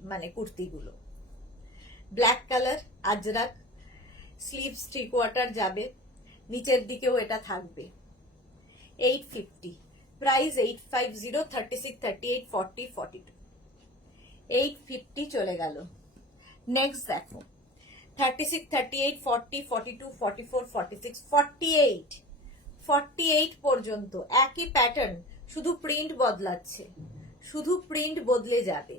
মানে কুর্তিগুলো। ব্ল্যাক কালার, আজরাক, স্লিভস 3/4 যাবে, নিচের দিকেও এটা থাকবে। 850, প্রাইস 850, 36, 38, 40, 42। 850 চলে গেল। নেক্সট দেখো 36, 38, 40, 42, 44, 46, 48। 48 পর্যন্ত একই প্যাটার্ন, শুধু প্রিন্ট বদলাচ্ছে, শুধু প্রিন্ট বদলে যাবে।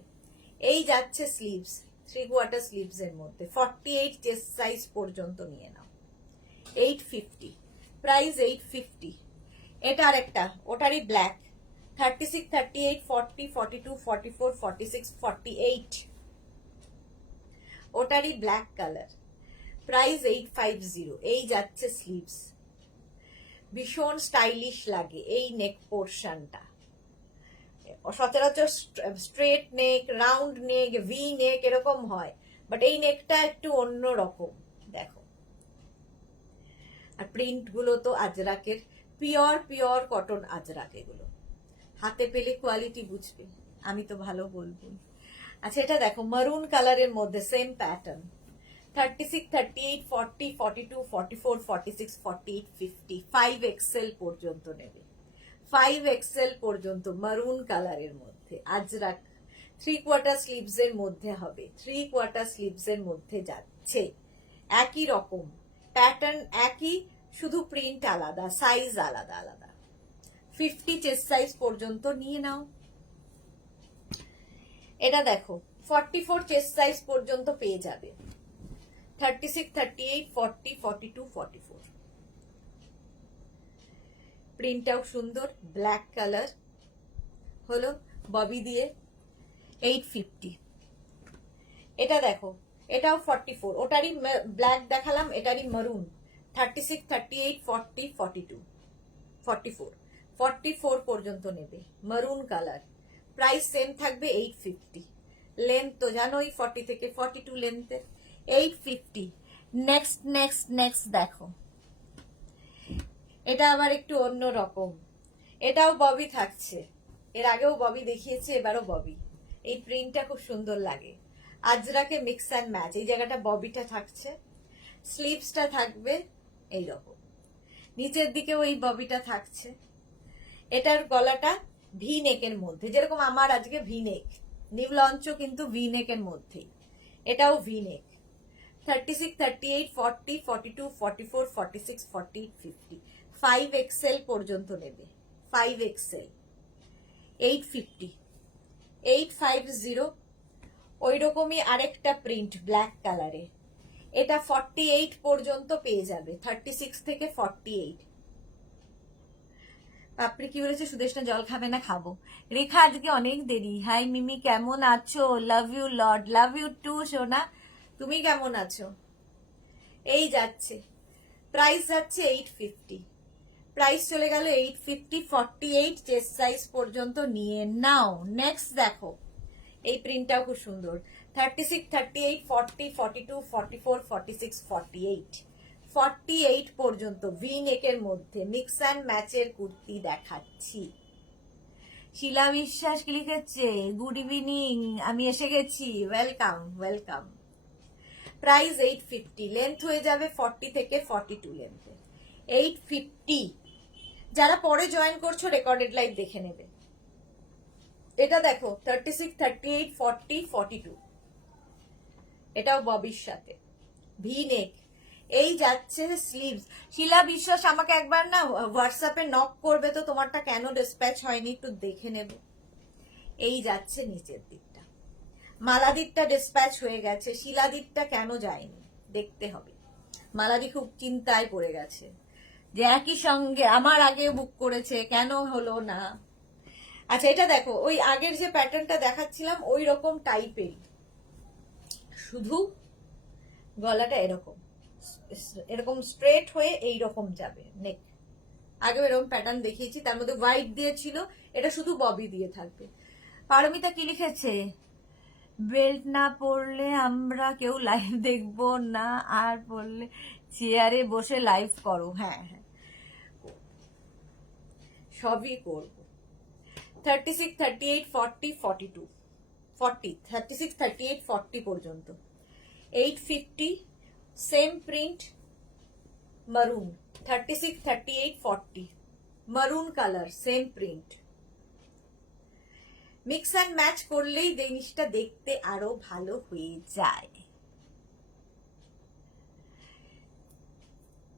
এই যাচ্ছে স্লিভস, 3/4 স্লিভস এর মধ্যে। 48 চেস্ট সাইজ পর্যন্ত নিয়ে নাও। 850, প্রাইস 850। এটা আরেকটা, ওটারই ব্ল্যাক, 36, 38, 40, 42, 44, 46, 48। ওটারই ব্ল্যাক কালার, প্রাইস 850। এই যাচ্ছে স্লিভস, ভীষণ স্টাইলিশ লাগে এই নেক পোর্শনটা। সচরাচর স্ট্রেট নেক, রাউন্ড নেক, ভি নেক এরকম হয়, বাট এই নেকটা একটু অন্য রকম। দেখো, আর প্রিন্ট গুলো তো আজরাকের, পিওর পিওর কটন আজরাক। এগুলো হাতে পেলে কোয়ালিটি বুঝবে, আমি তো ভালো বলবো। আচ্ছা, এটা দেখো মারুন কালারের মধ্যে, সেম প্যাটার্ন, 36, 38, 40, 42, 44, 46, 48, 50। 5XL পর্যন্ত নেবে, 5XL পর্যন্ত মারুন কালারের মধ্যে আজরাক। 3/4 স্লিভস এর মধ্যে হবে, 3/4 স্লিভস এর মধ্যে যাচ্ছে। একই রকম প্যাটার্ন, একই, শুধু প্রিন্ট আলাদা, সাইজ আলাদা আলাদা। 50 চেস্ট সাইজ পর্যন্ত নিয়ে নাও। এটা দেখো 44 চেস্ট সাইজ পর্যন্ত পেয়ে যাবে। 36, 38, 40, 42, 44। প্রিন্টটাও সুন্দর, ব্ল্যাক কালার হলো ববি দিয়ে। 850। এটা দেখো, এটাও 44, ওটারই ব্ল্যাক দেখালাম, এটারই মারুন। 36, 38, 40, 42, 44। 44 পর্যন্ত নেবে, মারুন কালার। প্রাইস সেম থাকবে 850। লেন্থ তো জানোই 40 থেকে 42 লেন্থের। 850। নেক্সট নেক্সট নেক্সট দেখো, এটা আবার একটু অন্য রকম, এটাও ববি থাকছে, এর আগেও ববি দেখিয়েছে, এবারও ববি। এই প্রিন্টটা খুব সুন্দর লাগে, আজরাকে মিক্স অ্যান্ড ম্যাচ। এই জায়গাটা ববিটা থাকছে, স্লিভসটা থাকবে এইরকম, নিচের দিকেও এই ববিটা থাকছে। এটার গলাটা ভি নেকের মধ্যে, যেরকম আমার আজকে ভি নেক, নিউ লঞ্চও কিন্তু ভি নেকের মধ্যেই। এটাও ভি নেক। 36, 38, 40, 42, 44, 46, 48, 50। 5XL পর্যন্ত নেবে, 5XL। 850। 850। ওই রকমই আরেকটা প্রিন্ট ব্ল্যাক কালারে, এটা 48 পর্যন্ত পেয়ে যাবে, 36 থেকে 48। আপনি কি বলেছে, সুদেশনা জল খাবে না? খাবো। রেখা আজকে অনেক দেরি। হাই মিমি, কেমন আছো? Love you lord, love you too সোনা। তুমি কেমন আছো? এই যাচ্ছে, প্রাইস যাচ্ছে 850। প্রাইস চলে গেল 850। 48 চেস্ট সাইজ পর্যন্ত নিয়ে নাও। নেক্সট দেখো, এই প্রিন্টটাও খুব সুন্দর, 36, 38, 40, 42, 44, 46, 48। 48 পর্যন্ত ভি নেকের মধ্যে মিক্স অ্যান্ড ম্যাচের কুর্তি দেখাচ্ছি। শিলা বিশ্বাস কি লিখেছে, গুড ইভিনিং, আমি এসে গেছি, ওয়েলকাম ওয়েলকাম। প্রাইস 850। লেন্থ হয়ে যাবে 40 থেকে 42 লেন্থে। 850। যারা পরে জয়েন করছো রেকর্ডেড লাইভ দেখে নেবে। এটা দেখো 36, 38, 40, 42। এটাও ববির সাথে, ভি নেক। এই যাচ্ছে স্লিভস। শিলা বিশ্বাস আমাকে একবার না হোয়াটসঅ্যাপে নক করবে তো, তোমারটা কেন ডিসপ্যাচ হয়নি একটু দেখে নেব। এই যাচ্ছে নিচের দিকটা, মালাদিরটা ডিসপ্যাচ হয়ে গেছে, শিলাদিরটা কেন যায়নি দেখতে হবে। মালাদি খুব চিন্তায় পড়ে গেছে যে একই সঙ্গে আমার আগে বুক করেছে, কেন হলো না। আচ্ছা, এটা দেখো, ওই আগের যে প্যাটার্নটা দেখাচ্ছিলাম ওই রকম টাইপেরই, শুধু গলাটা এরকম, এরকম স্ট্রেট হয়ে এইরকম যাবে নেক। আগে এরকম প্যাটার্ন দেখিয়েছি, তার মধ্যে হোয়াইট দিয়েছিল, এটা শুধু ববি দিয়ে থাকবে। পারমিতা কি লিখেছে, বেল্ট না পরলে আমরা কেউ লাইভ দেখবো না, আর পরলে চেয়ারে বসে লাইভ করো। হ্যাঁ হ্যাঁ, সবই করবো। 36, 38, 40, 42, 40, 36, 38, 40 পর্যন্ত। 850 সেম প্রিন্ট মারুন, 36, 38, 40 মারুন colour, same print. Mix and match করলেই জিনিসটা দেখতে আরো ভালো হয়ে যায়।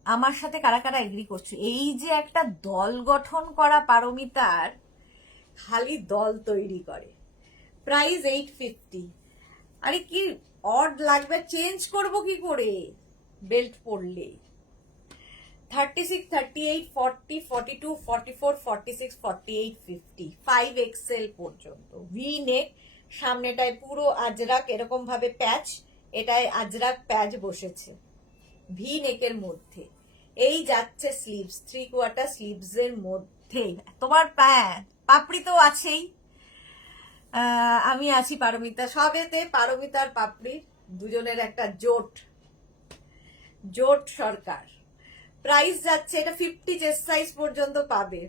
আমার সাথে কারা কারা এগ্রি করছো? এই যে একটা দল গঠন করা পারমিতার, খালি দল তৈরি করে। প্রাইস 850। আরে কি অড লাগবে, চেঞ্জ করব কি করে বেল্ট পরলে? 36, 38, 40, 42, 44, 46, 48, 50, 5XL পর্যন্ত। ভি নেক, সামনেটায় পুরো আজরাক এরকম ভাবে প্যাচ, এটায় আজরাক প্যাচ বসেছে ভি নেকের মধ্যে। এই যাচ্ছে স্লিভস, 3/4 স্লিভস এর মধ্যে। তোমার পাপড়ি তো আছেই, আমি আছি পারমিতা, সবেতে পারমিতার পাপড়ির দুজনের একটা জোট সরকার। প্রাইস যাচ্ছে, এটা 50 চেস্ট সাইজ পর্যন্ত পাবে।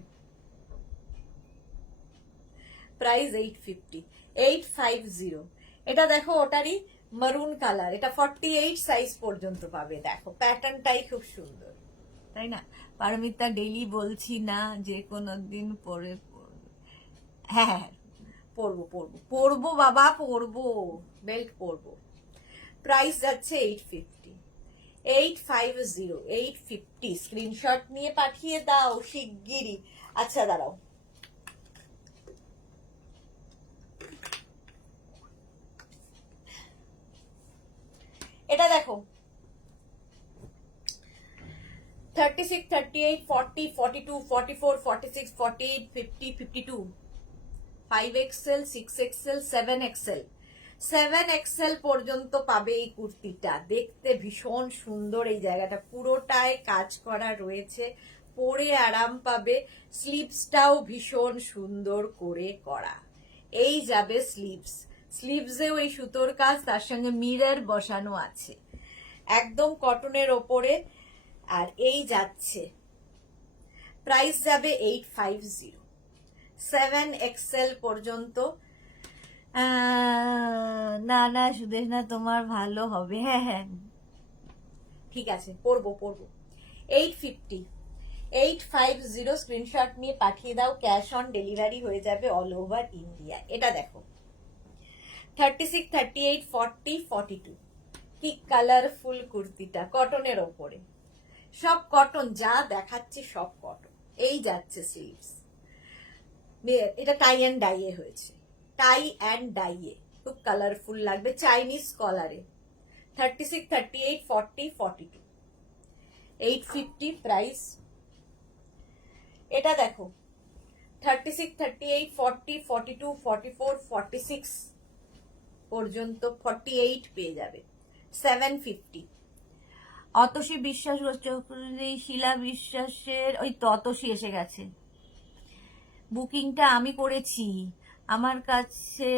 প্রাইস 850, 850। এটা দেখো ওটারই মারুন কালার, এটা 48 সাইজ পর্যন্ত পাবে। দেখো প্যাটার্নটাই খুব সুন্দর, তাই না? পারমিতা ডেইলি বলছি না যে কোনো দিন পরে হ্যাঁ হ্যাঁ পরবো পরবো পরবো বাবা, পরবো, বেল্ট পরবো। প্রাইস যাচ্ছে 850, 850, 850। স্ক্রিনশট নিয়ে পাঠিয়ে দাও শিগগিরই। আচ্ছা দাঁড়াও, এটা দেখো 36, 38, 40, 42, 44, 46, 48, 50, 52, 5XL, 6XL, 7XL, 7XL পর্যন্ত পাবে এই কুর্তিটা। দেখতে ভীষণ সুন্দর, এই জায়গাটা পুরোটায় কাজ করা রয়েছে, পরে আরাম পাবে। স্লিভসটাও ভীষণ সুন্দর করে করা। এই যাবে স্লিভস, স্লিভসেও এই সুতোর কাজ, তার সঙ্গে মিরর বসানো আছে, একদম কটনের ওপরে। আর এই যাচ্ছে, প্রাইস যাবে 850, 7XL পর্যন্ত। না না সুদেশ না, তোমার ভালো হবে। হ্যাঁ হ্যাঁ ঠিক আছে, পরবো। 850, 850। স্ক্রিনশট নিয়ে পাঠিয়ে দাও, ক্যাশ অন ডেলিভারি হয়ে যাবে অল ওভার ইন্ডিয়া। এটা দেখো 36, 38, 40, 42। কি কালারফুল কুর্তিটা, কটনের ওপরে, সব কটন, যা দেখাচ্ছি সব কটন। এই যাচ্ছে স্লিভস, এটা টাই অ্যান্ড ডাইয়ে হয়েছে, টাই অ্যান্ড ডাইয়ে, খুব কালারফুল লাগবে, চাইনিজ কলারে। 36, 38, 40, 42, 850 প্রাইস। এটা দেখো 36, 38, 40, 42, 44, 46 পর্যন্ত, 48 পেয়ে যাবে, 750। অতসী বিশ্বাস, শিলা বিশ্বাসের ওই তো অতসী এসে গেছে। বুকিংটা আমি করেছি, আমার কাছে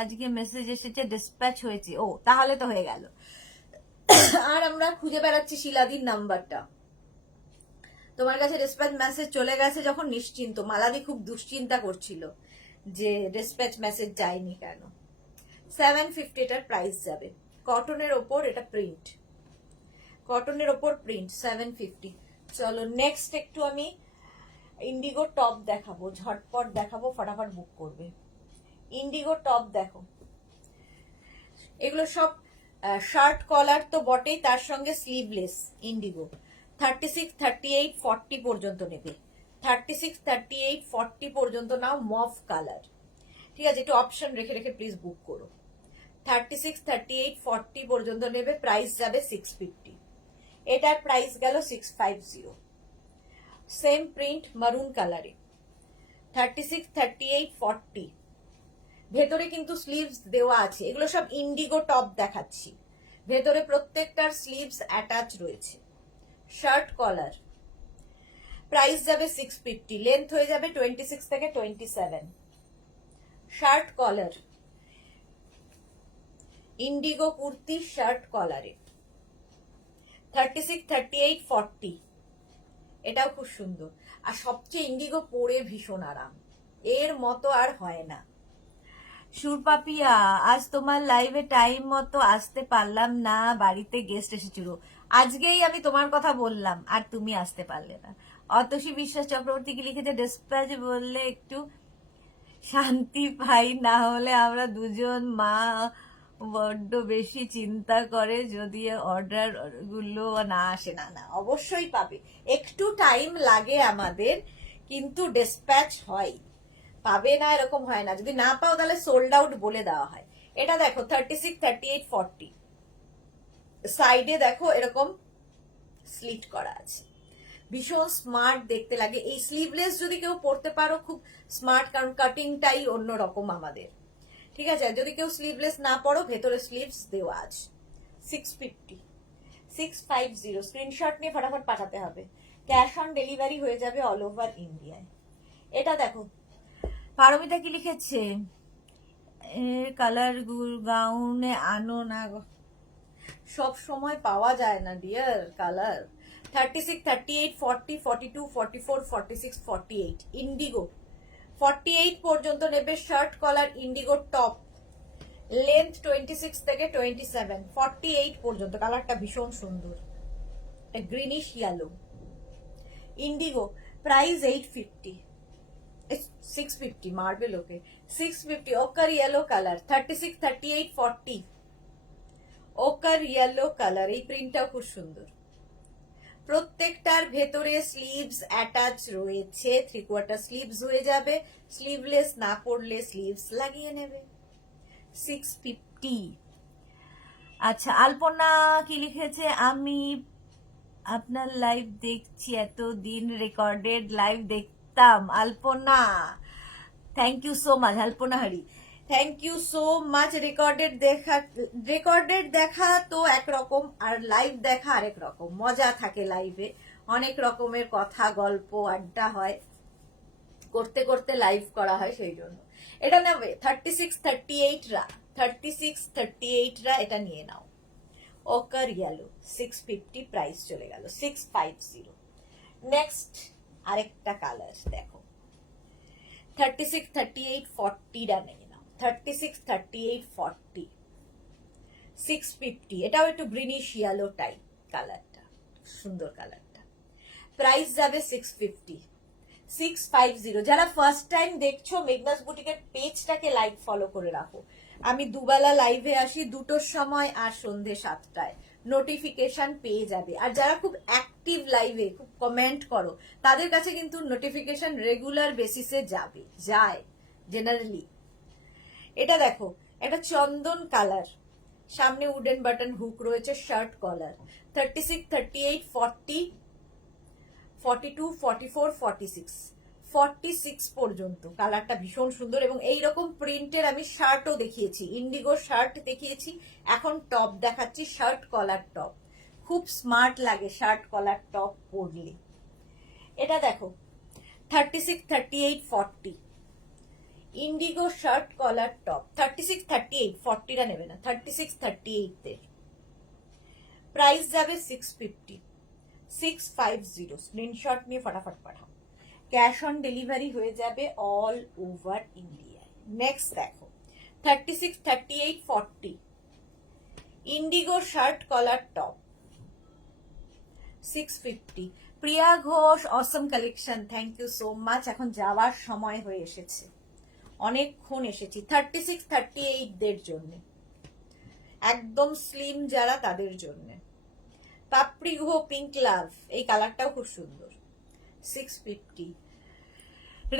আজকে মেসেজ এসেছে, ডিসপ্যাচ হয়েছে। ও তাহলে তো হয়ে গেল। আর আমরা খুঁজে বেড়াচ্ছি শিলাদির নাম্বারটা। তোমার কাছে ডিসপ্যাচ মেসেজ চলে গেছে যখন নিশ্চিন্ত। মালাদি খুব দুশ্চিন্তা করছিল যে ডিসপ্যাচ মেসেজ যায়নি কেন। 750 এটার প্রাইস যাবে, কটনের ওপর, এটা প্রিন্ট, কটনের ওপর প্রিন্ট, 750। চলো নেক্সট একটু আমি ইন্ডিগো টপ দেখাবো, ঝটপট দেখাবো, ফটাফট বুক করবে। ইন্ডিগো টপ দেখো, এগুলো সব শার্ট কলার তো বটেই, তার সঙ্গে স্লিভলেস ইন্ডিগো। 36, 38, 40 পর্যন্ত নেবে, 36, 38, 40 পর্যন্ত নাও, মফ কালার। ঠিক আছে, একটু অপশন রেখে রেখে প্লিজ বুক করো। 36, 38, 40 পর্যন্ত নেবে, প্রাইস যাবে 650। এটার প্রাইস গেল 650। সেম প্রিন্ট মারুন কালারে, 36, 38, 40। ভেতরে কিন্তু স্লিভস দেওয়া আছে, এগুলো সব ইন্ডিগো টপ দেখাচ্ছি, ভেতরে প্রত্যেকটার স্লিভস অ্যাটাচ রয়েছে, শার্ট কলার। প্রাইস যাবে 650, লেন্থ হয়ে যাবে 26 থেকে 27। Shirt collar, indigo kurti shirt কলারে 36, 38, 40। এটাও খুব সুন্দর। আর সবচেয়ে ইন্ডিগো পরে ভীষণ আরাম, এর মতো আর হয় না। সুরপাপিয়া, আজ তোমার লাইভে টাইম মতো আসতে পারলাম না, বাড়িতে গেস্ট এসেছিল। আজকেই আমি তোমার কথা বললাম আর তুমি আসতে পারলে না। অতসী বিশ্বাস চক্রবর্তী কি লিখেছে, ডিসপ্যাচ বললে একটু শান্তি পাই, না হলে আমরা দুজন মা বড্ড বেশি চিন্তা করে যদি অর্ডার গুলো না আসে। না না, অবশ্যই পাবে, একটু টাইম লাগে আমাদের, কিন্তু ডিসপ্যাচ হয়, পাবে না এরকম হয় না। যদি না পাও তাহলে সোল্ড আউট বলে দেওয়া হয়। এটা দেখো 36, 38, 40, সাইডে দেখো এরকম স্লিট করা আছে, ভীষণ স্মার্ট দেখতে লাগে। এই স্লিভলেস যদি কেউ পরতে পারো খুব স্মার্ট, কারণ কাটিংটাই অন্যরকম আমাদের, ঠিক আছে। যদি কেউ স্লিভলেস না পরো, ভেতরে স্লিভস দেওয়া আছে। 650, 650, স্ক্রিনশট নিয়ে ফটাফট পাঠাতে হবে। ক্যাশ অন ডেলিভারি হয়ে যাবে অল ওভার ইন্ডিয়ায়। এটা দেখো, পারমিতা কি লিখেছে, কালার গাউনে আনো না, সব সময় পাওয়া যায় না ডিয়ার কালার। 36, 38, 40, 42, 44, 46, 48 ইন্ডিগো। 48 পর্যন্ত নেবে shirt collar indigo top, length 26 থেকে 27, 48 পর্যন্ত। কালারটা ভীষণ সুন্দর, greenish yellow indigo. Price 850, 650, marble okay, 650। Ochre yellow colour 36, 38, 40, ওকার ইয়েলো কালার। এই প্রিন্টটাও খুব সুন্দর, প্রত্যেকটার ভেতরে স্লিভস অ্যাটাচ রয়েছে, 3/4 স্লিভস হয়ে যাবে। স্লিভলেস না পরলে স্লিভস লাগিয়ে নেবে। 650। আচ্ছা, আলপনা কি লিখেছে, আমি আপনার লাইভ দেখছি, এতদিন রেকর্ডেড লাইভ দেখতাম। Alpana, thank you so much. Alpana Hari, thank you so much. Recorded দেখা তো একরকম, আর লাইভ দেখা আরেক রকম, মজা থাকে লাইভে, অনেক রকমের কথা গল্প আড্ডা হয়, করতে করতে লাইভ করা হয়, সেই জন্য। এটা নেবে 36, 38 রা, 36, 38 রা এটা নিয়ে নাও। ওকার ইয়েলো 650, প্রাইস চলে গেল 650। নেক্সট আরেকটা কালার দেখো, 36, 38, 40 টা নিয়ে নাও। 36, 38, 40, 650। এটাও একটু গ্রিনিশ ইয়েলো টাইপ কালারটা, সুন্দর কালারটা। প্রাইস যাবে 650, 650। যারা ফার্স্ট টাইম দেখছো, মেঘনাস বুটিকের পেজটাকে লাইক ফলো করে রাখো। আমি দুবেলা লাইভে আসি, 2টোর সময় আর সন্ধে 7টায়, নোটিফিকেশন পেয়ে যাবে। আর যারা খুব অ্যাক্টিভ লাইভে খুব কমেন্ট করো, তাদের কাছে কিন্তু নোটিফিকেশন রেগুলার বেসিসে যায় জেনারেলি। এটা দেখো, এটা চন্দন কালার, সামনে উডেন বাটন হুক রয়েছে, শার্ট কলার। 36, 38, 40, 42, 44, 46, 46 পর্যন্ত। কালারটা ভীষণ সুন্দর, এবং এইরকম প্রিন্টের আমি শার্টও দেখিয়েছি, ইন্ডিগো শার্ট দেখিয়েছি, এখন টপ দেখাচ্ছি, শার্ট কলার টপ। খুব স্মার্ট লাগে শার্ট কলার টপ পরলে। এটা দেখো 36, 38, 40, ইন্ডিগো শার্ট কলার টপ। 36, 38, 40টা নেবে না, 36, 38 দের প্রাইস যাবে 650, 650। স্ক্রিনশট নিয়ে ফটাফট পাঠাও, ক্যাশ অন ডেলিভারি হয়ে যাবে অল ওভার ইন্ডিয়ায়। নেক্সট দেখো 36, 38, 40, indigo shirt collar top, 650। Priya Ghosh, awesome collection, thank you so much. এখন যাওয়ার সময় হয়ে এসেছে, অনেকক্ষণ এসেছি। 36, 38 দের জন্য, একদম স্লিম যারা, তাদের জন্য। পাপড়ি ঘো পিঙ্ক লাভ, এই কালারটাও খুব সুন্দর, 650।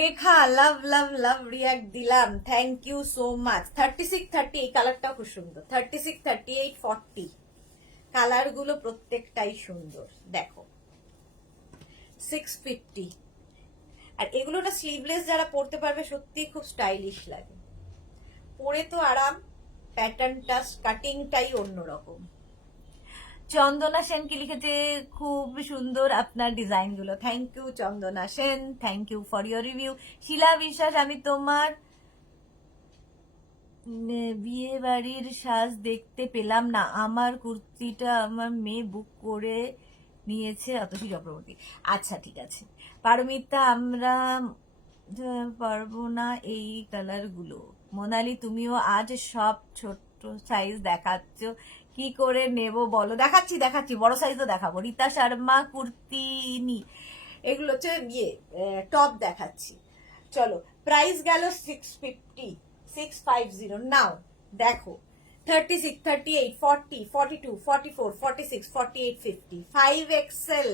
রেখা, লাভ লাভ লাভ রিয়াক্ট দিলাম, থ্যাংক ইউ সো মাচ। 36, 30, এই কালারটাও খুব সুন্দর। 36, 38, 40, কালারগুলো প্রত্যেকটাই সুন্দর। দেখো 650। আর এগুলো না স্লিভলেস যারা পরতে পারবে, সত্যি খুব স্টাইলিশ লাগে, পরে তো আরাম, প্যাটার্নটা কাটিংটাই অন্যরকম। চন্দনা সেন কি লিখেছে, খুব সুন্দর আপনার ডিজাইন গুলো, thank you Chandana Sen, thank you for your review. Shila Biswas, আমি তোমার বিয়ে বাড়ির সাজ দেখতে পেলাম না, আমার কুর্তিটা আমার মেয়ে বুক করে নিয়েছে অতসী চক্রবর্তী। আচ্ছা ঠিক আছে পারমিতা, আমরা পারবো না এই কালারগুলো। মোনালি তুমিও আজ সব ছোট সাইজ দেখাচ্ছ, কি করে নেব বলো? দেখাচ্ছি দেখাচ্ছি, বড় সাইজও দেখাবো। রীতা শর্মা কুর্তিনি, এগুলো হচ্ছে ইয়ে টপ দেখাচ্ছি। চলো, প্রাইস গেল 650, 650। নাও দেখো 36, 38, 40, 42, 44, 46, 48, 50, 5XL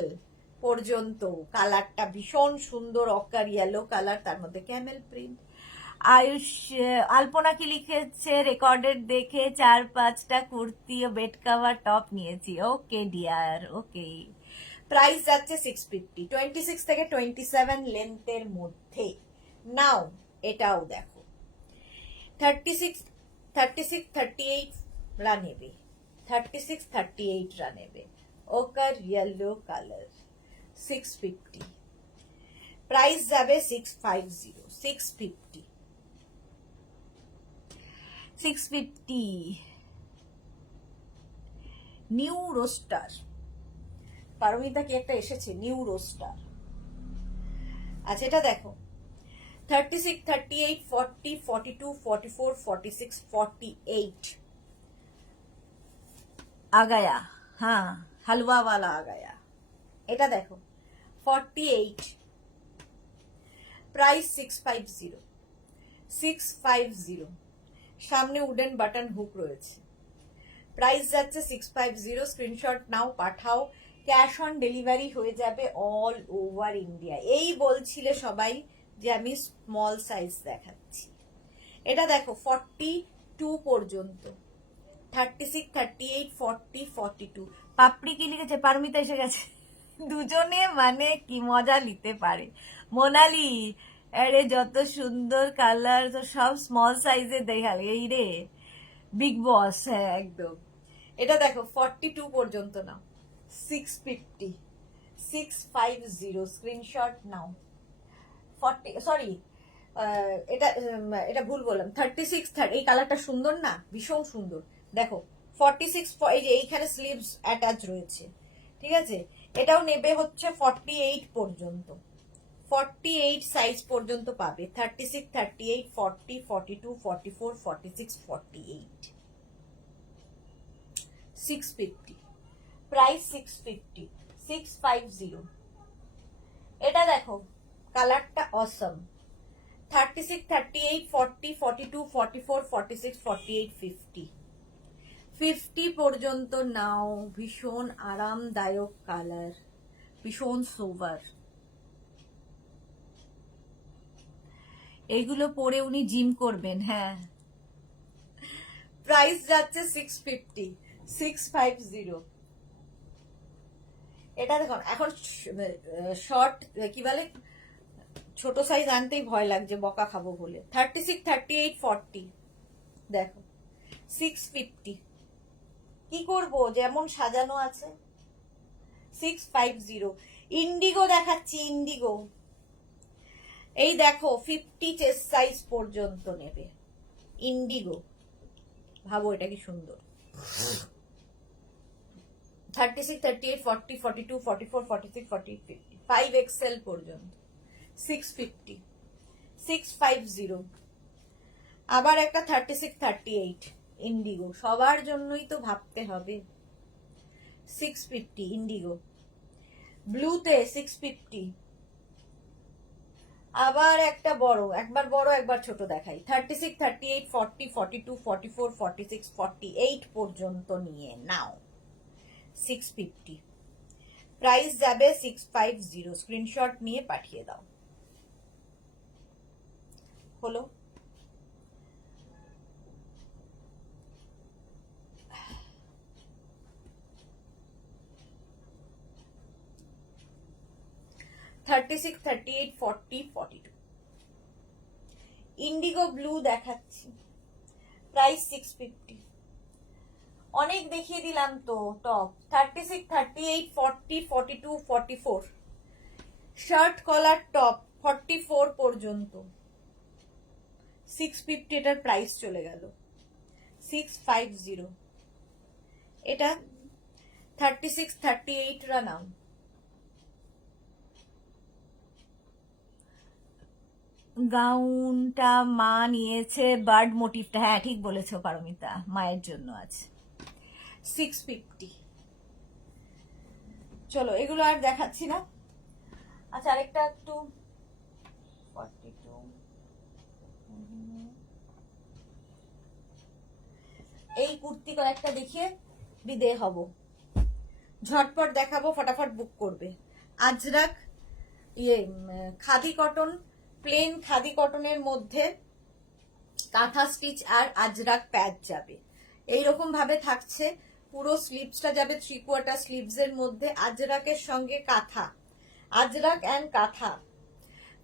পর্যন্ত। কালারটা ভীষণ সুন্দর, অকার ইয়েলো কালার, তার মধ্যে ক্যামেল প্রিন্ট। আয়ুষ আলপনা কি লিখেছে, রেকর্ডেড দেখে 4-5টা কুর্তি ও বেড কাভার টপ নিয়েছি। ওকে ডিয়ার, ওকে। প্রাইস যাচ্ছে 650, 26 থেকে 27 লেন্থের মধ্যে। নাও এটাও দেখো 36, 38 রা নেবে, 36, 38 রা নেবে। ওকার ইয়েলো কালার 650, প্রাইস যাবে 650, 650, 650। নিউ রোস্টার, পারমিতা কি একটা এসেছে নিউ রোস্টার। আচ্ছা এটা দেখো 36, 38, 40, 42, 44, 46, 48 আগায়া। হ্যাঁ, হালুয়া वाला আগায়া। এটা দেখো 48, প্রাইস 650, 650। সামনে উডেন বাটন হুক রয়েছে। প্রাইস যাচ্ছে 650। স্ক্রিনশট নাও, পাঠাও। ক্যাশ অন ডেলিভারি হয়ে যাবে অল ওভার ইন্ডিয়া। এই বলছিলে সবাই যে আমি স্মল সাইজ দেখাচ্ছি। এটা দেখো 42 পর্যন্ত, 36, 38, 40, 42। পাপড়ি কি লিখেছে, পারমিতা এসে গেছে। দুজনে মানে কি মজা নিতে পারে। মোনালি, আরে যত সুন্দর কালার তো সব স্মল সাইজে দেখালে। এই রে বিগ বস, হ্যাঁ একদম। এটা দেখো 42 পর্যন্ত নাও, 650, 650। স্ক্রিনশট নাও। 40, সরি এটা এটা ভুল বললাম, 36। এই কালারটা সুন্দর না, ভীষণ সুন্দর। দেখো 46, এই যে এইখানে স্লিভস অ্যাটাচ রয়েছে, ঠিক আছে। এটাও নেবে হচ্ছে 48 পর্যন্ত, 48 সাইজ পর্যন্ত পাবে। 36, 38, 40, 42, 44, 46, 48, 650, প্রাইস 650, 650। এটা দেখো কালারটা অসম। 36, 38, 40, 42, 44, 46, 48, 50, 50 পর্যন্ত নাও। ভীষণ আরামদায়ক কালার, ভীষণ সোভার। এইগুলো পরে উনি জিম করবেন। হ্যাঁ, প্রাইস যাচ্ছে 650, 650। এটা দেখুন এখন শর্ট কি বলে, ছোট সাইজ আনতেই ভয় লাগছে, বকা খাবো বলে। 36, 38, 40 দেখো 650। কি করব, যেমন সাজানো আছে। 650। ইন্ডিগো দেখাচ্ছি, ইন্ডিগো। এই দেখো 50 চেস্ট সাইজ পর্যন্ত নেবে ইন্ডিগো। ভাবো এটা কি সুন্দর। 36, 38, 40, 42, 44, 46, 48, 50, 5XL পর্যন্ত 650, 650। আবার একটা 36, 38 ইন্ডিগো, সবার জন্যই তো ভাবতে হবে। 650 ইন্ডিগো। ব্লুতে 650। আবার একটা বড়, একবার বড় একবার ছোট দেখাই। 36, 38, 40, 42, 44, 46, 48 পর্যন্ত নিয়ে নাও। 650, প্রাইস যাবে 650। স্ক্রিনশট নিয়ে পাঠিয়ে দাও। হলো। থার্টি সিক্স, 38, 40, 42 ইন্ডিগো ব্লু দেখাচ্ছি। প্রাইস 650। অনেক দেখিয়ে দিলাম তো টপ। 36, 38, 40, 42, 44 শার্ট কলার টপ 44 পর্যন্ত 650। এটার প্রাইস চলে গেল। 650। এটা 36-38 রা নাও। গাউনটা মা নিয়েছে বার্ড মোটিভটা, হ্যাঁ ঠিক বলেছো পারমিতা, মায়ের জন্য আছে। 650। চলো এগুলো আর দেখাচ্ছি না। আচ্ছা আরেকটা একটু 42, এই কুর্তি কয়েকটা দেখিয়ে বিদেয় হব। ঝটপট দেখাবো, ফটাফট বুক করবে। আজরাক খাদি কটন, প্লেন খাদি কটনের মধ্যে কাঁথা স্টিচ আর আজরাক প্যাচ যাবে, এইরকম ভাবে থাকছে। পুরো স্লিভসটা যাবে 3/4 স্লিভস এর মধ্যে, আজরাকের সঙ্গে কাঁথা, আজরাক অ্যান্ড কাঁথা।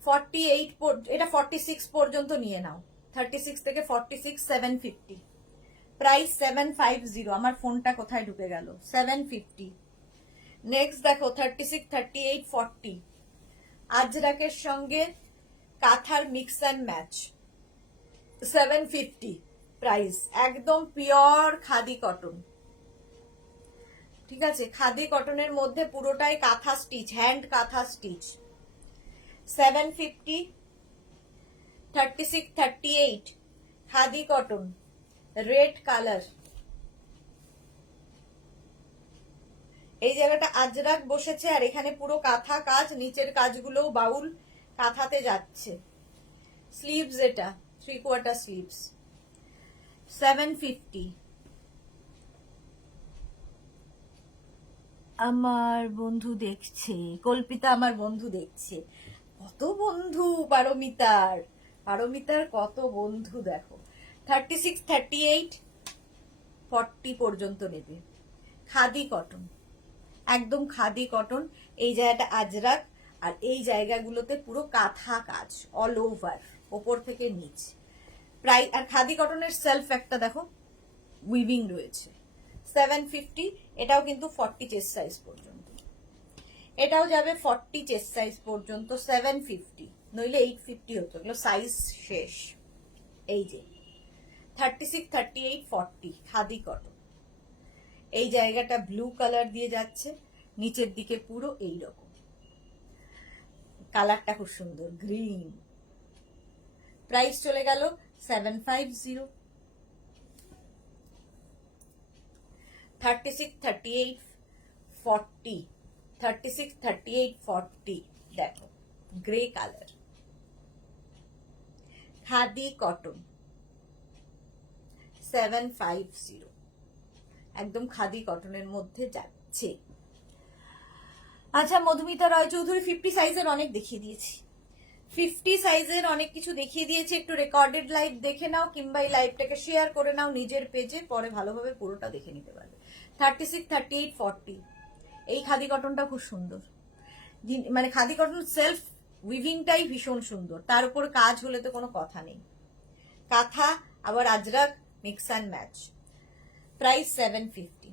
48, এটা 46 পর্যন্ত নিয়ে নাও। 36 থেকে 46, 750। প্রাইস 750। আমার ফোনটা কোথায় ঢুকে গেল? 750। নেক্সট দেখো 36, 38, 40, আজরাকের সঙ্গে কাঁথার মিক্স অ্যান্ড ম্যাচ, 750 প্রাইস। একদম পিওর খাদি কটন, ঠিক আছে? খাদি কটনের মধ্যে পুরোটাই কাঁথা স্টিচ, হ্যান্ড কাঁথা stitch, 750। 36, 38 khadi cotton, red colour. এই জায়গাটা আজরাক বসেছে আর এখানে পুরো কাঁথা কাজ, নিচের কাজগুলোও বাউল কাঁথাতে যাচ্ছে। স্লিভস এটা 3/4 স্লিভস, 750। আমার বন্ধু দেখছে, কল্পিতা আমার বন্ধু দেখছে। কত বন্ধু পারমিতার, পারমিতার কত বন্ধু দেখো। 36, 38, 40 পর্যন্ত নেবে। খাদি কটন, একদম খাদি কটন। এই জায়গাটা আজরাক আর এই জায়গাগুলোতে পুরো কাঁথা কাজ অল ওভার, ওপর থেকে নিচ। প্রায় আর খাদি কটনের সেলফ একটা দেখো উইভিং রয়েছে, 750। এটাও কিন্তু 40 চেস্ট সাইজ পর্যন্ত, এটাও যাবে 40 চেস্ট সাইজ পর্যন্ত, 750। নইলে 850 হতো, এগুলো সাইজ শেষ। এই যে 36, 38, 40 খাদি কটন। এই জায়গাটা ব্লু কালার দিয়ে যাচ্ছে, নিচের দিকে পুরো এই রকম কালারটা খুব সুন্দর গ্রিন। প্রাইস চলে গেল 750। 36, 38, 40, 36, 38, 40 দেখো গ্রে কালার, খাদি কটন, 750। একদম খাদি কটনের মধ্যে যাচ্ছে। আচ্ছা মধুমিতা রয় চৌধুরী, 50 সাইজের অনেক দেখিয়ে দিয়েছি, 50 সাইজের অনেক কিছু দেখিয়ে দিয়েছি। একটু রেকর্ডেড লাইভ দেখে নাও, কিংবা এই লাইভটাকে শেয়ার করে নাও নিজের পেজে, পরে ভালোভাবে পুরোটা দেখে নিতে পারবে। 36, 38, 40 এই খাদি কটনটা খুব সুন্দর, মানে খাদি কটন সেলফ উইভিংটাই ভীষণ সুন্দর, তার উপর কাজ হলে তো কোনো কথা নেই। কাঁথা আবার Ajrak mix and match. Price 750।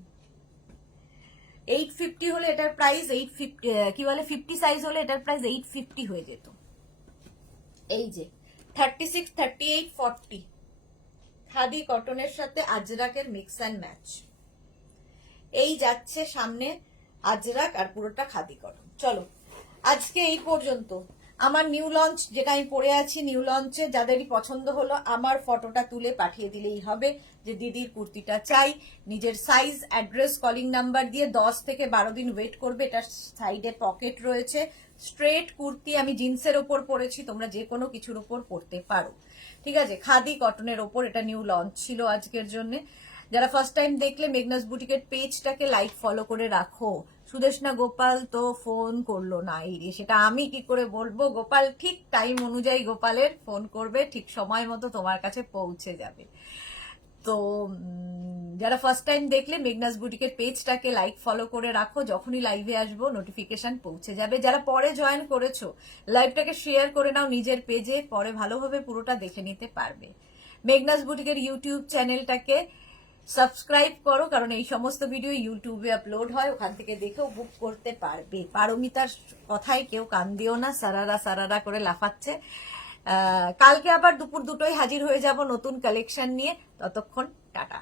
850 হলে এটার প্রাইস 850, কি বলে 50 সাইজ হলে এটার প্রাইস 850 হয়ে যেত। এই যে 36, 38, 40 খাদি কটনের সাথে আজরাকের মিক্স অ্যান্ড ম্যাচ। এই যাচ্ছে সামনে আজরাক আর পুরোটা খাদি কটন। চলো আজকে এই পর্যন্ত। আমার নিউ লঞ্চ যেটা আমি পরে আছি, নিউ লঞ্চে যাদেরই পছন্দ হলো আমার ফটোটা তুলে পাঠিয়ে দিলেই হবে যে দিদির কুর্তিটা চাই। নিজের সাইজ, অ্যাড্রেস, কলিং নাম্বার দিয়ে 10 থেকে 12 দিন ওয়েট করবে। এটার সাইডে পকেট রয়েছে। স্ট্রেট কুর্তি, আমি জিন্সের ওপর পরেছি, তোমরা যে কোনো কিছুর ওপর পরতে পারো, ঠিক আছে? খাদি কটনের ওপর এটা নিউ লঞ্চ ছিল আজকের জন্য। যারা ফার্স্ট টাইম দেখলে মেঘনাস বুটিকের পেজটাকে লাইক ফলো করে রাখো। সুদেশনা গোপাল তো ফোন করলো না, এই রে, সেটা আমি কি করে বলবো? গোপাল ঠিক টাইম অনুযায়ী গোপালের ফোন করবে, ঠিক সময় মতো তোমার কাছে পৌঁছে যাবে। তো যারা ফার্স্ট টাইম দেখলে মেঘনাস বুটিকের পেজটাকে লাইক ফলো করে রাখো, যখনই লাইভে আসবো নোটিফিকেশন পৌঁছে যাবে। যারা পরে জয়েন করেছো লাইভটাকে শেয়ার করে নাও নিজের পেজে, পরে ভালোভাবে পুরোটা দেখে নিতে পারবে। মেঘনাস বুটিকের ইউটিউব চ্যানেলটাকে সাবস্ক্রাইব করো, কারণ এই সমস্ত ভিডিও ইউটিউবে আপলোড হয়, ওখান থেকে দেখেও বুক করতে পারবে। পারমিতার কথায় কেউ কান দিও না, সারারা সারারা করে লাফাচ্ছে। কালকে আবার দুপুর 2টোয় হাজির হয়ে যাব নতুন কালেকশন নিয়ে। ততক্ষণ টাটা।